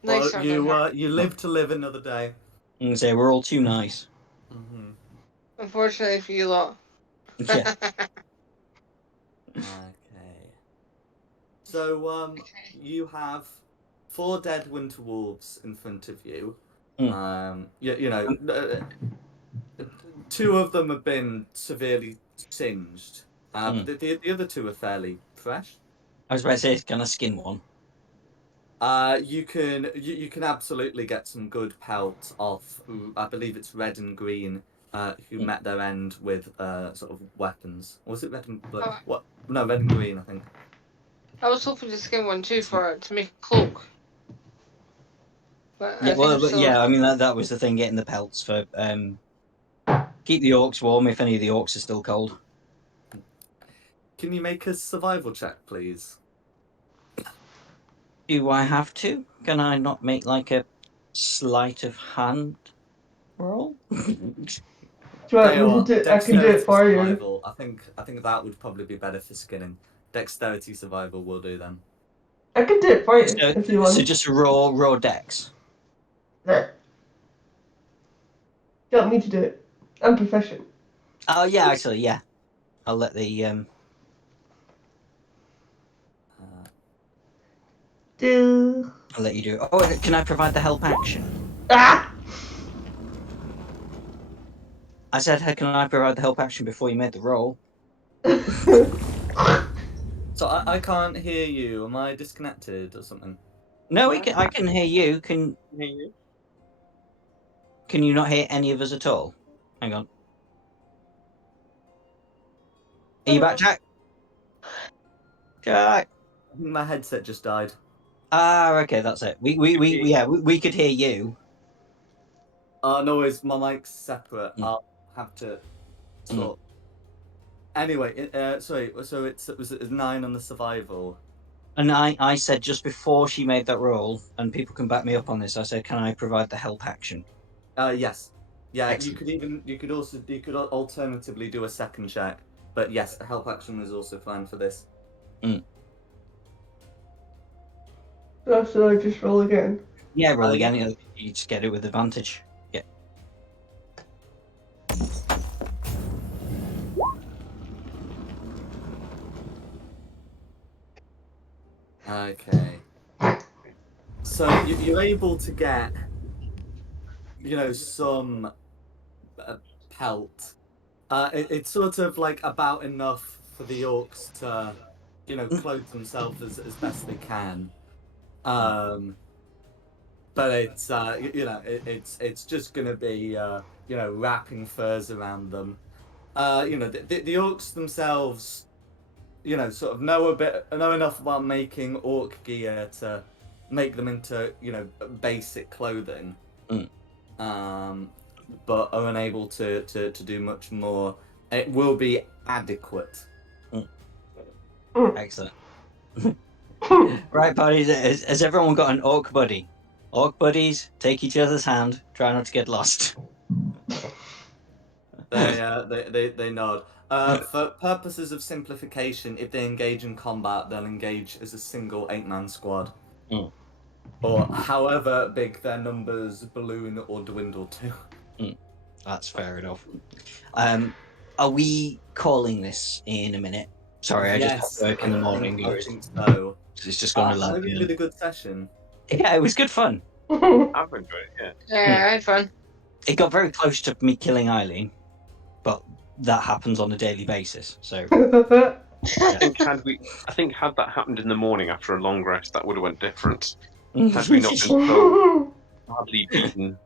Well, you live to live another day. So we're all too nice. Mm-hmm. Unfortunately for you lot. Yeah. Okay. So you have 4 dead winter wolves in front of you. You know, 2 of them have been severely singed. The other 2 are fairly fresh. I was about to say, can I skin one? You can absolutely get some good pelt off. I believe it's red and green who met their end with sort of weapons. Or was it red and blue? Oh. What? No, red and green, I think. I was hoping to skin one too to make a cloak. But Yeah, I mean that was the thing, getting the pelts for keep the orcs warm if any of the orcs are still cold. Can you make a survival check, please? Do I have to? Can I not make like a sleight of hand roll? Do you want me to do? I can do it for survival. You. I think that would probably be better for skinning. Dexterity survival will do then. I can do it for you if you want. So just a raw dex. There. You want me to do it? I'm proficient. Oh yeah, actually, yeah. I'll let the Do. I'll let you do it. Oh, can I provide the help action? Ah! I said, hey, can I provide the help action before you made the roll? So I can't hear you. Am I disconnected or something? No, I can hear you. Can you not hear any of us at all? Hang on. Are you back, Jack? Jack. I think my headset just died. Ah, okay, that's it. We could hear you. No, my mic's separate. I'll have to sort. Anyway, sorry. So it was 9 on the survival. And I said just before she made that roll, and people can back me up on this. I said, can I provide the help action? Yes. Yeah. Excellent. You could alternatively do a second check, but yes, a help action is also fine for this. So I just roll again? Yeah, roll again. You just get it with advantage. Yeah. Okay. So you're able to get, some pelt. It's sort of like about enough for the orcs to, clothe themselves as best they can. But it's it's just gonna be wrapping furs around them. The orcs themselves, sort of know enough about making orc gear to make them into basic clothing. But are unable to do much more. It will be adequate. Excellent. Right, buddies. Has everyone got an orc buddy? Orc buddies, take each other's hand. Try not to get lost. They nod. For purposes of simplification, if they engage in combat, they'll engage as a single 8-man squad. Or however big their numbers balloon or dwindle to. That's fair enough. Are we calling this in a minute? Sorry, I just work in the morning. I think so. It's just gone to I think we did a good session. Yeah, it was good fun. I've enjoyed it, Yeah, I had fun. It got very close to me killing Eileen, but that happens on a daily basis. So I think had that happened in the morning after a long rest, that would have went different. Had we not been so badly beaten.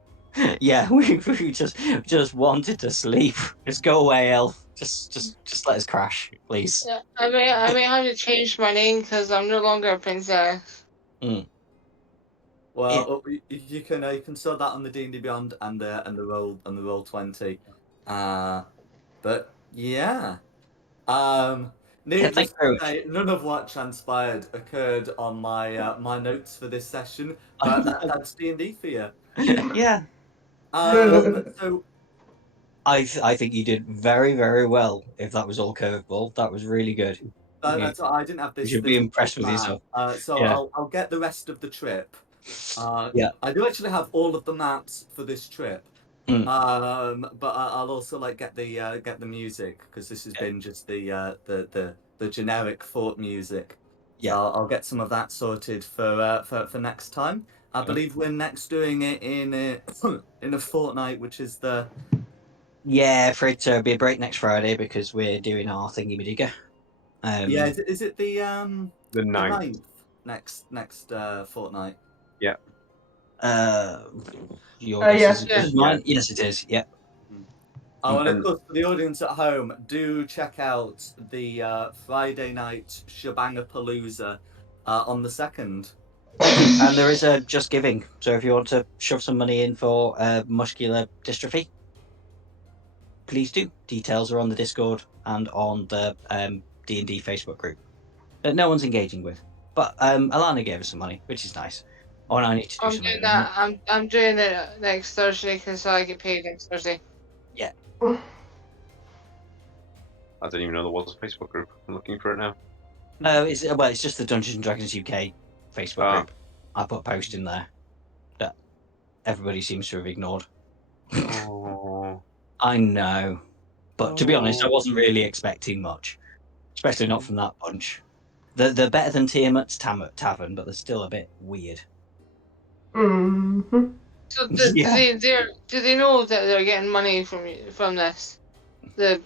Yeah, we just wanted to sleep. Just go away, Elf. Just let us crash, please. Yeah, I may have to change my name because I'm no longer a princess. Well, you can sort that on the D&D Beyond and the Roll20. But yeah. Needless to say, none of what transpired occurred on my my notes for this session, but that's D&D for you. Yeah. So I think you did very, very well. If that was all curveball, that was really good. I didn't have this. You should be impressed with yourself. So yeah. I'll get the rest of the trip. Yeah. I do actually have all of the maps for this trip. But I'll also get the music because this has been just the generic fort music. Yeah. So I'll get some of that sorted for next time. I believe we're next doing it in a fortnight, which is the. Yeah, for it to be a break next Friday because we're doing our thingy-majigger. Yeah, is it the 9th next fortnight? Yeah. Your guess is mine? Yes, it is. Yeah. Oh, and of course, for the audience at home, do check out the Friday night Shebangapalooza on the 2nd. And there is a Just Giving. So if you want to shove some money in for muscular dystrophy, please do. Details are on the Discord and on the D&D Facebook group that no one's engaging with. But Alana gave us some money, which is nice. Oh, and I need to do I'm something. doing that. I'm doing it next Thursday because I get paid next Thursday. Yeah. I didn't even know there was a Facebook group. I'm looking for it now. No, it's just the Dungeons and Dragons UK Facebook group. I put a post in there that everybody seems to have ignored. Oh. I know, but to be honest, I wasn't really expecting much, especially not from that bunch. They're better than Tiamat's Tavern, but they're still a bit weird. Mm-hmm. So do they know that they're getting money from this? The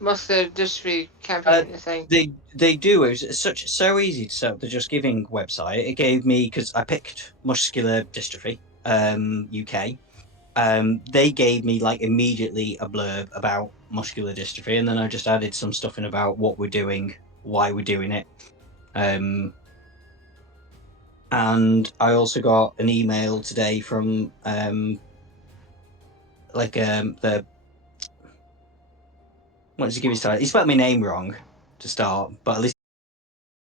muscular dystrophy campaign thing. They do. It was so easy to set up the Just Giving website. It gave me, because I picked muscular dystrophy UK. They gave me like immediately a blurb about muscular dystrophy, and then I just added some stuff in about what we're doing, why we're doing it. And I also got an email today from the what does he give his title? He spelled my name wrong to start, but at least